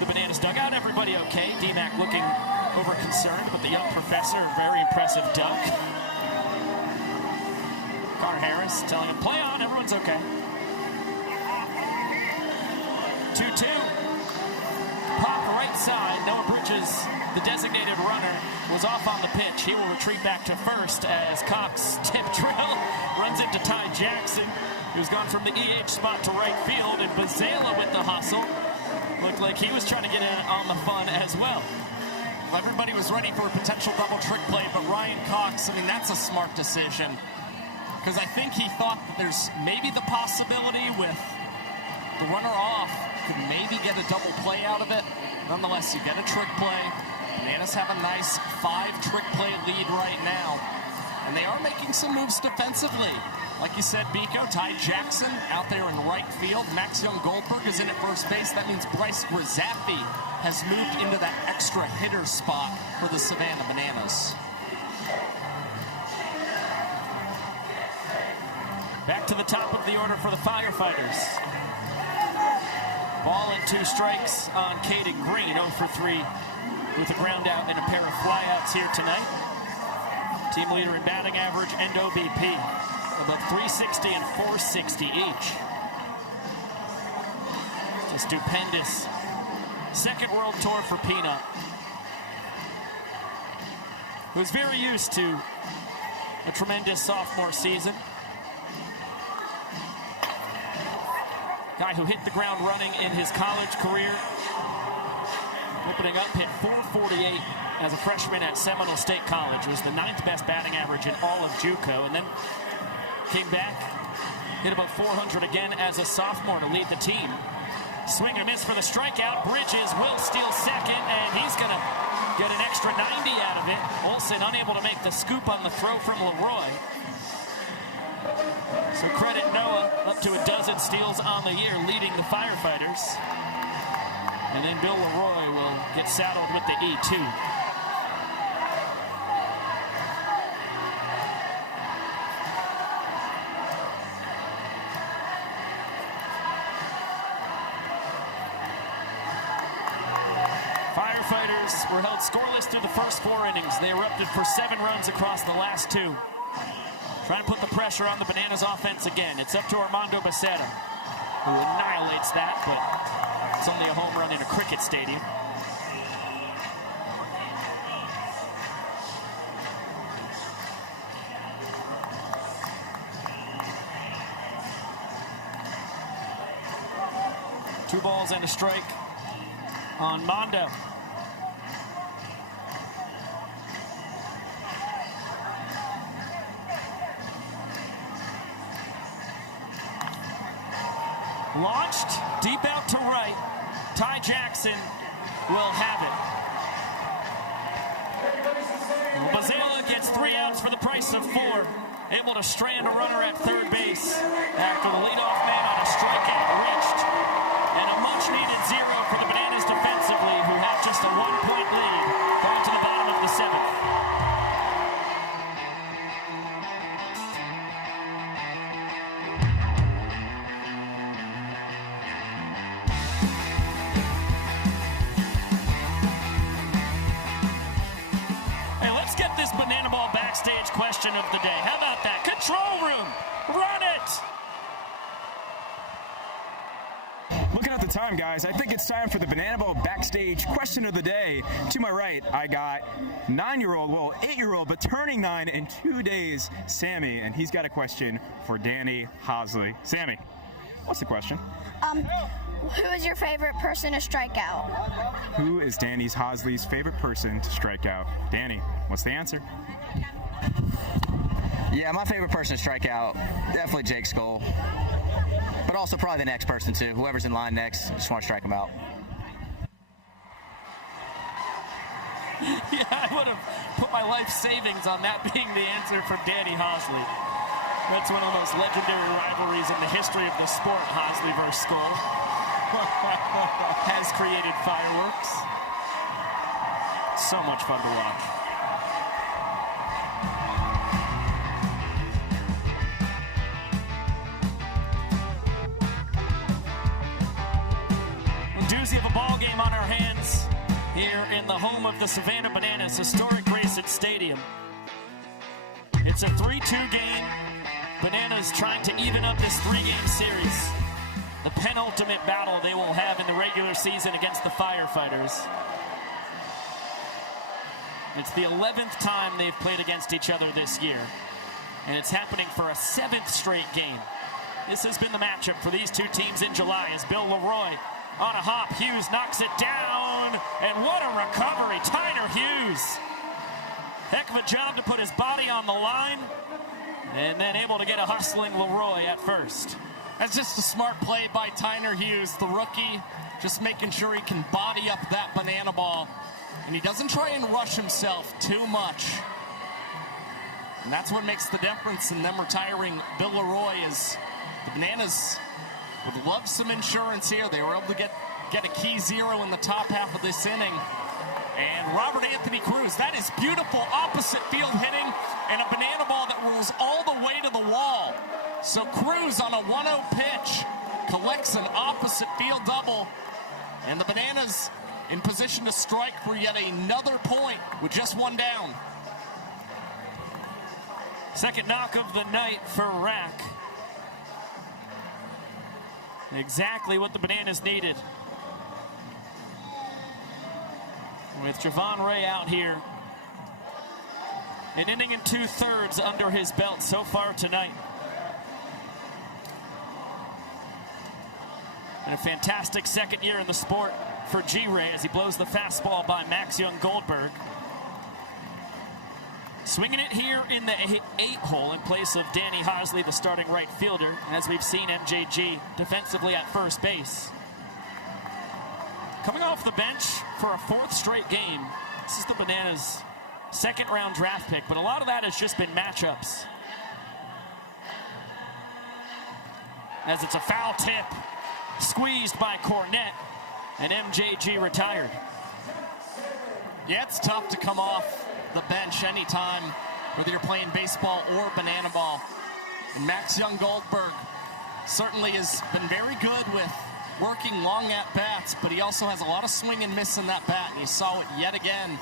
the Bananas dugout. Everybody okay. D-Mac looking over concerned, but the young professor, very impressive duck. Connor Harris telling him, play on, everyone's okay. 2-2. Pop right side. Noah Bridges, the designated runner, was off on the pitch. He will retreat back to first as Cox tip drill runs into Ty Jackson, who's gone from the EH spot to right field, and Bazela with the hustle. Looked like he was trying to get in on the fun as well. Everybody was ready for a potential double trick play, but Ryan Cox, I mean, that's a smart decision, because I think he thought that there's maybe the possibility with the runner off could maybe get a double play out of it. Nonetheless, you get a trick play. Bananas have a nice 5-trick play lead right now, and they are making some moves defensively. Like you said, Biko, Ty Jackson out there in right field. Max Young-Goldberg is in at first base. That means Bryce Grizzappi has moved into that extra hitter spot for the Savannah Bananas. Back to the top of the order for the Firefighters. Ball and 2 strikes on Caden Green, 0 for 3 with a ground out and a pair of flyouts here tonight. Team leader in batting average and OBP, above 360 and 460 each. It's a stupendous second world tour for Peanut, who's very used to a tremendous sophomore season. Guy who hit the ground running in his college career. Opening up, hit .448 as a freshman at Seminole State College. It was the 9th best batting average in all of JUCO, and then came back, hit about 400 again as a sophomore to lead the team. Swing and a miss for the strikeout. Bridges will steal second, and he's going to get an extra 90 out of it. Olsen unable to make the scoop on the throw from Leroy. So credit Noah, up to a dozen steals on the year, leading the Firefighters. And then Bill Leroy will get saddled with the E2. Firefighters were held scoreless through the first 4 innings. They erupted for 7 runs across the last 2. Trying to put the pressure on the Bananas offense again. It's up to Armando Becerra, who annihilates that, but it's only a home run in a cricket stadium. Two balls and a strike on Mondo. Launched deep out to right. Ty Jackson will have it. Bazela gets 3 outs for the price of 4. Able to strand a runner at third base after the leadoff man on a strikeout reached. And a much-needed 0 for the Bananas defensively, who have just a 1-point lead going to the bottom of the 7th. Banana Ball backstage question of the day. How about that? Control room, run it! Looking at the time, guys, I think it's time for the Banana Ball backstage question of the day. To my right, I got 8-year-old, but turning 9 in 2 days, Sammy, and he's got a question for Danny Hosley. Sammy, what's the question? Who is your favorite person to strike out? Who is Danny Hosley's favorite person to strike out? Danny, what's the answer? Yeah, my favorite person to strike out, definitely Jake Skoll. But also probably the next person too. Whoever's in line next, just want to strike him out. Yeah, I would have put my life savings on that being the answer from Danny Hosley. That's one of the most legendary rivalries in the history of the sport, Hosley versus Skull. Has created fireworks. So much fun to watch. A doozy of a ball game on our hands here in the home of the Savannah Bananas, historic Grayson Stadium. It's a 3-2 game. Bananas trying to even up this 3-game series. The penultimate battle they will have in the regular season against the Firefighters. It's the 11th time they've played against each other this year. And it's happening for a 7th straight game. This has been the matchup for these two teams in July as Bill Leroy on a hop. Hughes knocks it down. And what a recovery. Tyner Hughes. Heck of a job to put his body on the line. And then able to get a hustling Leroy at first. That's just a smart play by Tyner Hughes, the rookie, just making sure he can body up that banana ball. And he doesn't try and rush himself too much. And that's what makes the difference in them retiring Bill Leroy. Is the Bananas would love some insurance here. They were able to get a key 0 in the top half of this inning. And Robert Anthony Cruz, that is beautiful opposite field hitting and a banana ball that rolls all the way to the wall. So Cruz on a 1-0 pitch collects an opposite field double. And the Bananas in position to strike for yet another point with just one down. Second knock of the night for Rack. Exactly what the Bananas needed. With Javon Ray out here. An inning and 2/3 under his belt so far tonight. And a fantastic second year in the sport for G-Ray as he blows the fastball by Max Young-Goldberg. Swinging it here in the 8-hole in place of Danny Hosley, the starting right fielder. And as we've seen, MJG defensively at first base. Coming off the bench for a 4th straight game. This is the Bananas' second-round draft pick, but a lot of that has just been matchups. As it's a foul tip, squeezed by Cornett, and MJG retired. Yeah, it's tough to come off the bench anytime, whether you're playing baseball or banana ball. And Max Young-Goldberg certainly has been very good with working long at bats, but he also has a lot of swing and miss in that bat, and you saw it yet again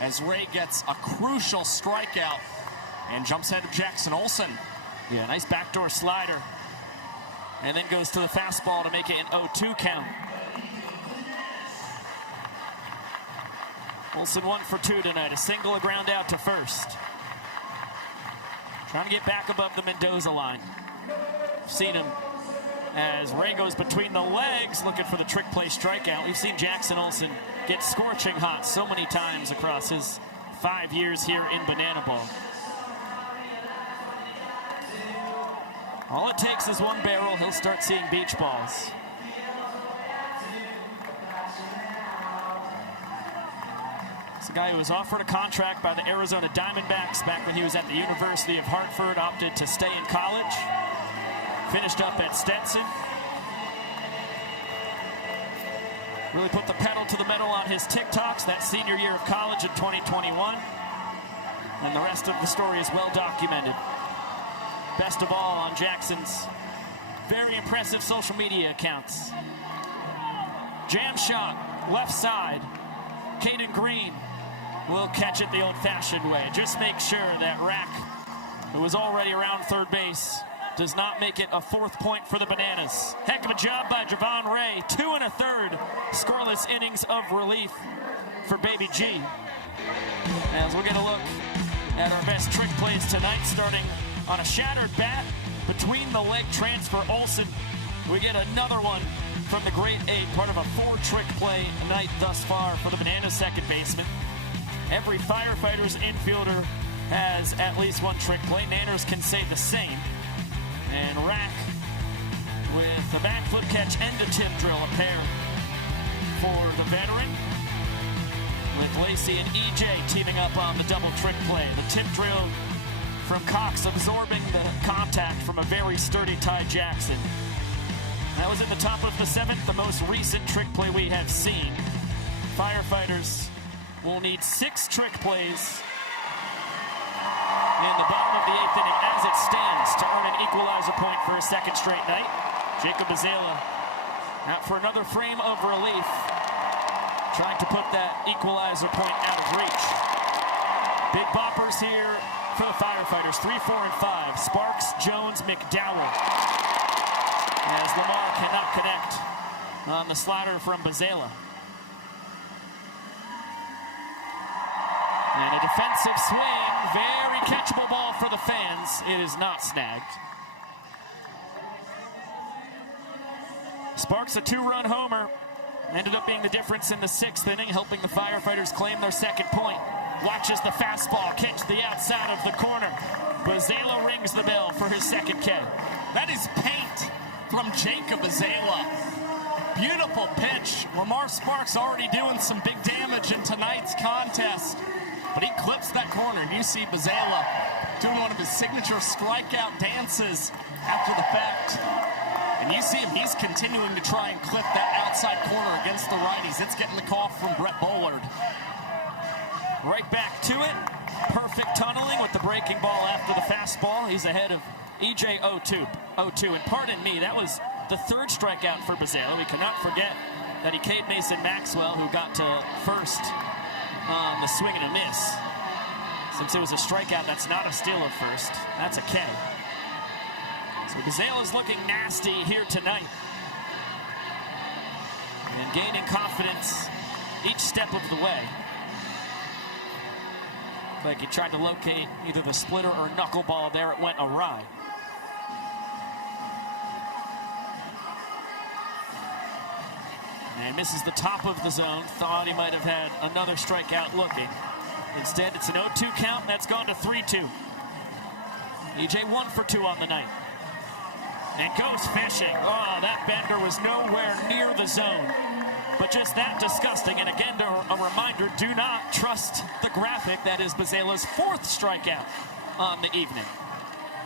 as Ray gets a crucial strikeout and jumps ahead of Jackson Olsen. Yeah, nice backdoor slider. And then goes to the fastball to make it an 0-2 count. Olsen 1 for 2 tonight. A single, a ground out to first. Trying to get back above the Mendoza line. Seen him as Ray goes between the legs looking for the trick play strikeout. We've seen Jackson Olsen get scorching hot so many times across his 5 years here in banana ball. All it takes is one barrel. He'll start seeing beach balls. It's a guy who was offered a contract by the Arizona Diamondbacks back when he was at the University of Hartford, opted to stay in college. Finished up at Stetson. Really put the pedal to the metal on his TikToks that senior year of college in 2021. And the rest of the story is well documented. Best of all on Jackson's very impressive social media accounts. Jam shot, left side. Caden Green will catch it the old-fashioned way. Just make sure that Rack, who was already around third base, does not make it a 4th point for the Bananas. Heck of a job by Javon Ray. 2 1/3 scoreless innings of relief for Baby G. As we'll get a look at our best trick plays tonight, starting on a shattered bat between the leg transfer Olsen. We get another one from the Great 8, part of a 4-trick play night thus far for the Bananas second baseman. Every Firefighters infielder has at least one trick play. Nanners can say the same. And Rack with a backflip catch and a tip drill, a pair for the veteran. with Lacey and EJ teaming up on the double trick play. The tip drill from Cox absorbing the contact from a very sturdy Ty Jackson. That was in the top of the 7th, the most recent trick play we have seen. Firefighters will need 6 trick plays in the bottom of the 8th inning as it stands to earn an equalizer point for a second straight night. Jacob Bazela out for another frame of relief, trying to put that equalizer point out of reach. Big boppers here for the Firefighters, 3, 4, and 5. Sparks, Jones, McDowell. As Lamar cannot connect on the slider from Bazela. And a defensive swing, very catchable ball for the fans. It is not snagged. Sparks, a 2-run homer, ended up being the difference in the 6th inning, helping the Firefighters claim their second point. Watches the fastball catch the outside of the corner. Bazela rings the bell for his second K. That is paint from Jacob Bazela. Beautiful pitch. Lamar Sparks already doing some big damage in tonight's contest. But he clips that corner, and you see Bazela doing one of his signature strikeout dances after the fact. And you see him, he's continuing to try and clip that outside corner against the righties. It's getting the call from Brett Bullard. Right back to it. Perfect tunneling with the breaking ball after the fastball. He's ahead of EJ 0-2. And pardon me, that was the 3rd strikeout for Bazela. We cannot forget that he K'd Mason Maxwell, who got to first on the swing and a miss. Since it was a strikeout, that's not a steal of first. That's a K. So Bazela's looking nasty here tonight. And gaining confidence each step of the way. Like he tried to locate either the splitter or knuckleball there. It went awry. And misses the top of the zone. Thought he might have had another strikeout looking. Instead, it's an 0-2 count, and that's gone to 3-2. EJ 1 for 2 on the night. And goes fishing. Oh, that bender was nowhere near the zone. But just that disgusting. And again, a reminder, do not trust the graphic. That is Bazela's 4th strikeout on the evening.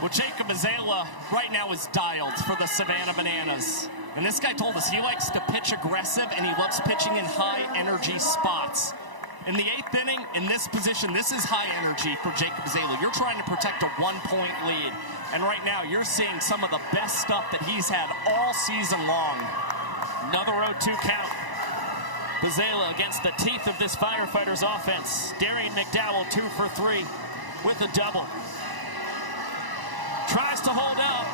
Well, Jacob Bazela right now is dialed for the Savannah Bananas. And this guy told us he likes to pitch aggressive, and he loves pitching in high-energy spots. In the 8th inning, in this position, this is high energy for Jacob Bazela. You're trying to protect a 1-point lead. And right now, you're seeing some of the best stuff that he's had all season long. Another 0-2 count. Bazela against the teeth of this Firefighters offense. Darian McDowell 2 for 3 with a double. Tries to hold up,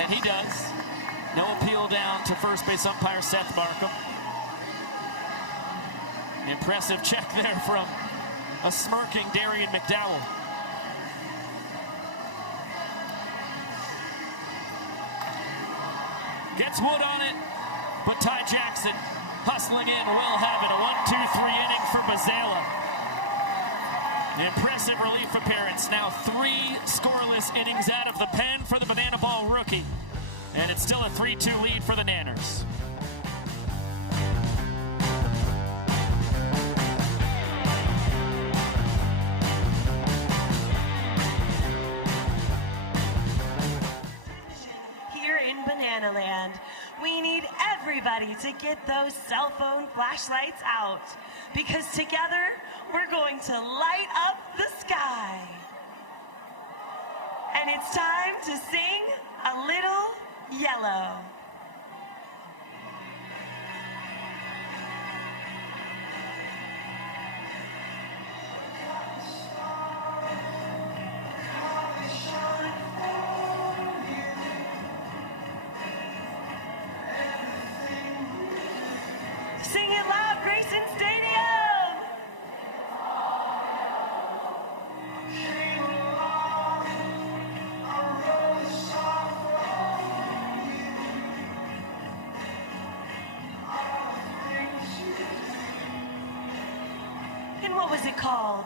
and he does. No appeal down to first base umpire Seth Markham. Impressive check there from a smirking Darian McDowell. Gets wood on it, but Ty Jackson hustling in will have it. A 1-2-3 inning for Bazela. An impressive relief appearance. Now 3 scoreless innings out of the pen for the Banana Ball rookie. And it's still a 3-2 lead for the Nanners. Here in Banana Land, we need everybody to get those cell phone flashlights out, because together we're going to light up the sky. And it's time to sing A Little Yellow. Sing it loud, Grayson Stadium! And what was it called?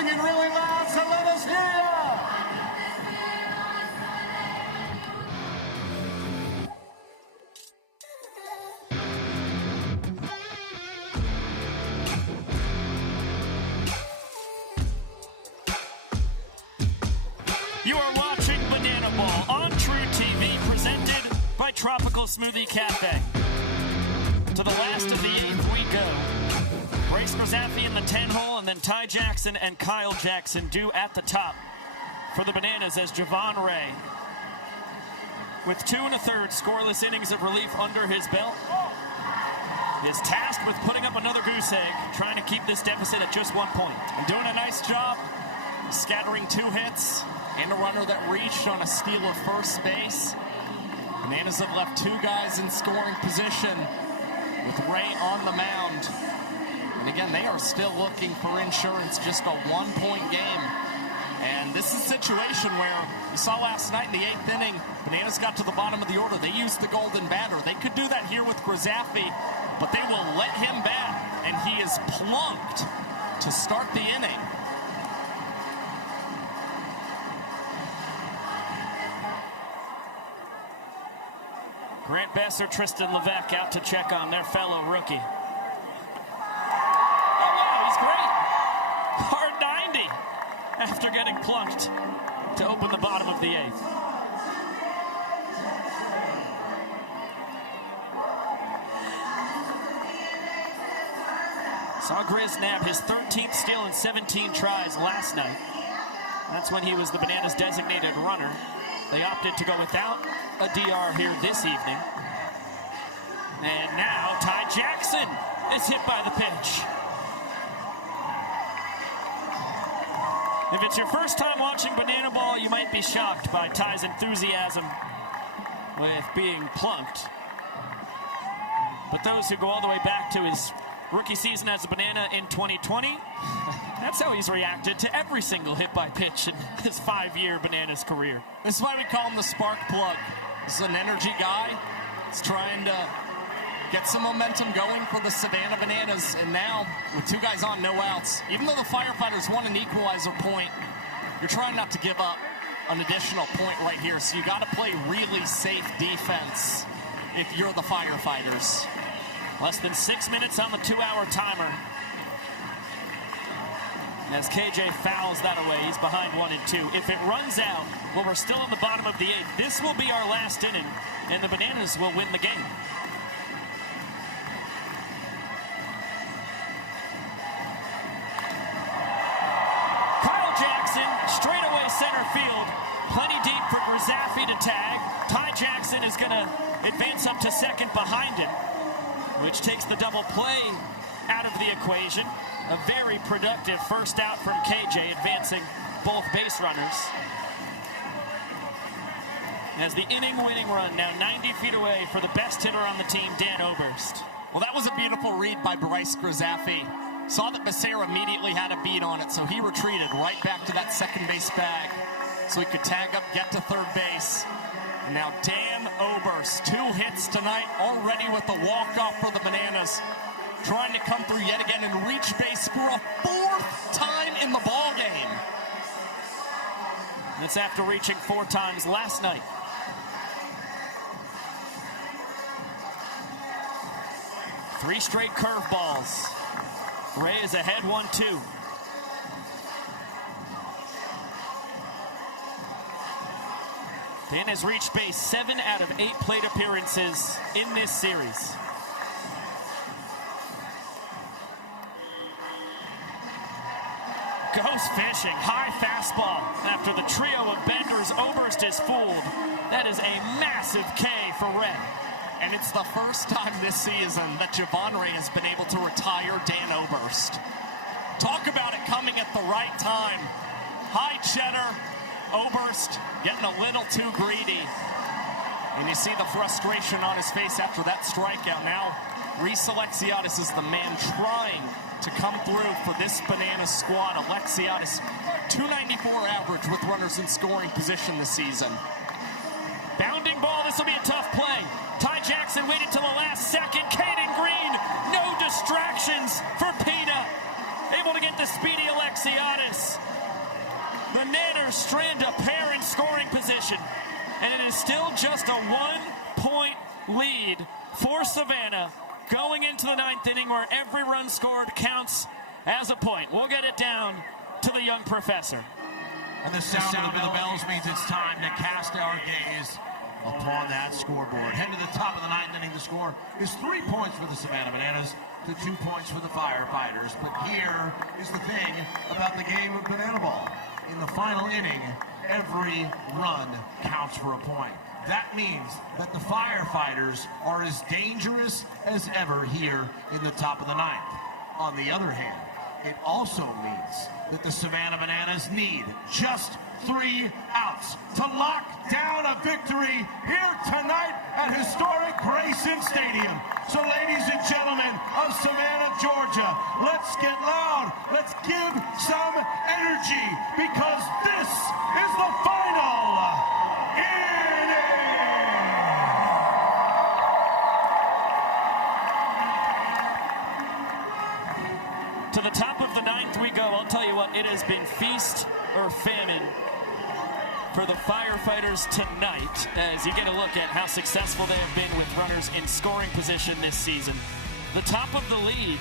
singing really loud, so let us hear ya. You are watching Banana Ball on True TV, presented by Tropical Smoothie Cafe. To the last of the 8th we go. Bryce Grazafi in the 10-hole, and then Ty Jackson and Kyle Jackson due at the top for the Bananas as Javon Ray, with 2 1/3 scoreless innings of relief under his belt, is tasked with putting up another goose egg, trying to keep this deficit at just 1 point. And doing a nice job scattering 2 hits and a runner that reached on a steal of first base. Bananas have left 2 guys in scoring position with Ray on the mound. And again, they are still looking for insurance, just a 1-point game. And this is a situation where you saw last night in the 8th inning, Bananas got to the bottom of the order. They used the golden batter. They could do that here with Grazafi, but they will let him bat, and he is plunked to start the inning. Grant Besser, Tristan Levesque out to check on their fellow rookie. Oh, wow, he's great. Hard 90 after getting plunked to open the bottom of the 8th. Saw Grizz nab his 13th steal in 17 tries last night. That's when he was the Bananas designated runner. They opted to go without a DR here this evening. And now Ty Jackson is hit by the pitch. If it's your first time watching Banana Ball, you might be shocked by Ty's enthusiasm with being plunked. But those who go all the way back to his rookie season as a Banana in 2020, that's how he's reacted to every single hit by pitch in his 5-year Bananas career. This is why we call him the spark plug. This is an energy guy. He's trying to get some momentum going for the Savannah Bananas. And now, with 2 guys on, no outs, even though the Firefighters won an equalizer point, you're trying not to give up an additional point right here. So you got to play really safe defense if you're the Firefighters. Less than 6 minutes on the 2-hour timer. As KJ fouls that away, he's behind 1 and 2. If it runs out, well, we're still in the bottom of the 8th. This will be our last inning, and the Bananas will win the game. Kyle Jackson, straightaway center field. Plenty deep for Grazafi to tag. Ty Jackson is going to advance up to second behind him, which takes the double play out of the equation. A very productive first out from KJ, advancing both base runners. As the inning-winning run now 90 feet away for the best hitter on the team, Dan Oberst. Well, that was a beautiful read by Bryce Grazafi. Saw that Becerra immediately had a beat on it, so he retreated right back to that second base bag so he could tag up, get to third base. And now Dan Oberst, 2 hits tonight, already with the walk-off for the Bananas. Trying to come through yet again and reach base for a 4th time in the ball game. That's after reaching 4 times last night. Three straight curveballs. Ray is ahead 1-2. Dan has reached base 7 out of 8 plate appearances in this series. Goes fishing, high fastball. After the trio of benders, Oberst is fooled. That is a massive K for Red. And it's the first time this season that Javon Ray has been able to retire Dan Oberst. Talk about it coming at the right time. High cheddar, Oberst getting a little too greedy. And you see the frustration on his face after that strikeout. Now, Reese Alexiadis is the man trying to come through for this Banana squad. Alexiadis, 294 average with runners in scoring position this season. Bounding ball, this will be a tough play. Ty Jackson waited till the last second. Caden Green, no distractions for Pina. Able to get the speedy Alexiadis. The Nanners strand a pair in scoring position, and it is still just a 1-point lead for Savannah going into the 9th inning, where every run scored counts as a point. We'll get it down to the young professor. And the sound of the bells means it's time to cast our gaze upon that scoreboard. Head to the top of the 9th inning. The score is 3 points for the Savannah Bananas to 2 points for the Firefighters. But here is the thing about the game of banana ball. In the final inning, every run counts for a point. That means that the Firefighters are as dangerous as ever here in the top of the 9th. On the other hand, it also means that the Savannah Bananas need just 3 outs to lock down a victory here tonight at historic Grayson Stadium. So ladies and gentlemen of Savannah, Georgia, let's get loud, let's give some energy, because this is the final inning. To the top of the 9th we go. I'll tell you what, it has been feast or famine for the Firefighters tonight, as you get a look at how successful they have been with runners in scoring position this season. The top of the league,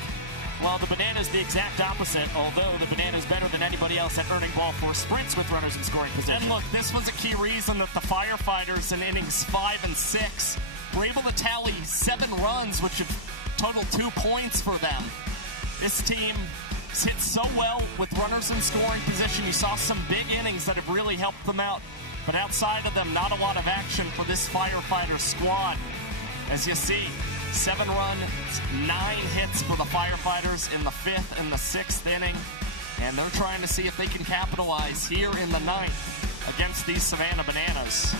while the Bananas the exact opposite, although the Bananas better than anybody else at earning ball for sprints with runners in scoring position. And look, this was a key reason that the Firefighters in innings 5 and 6 were able to tally 7 runs, which have totaled 2 points for them. This team hit so well with runners in scoring position. You saw some big innings that have really helped them out. But outside of them, not a lot of action for this Firefighter squad. As you see, 7 runs, 9 hits for the Firefighters in the 5th and the 6th inning. And they're trying to see if they can capitalize here in the 9th against these Savannah Bananas.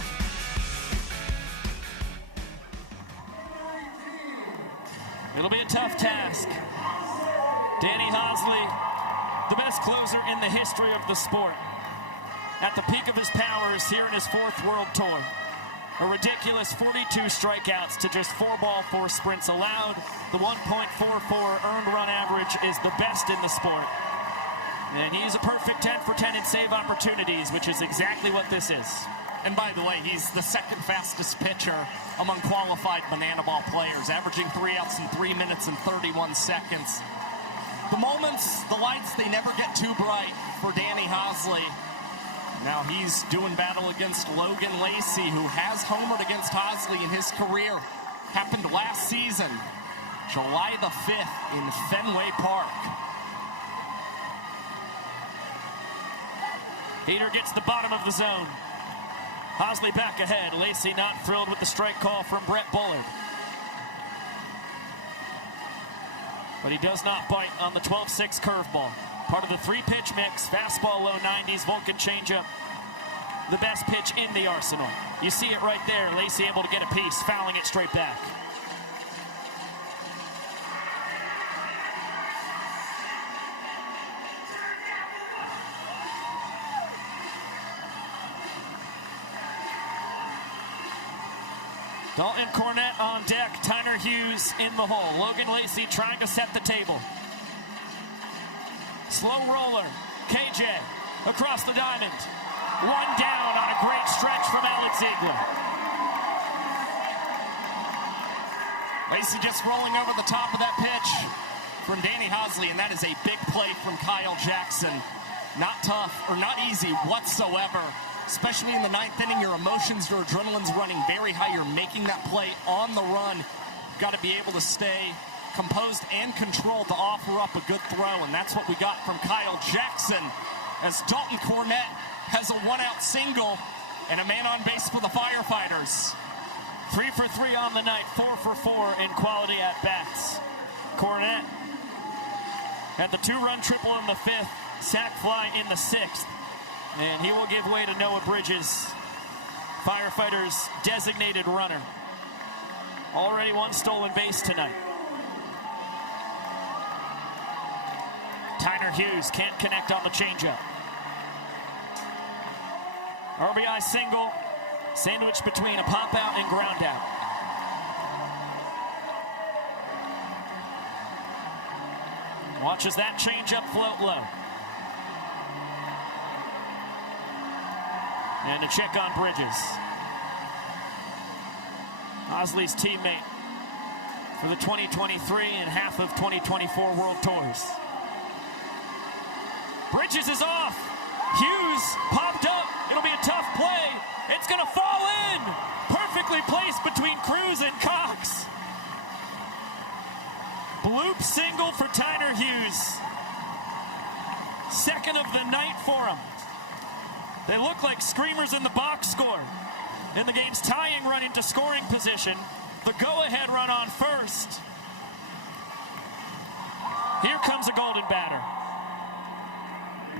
It'll be a tough task. Danny Hosley, the best closer in the history of the sport, at the peak of his powers here in his 4th World Tour. A ridiculous 42 strikeouts to just 4 ball 4 sprints allowed. The 1.44 earned run average is the best in the sport. And he's a perfect 10 for 10 in save opportunities, which is exactly what this is. And by the way, he's the 2nd fastest pitcher among qualified banana ball players, averaging 3 outs in 3 minutes and 31 seconds. The moments, the lights, they never get too bright for Danny Hosley. Now he's doing battle against Logan Lacey, who has homered against Hosley in his career. Happened last season, July the 5th in Fenway Park. Heater gets the bottom of the zone. Hosley back ahead. Lacey not thrilled with the strike call from Brett Bullard. But he does not bite on the 12-6 curveball. Part of the 3-pitch mix, fastball low 90s, Vulcan changeup, the best pitch in the arsenal. You see it right there. Lacey able to get a piece, fouling it straight back. Dalton Cornett on deck, Tyner Hughes in the hole. Logan Lacey trying to set the table. Slow roller, KJ across the diamond. 1 down on a great stretch from Alex Ziegler. Lacey just rolling over the top of that pitch from Danny Hosley, and that is a big play from Kyle Jackson. Not tough, or not easy whatsoever. Especially in the 9th inning, your emotions, your adrenaline's running very high. You're making that play on the run. Got to be able to stay composed and controlled to offer up a good throw, and that's what we got from Kyle Jackson, as Dalton Cornett has a 1-out single and a man on base for the Firefighters. 3 for 3 on the night, 4 for 4 in quality at-bats. Cornett had the 2-run triple in the 5th, sac fly in the 6th. And he will give way to Noah Bridges, Firefighters' designated runner. Already 1 stolen base tonight. Tyner Hughes can't connect on the changeup. RBI single, sandwiched between a pop out and ground out. Watches that changeup float low. And a check on Bridges. Osley's teammate for the 2023 and half of 2024 World Tours. Bridges is off. Hughes popped up. It'll be a tough play. It's going to fall in. Perfectly placed between Cruz and Cox. Bloop single for Tyner Hughes. Second of the night for him. They look like screamers in the box score. In the game's tying run into scoring position, the go-ahead run on first. Here comes a golden batter.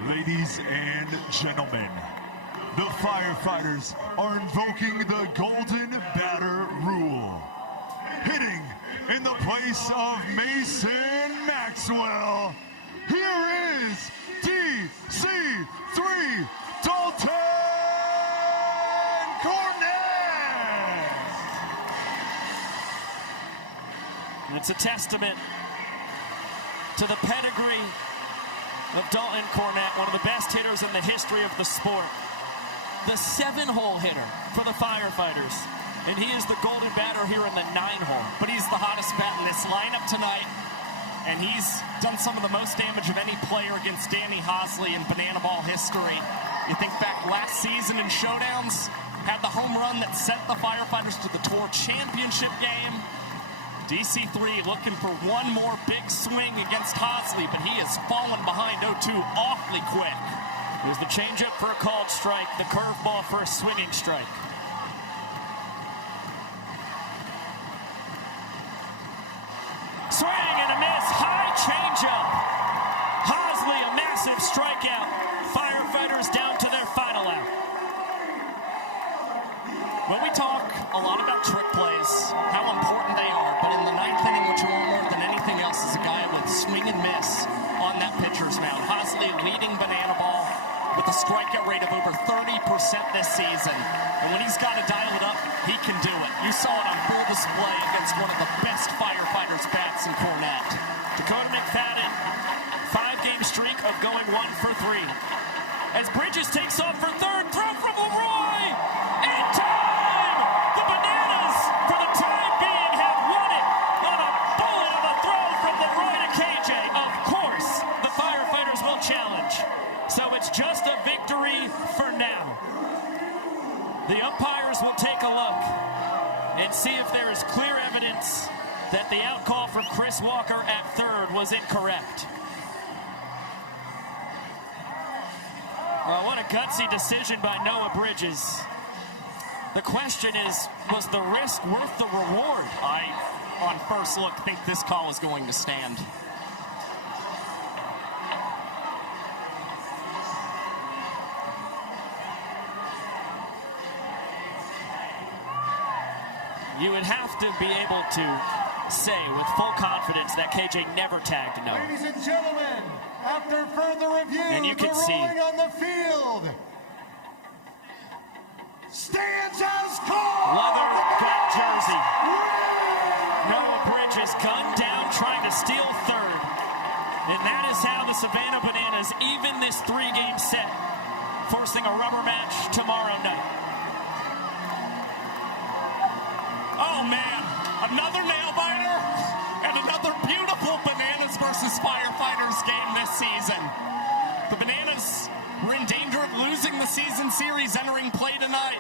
Ladies and gentlemen, the Firefighters are invoking the golden batter rule. Hitting in the place of Mason Maxwell, here is DC3 Dalton Cornett. And it's a testament to the pedigree of Dalton Cornett, one of the best hitters in the history of the sport. The 7-hole hitter for the Firefighters. And he is the golden batter here in the 9-hole. But he's the hottest bat in this lineup tonight. And he's done some of the most damage of any player against Danny Hosley in banana ball history. You think back last season in showdowns, had the home run that sent the Firefighters to the Tour Championship game. DC3 looking for one more big swing against Hosley, but he has fallen behind 0-2 awfully quick. Here's the changeup for a called strike, the curveball for a swinging strike. Swing and a miss, high changeup. Hosley, a massive strikeout. Firefighters down to their final out. When we talk a lot about trick plays, how important they are, but in the 9th inning, what you want more than anything else is a guy with swing and miss on that pitcher's mound. Hosley leading banana ball with a strikeout rate of over 30% this season. And when he's got to dial it up, he can do it. You saw it on full display against one of the best Firefighters bats in Cornett. Dakota McFadden, 5-game streak of going 1 for 3. As Bridges takes off for third, throw from Leroy! In time! The Bananas, for the time being, have won it on a bullet of a throw from Leroy to KJ. Of course, the Firefighters will challenge. So it's just a victory for now. The umpires will take a look and see if there is clear evidence that the out call from Chris Walker at third was incorrect. Well, what a gutsy decision by Noah Bridges. The question is, was the risk worth the reward? I, on first look, think this call is going to stand. You would have to be able to say with full confidence that KJ never tagged Noah. Ladies and gentlemen, after further review, and you can the see ruling on the field stands as called. leather gut jersey. Noah Bridges gunned down, trying to steal third. And that is how the Savannah Bananas even this 3-game set, forcing a rubber match tomorrow night. Oh man, another nail biter and another beautiful Bananas versus Firefighters game this season. The Bananas were in danger of losing the season series entering play tonight.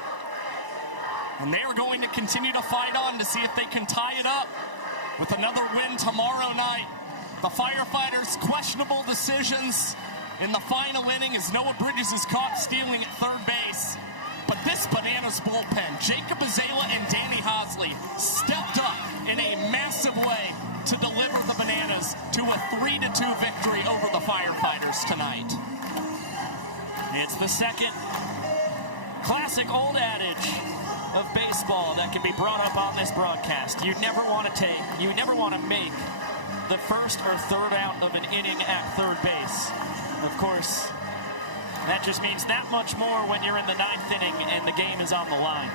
And they are going to continue to fight on to see if they can tie it up with another win tomorrow night. The Firefighters' questionable decisions in the final inning as Noah Bridges is caught stealing at third base. But this Bananas bullpen, Jacob Azala and Danny Hosley, stepped up in a massive way to deliver the Bananas to a 3-2 victory over the Firefighters tonight. It's the second classic old adage of baseball that can be brought up on this broadcast. You never want to make the first or third out of an inning at third base. Of course, that just means that much more when you're in the 9th inning and the game is on the line.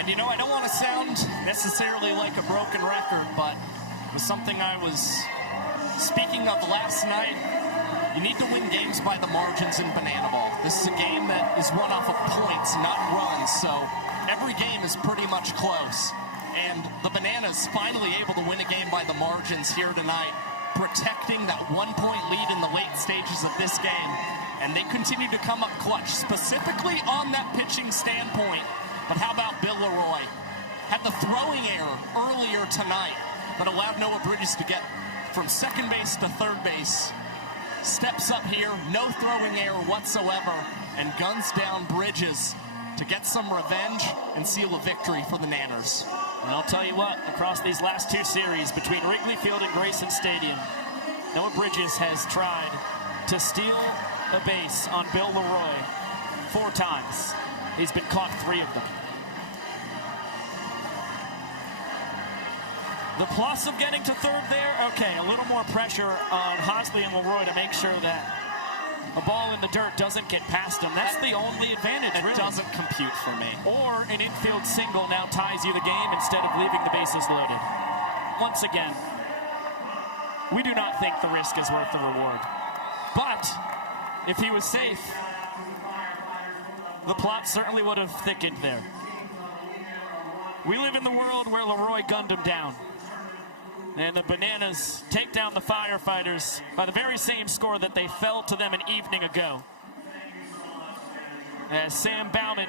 And you know, I don't want to sound necessarily like a broken record, but was something I was speaking of last night. You need to win games by the margins in Banana Ball. This is a game that is won off of points, not runs, so every game is pretty much close. And the Bananas finally able to win a game by the margins here tonight, protecting that 1-point lead in the late stages of this game. And they continue to come up clutch, specifically on that pitching standpoint. But how about Bill Leroy? Had the throwing error earlier tonight that allowed Noah Bridges to get from second base to third base. Steps up here, no throwing error whatsoever, and guns down Bridges to get some revenge and seal a victory for the Nanners. And I'll tell you what, across these last two series between Wrigley Field and Grayson Stadium, Noah Bridges has tried to steal a base on Bill Leroy 4 times. He's been caught 3 of them. The plus of getting to third there, okay, a little more pressure on Hosley and Leroy to make sure that a ball in the dirt doesn't get past him. That's the only advantage, really. It doesn't compute for me. Or an infield single now ties you the game instead of leaving the bases loaded. Once again, we do not think the risk is worth the reward. But if he was safe, the plot certainly would have thickened there. We live in the world where Leroy gunned him down. And the Bananas take down the Firefighters by the very same score that they fell to them an evening ago. As Sam Bauman,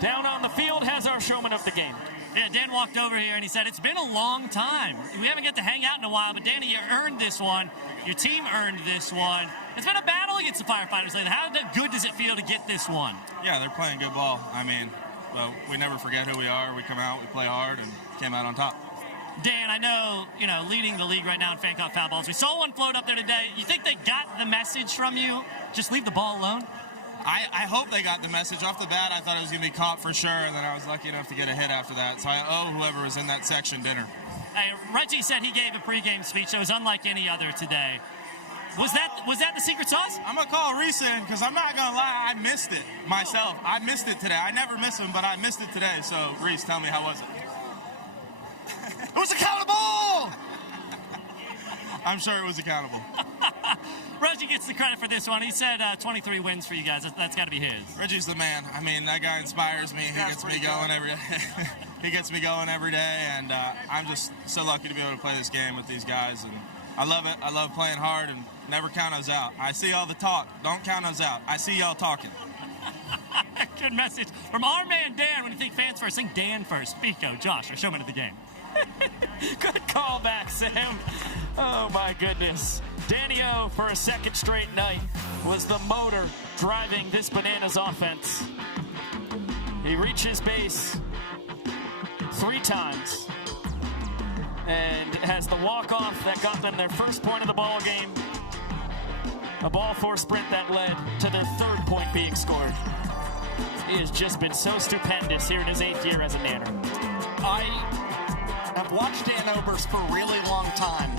down on the field, has our showman of the game. Yeah, Dan walked over here and he said, it's been a long time. We haven't got to hang out in a while, but Danny, you earned this one. Your team earned this one. It's been a battle against the Firefighters lately. How good does it feel to get this one? Yeah, they're playing good ball. I mean, well, we never forget who we are. We come out, we play hard, and came out on top. Dan, I know, leading the league right now in fan caught foul balls. We saw one float up there today. You think they got the message from you? Just leave the ball alone? I hope they got the message. Off the bat, I thought it was going to be caught for sure, and then I was lucky enough to get a hit after that. So I owe whoever was in that section dinner. Hey, Reggie said he gave a pregame speech that was unlike any other today. Was that the secret sauce? I'm going to call Reese in because I'm not going to lie. I missed it myself. I missed it today. I never miss them, but I missed it today. So, Reese, tell me, how was it? It was accountable! I'm sure it was accountable. Reggie gets the credit for this one. He said 23 wins for you guys. That's got to be his. Reggie's the man. I mean, that guy inspires me. He gets me going every day. He gets me going every day, and I'm just so lucky to be able to play this game with these guys. And I love it. I love playing hard and never count us out. I see all the talk. Don't count us out. I see y'all talking. Good message from our man Dan. When you think fans first, think Dan first. Pico, Josh, our showman of the game. Good call back, Sam. Oh, my goodness. Danny O, for a second straight night, was the motor driving this Bananas offense. He reaches base 3 times and has the walk-off that got them their first point of the ball game. A ball 4 sprint that led to their 3rd point being scored. He has just been so stupendous here in his 8th year as a Nanner. I've watched Dan Oberst for a really long time,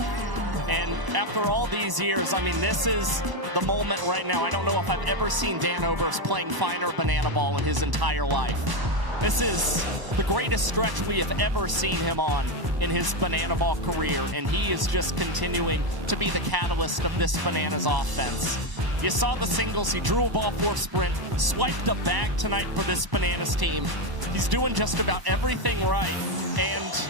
and after all these years, I mean, this is the moment right now. I don't know if I've ever seen Dan Oberst playing finer banana ball in his entire life. This is the greatest stretch we have ever seen him on in his banana ball career, and he is just continuing to be the catalyst of this Bananas offense. You saw the singles. He drew a ball 4 sprint, swiped a bag tonight for this Bananas team. He's doing just about everything right, and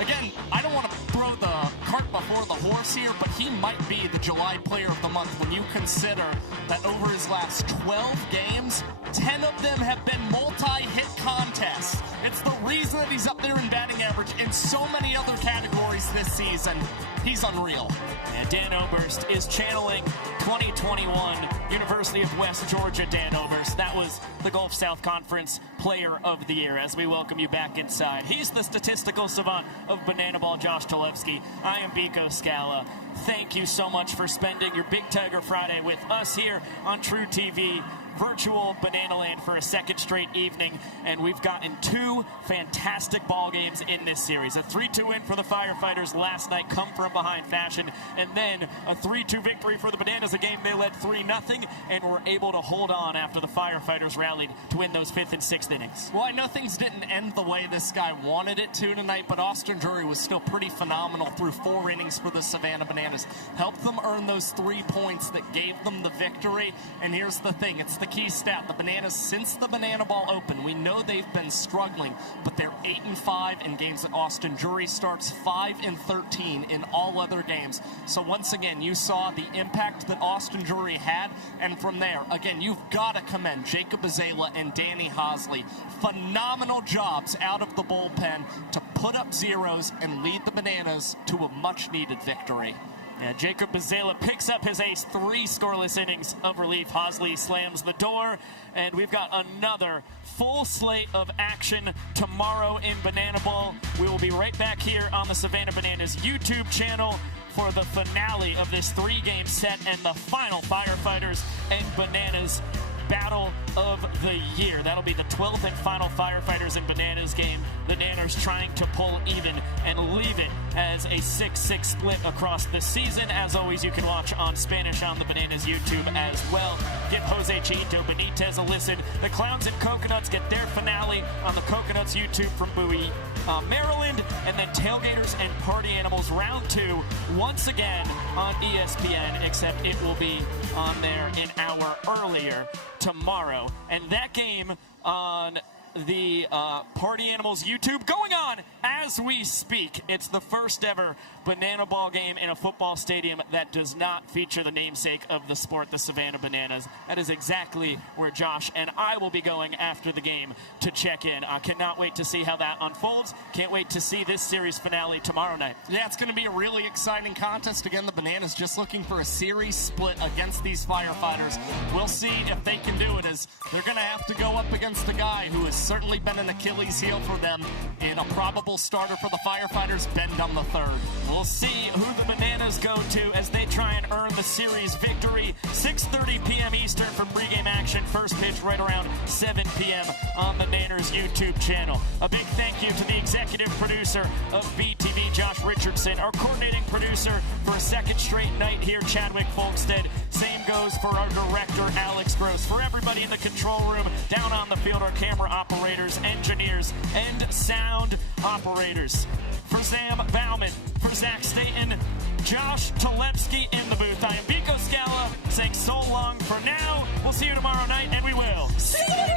again, I don't want to throw the cart before the horse here, but he might be the July Player of the Month when you consider that over his last 12 games, 10 of them have been multi-hit contests. It's the reason that he's up there in batting average in so many other categories this season. He's unreal. And Dan Oberst is channeling 2021 University of West Georgia Dan Oberst. That was the Gulf South Conference Player of the Year as we welcome you back inside. He's the statistical savant of Banana Ball, Josh Talevsky. I am Biko Scala. Thank you so much for spending your Big Tiger Friday with us here on True TV. virtual Banana Land for a second straight evening, and we've gotten 2 fantastic ball games in this series. A 3-2 win for the Firefighters last night, come from behind fashion, and then a 3-2 victory for the Bananas, a game they led 3-0 and were able to hold on after the Firefighters rallied to win those 5th and 6th innings. Well, I know things didn't end the way this guy wanted it to tonight, but Austin Drury was still pretty phenomenal through 4 innings for the Savannah Bananas. Helped them earn those 3 points that gave them the victory. And here's the thing, it's the key stat. The Bananas, since the Banana Ball opened, we know they've been struggling, but they're 8-5 in games that Austin Drury starts, 5-13 in all other games. So once again, you saw the impact that Austin Drury had, and from there, again, you've got to commend Jacob Azala and Danny Hosley. Phenomenal jobs out of the bullpen to put up zeros and lead the Bananas to a much-needed victory. Yeah, Jacob Azala picks up his ace, 3 scoreless innings of relief. Hosley slams the door, and we've got another full slate of action tomorrow in Banana Ball. We will be right back here on the Savannah Bananas YouTube channel for the finale of this 3-game set and the final Firefighters and Bananas battle of the year. That'll be the 12th and final Firefighters and Bananas game. The Nanners trying to pull even and leave it as a 6-6 split across the season. As always, you can watch on Spanish on the Bananas YouTube as well. Give Jose Chito Benitez a listen. The Clowns and Coconuts get their finale on the Coconuts YouTube from Bowie, Maryland. And then Tailgaters and Party Animals round 2 once again on ESPN, except it will be on there an hour earlier tomorrow. And that game on the Party Animals YouTube going on as we speak. It's the first ever Banana Ball game in a football stadium that does not feature the namesake of the sport, the Savannah Bananas. That is exactly where Josh and I will be going after the game to check in. I cannot wait to see how that unfolds. Can't wait to see this series finale tomorrow night. Yeah, it's going to be a really exciting contest. Again, the Bananas just looking for a series split against these Firefighters. We'll see if they can do it, as they're going to have to go up against a guy who has certainly been an Achilles heel for them in a probable starter for the Firefighters, Ben Dunn III. We'll see who the Bananas go to as they try and earn the series victory. 6:30 p.m. Eastern for pregame action. First pitch right around 7 p.m. on the Nanners YouTube channel. A big thank you to the executive producer of BTV, Josh Richardson, our coordinating producer for a second straight night here, Chadwick Folkstead. Same goes for our director, Alex Gross. For everybody in the control room, down on the field, our camera operators, engineers, and sound operators. For Sam Bauman, for Zach Staten, Josh Tolepsky in the booth. I am Biko Scala saying so long for now. We'll see you tomorrow night, and we will see you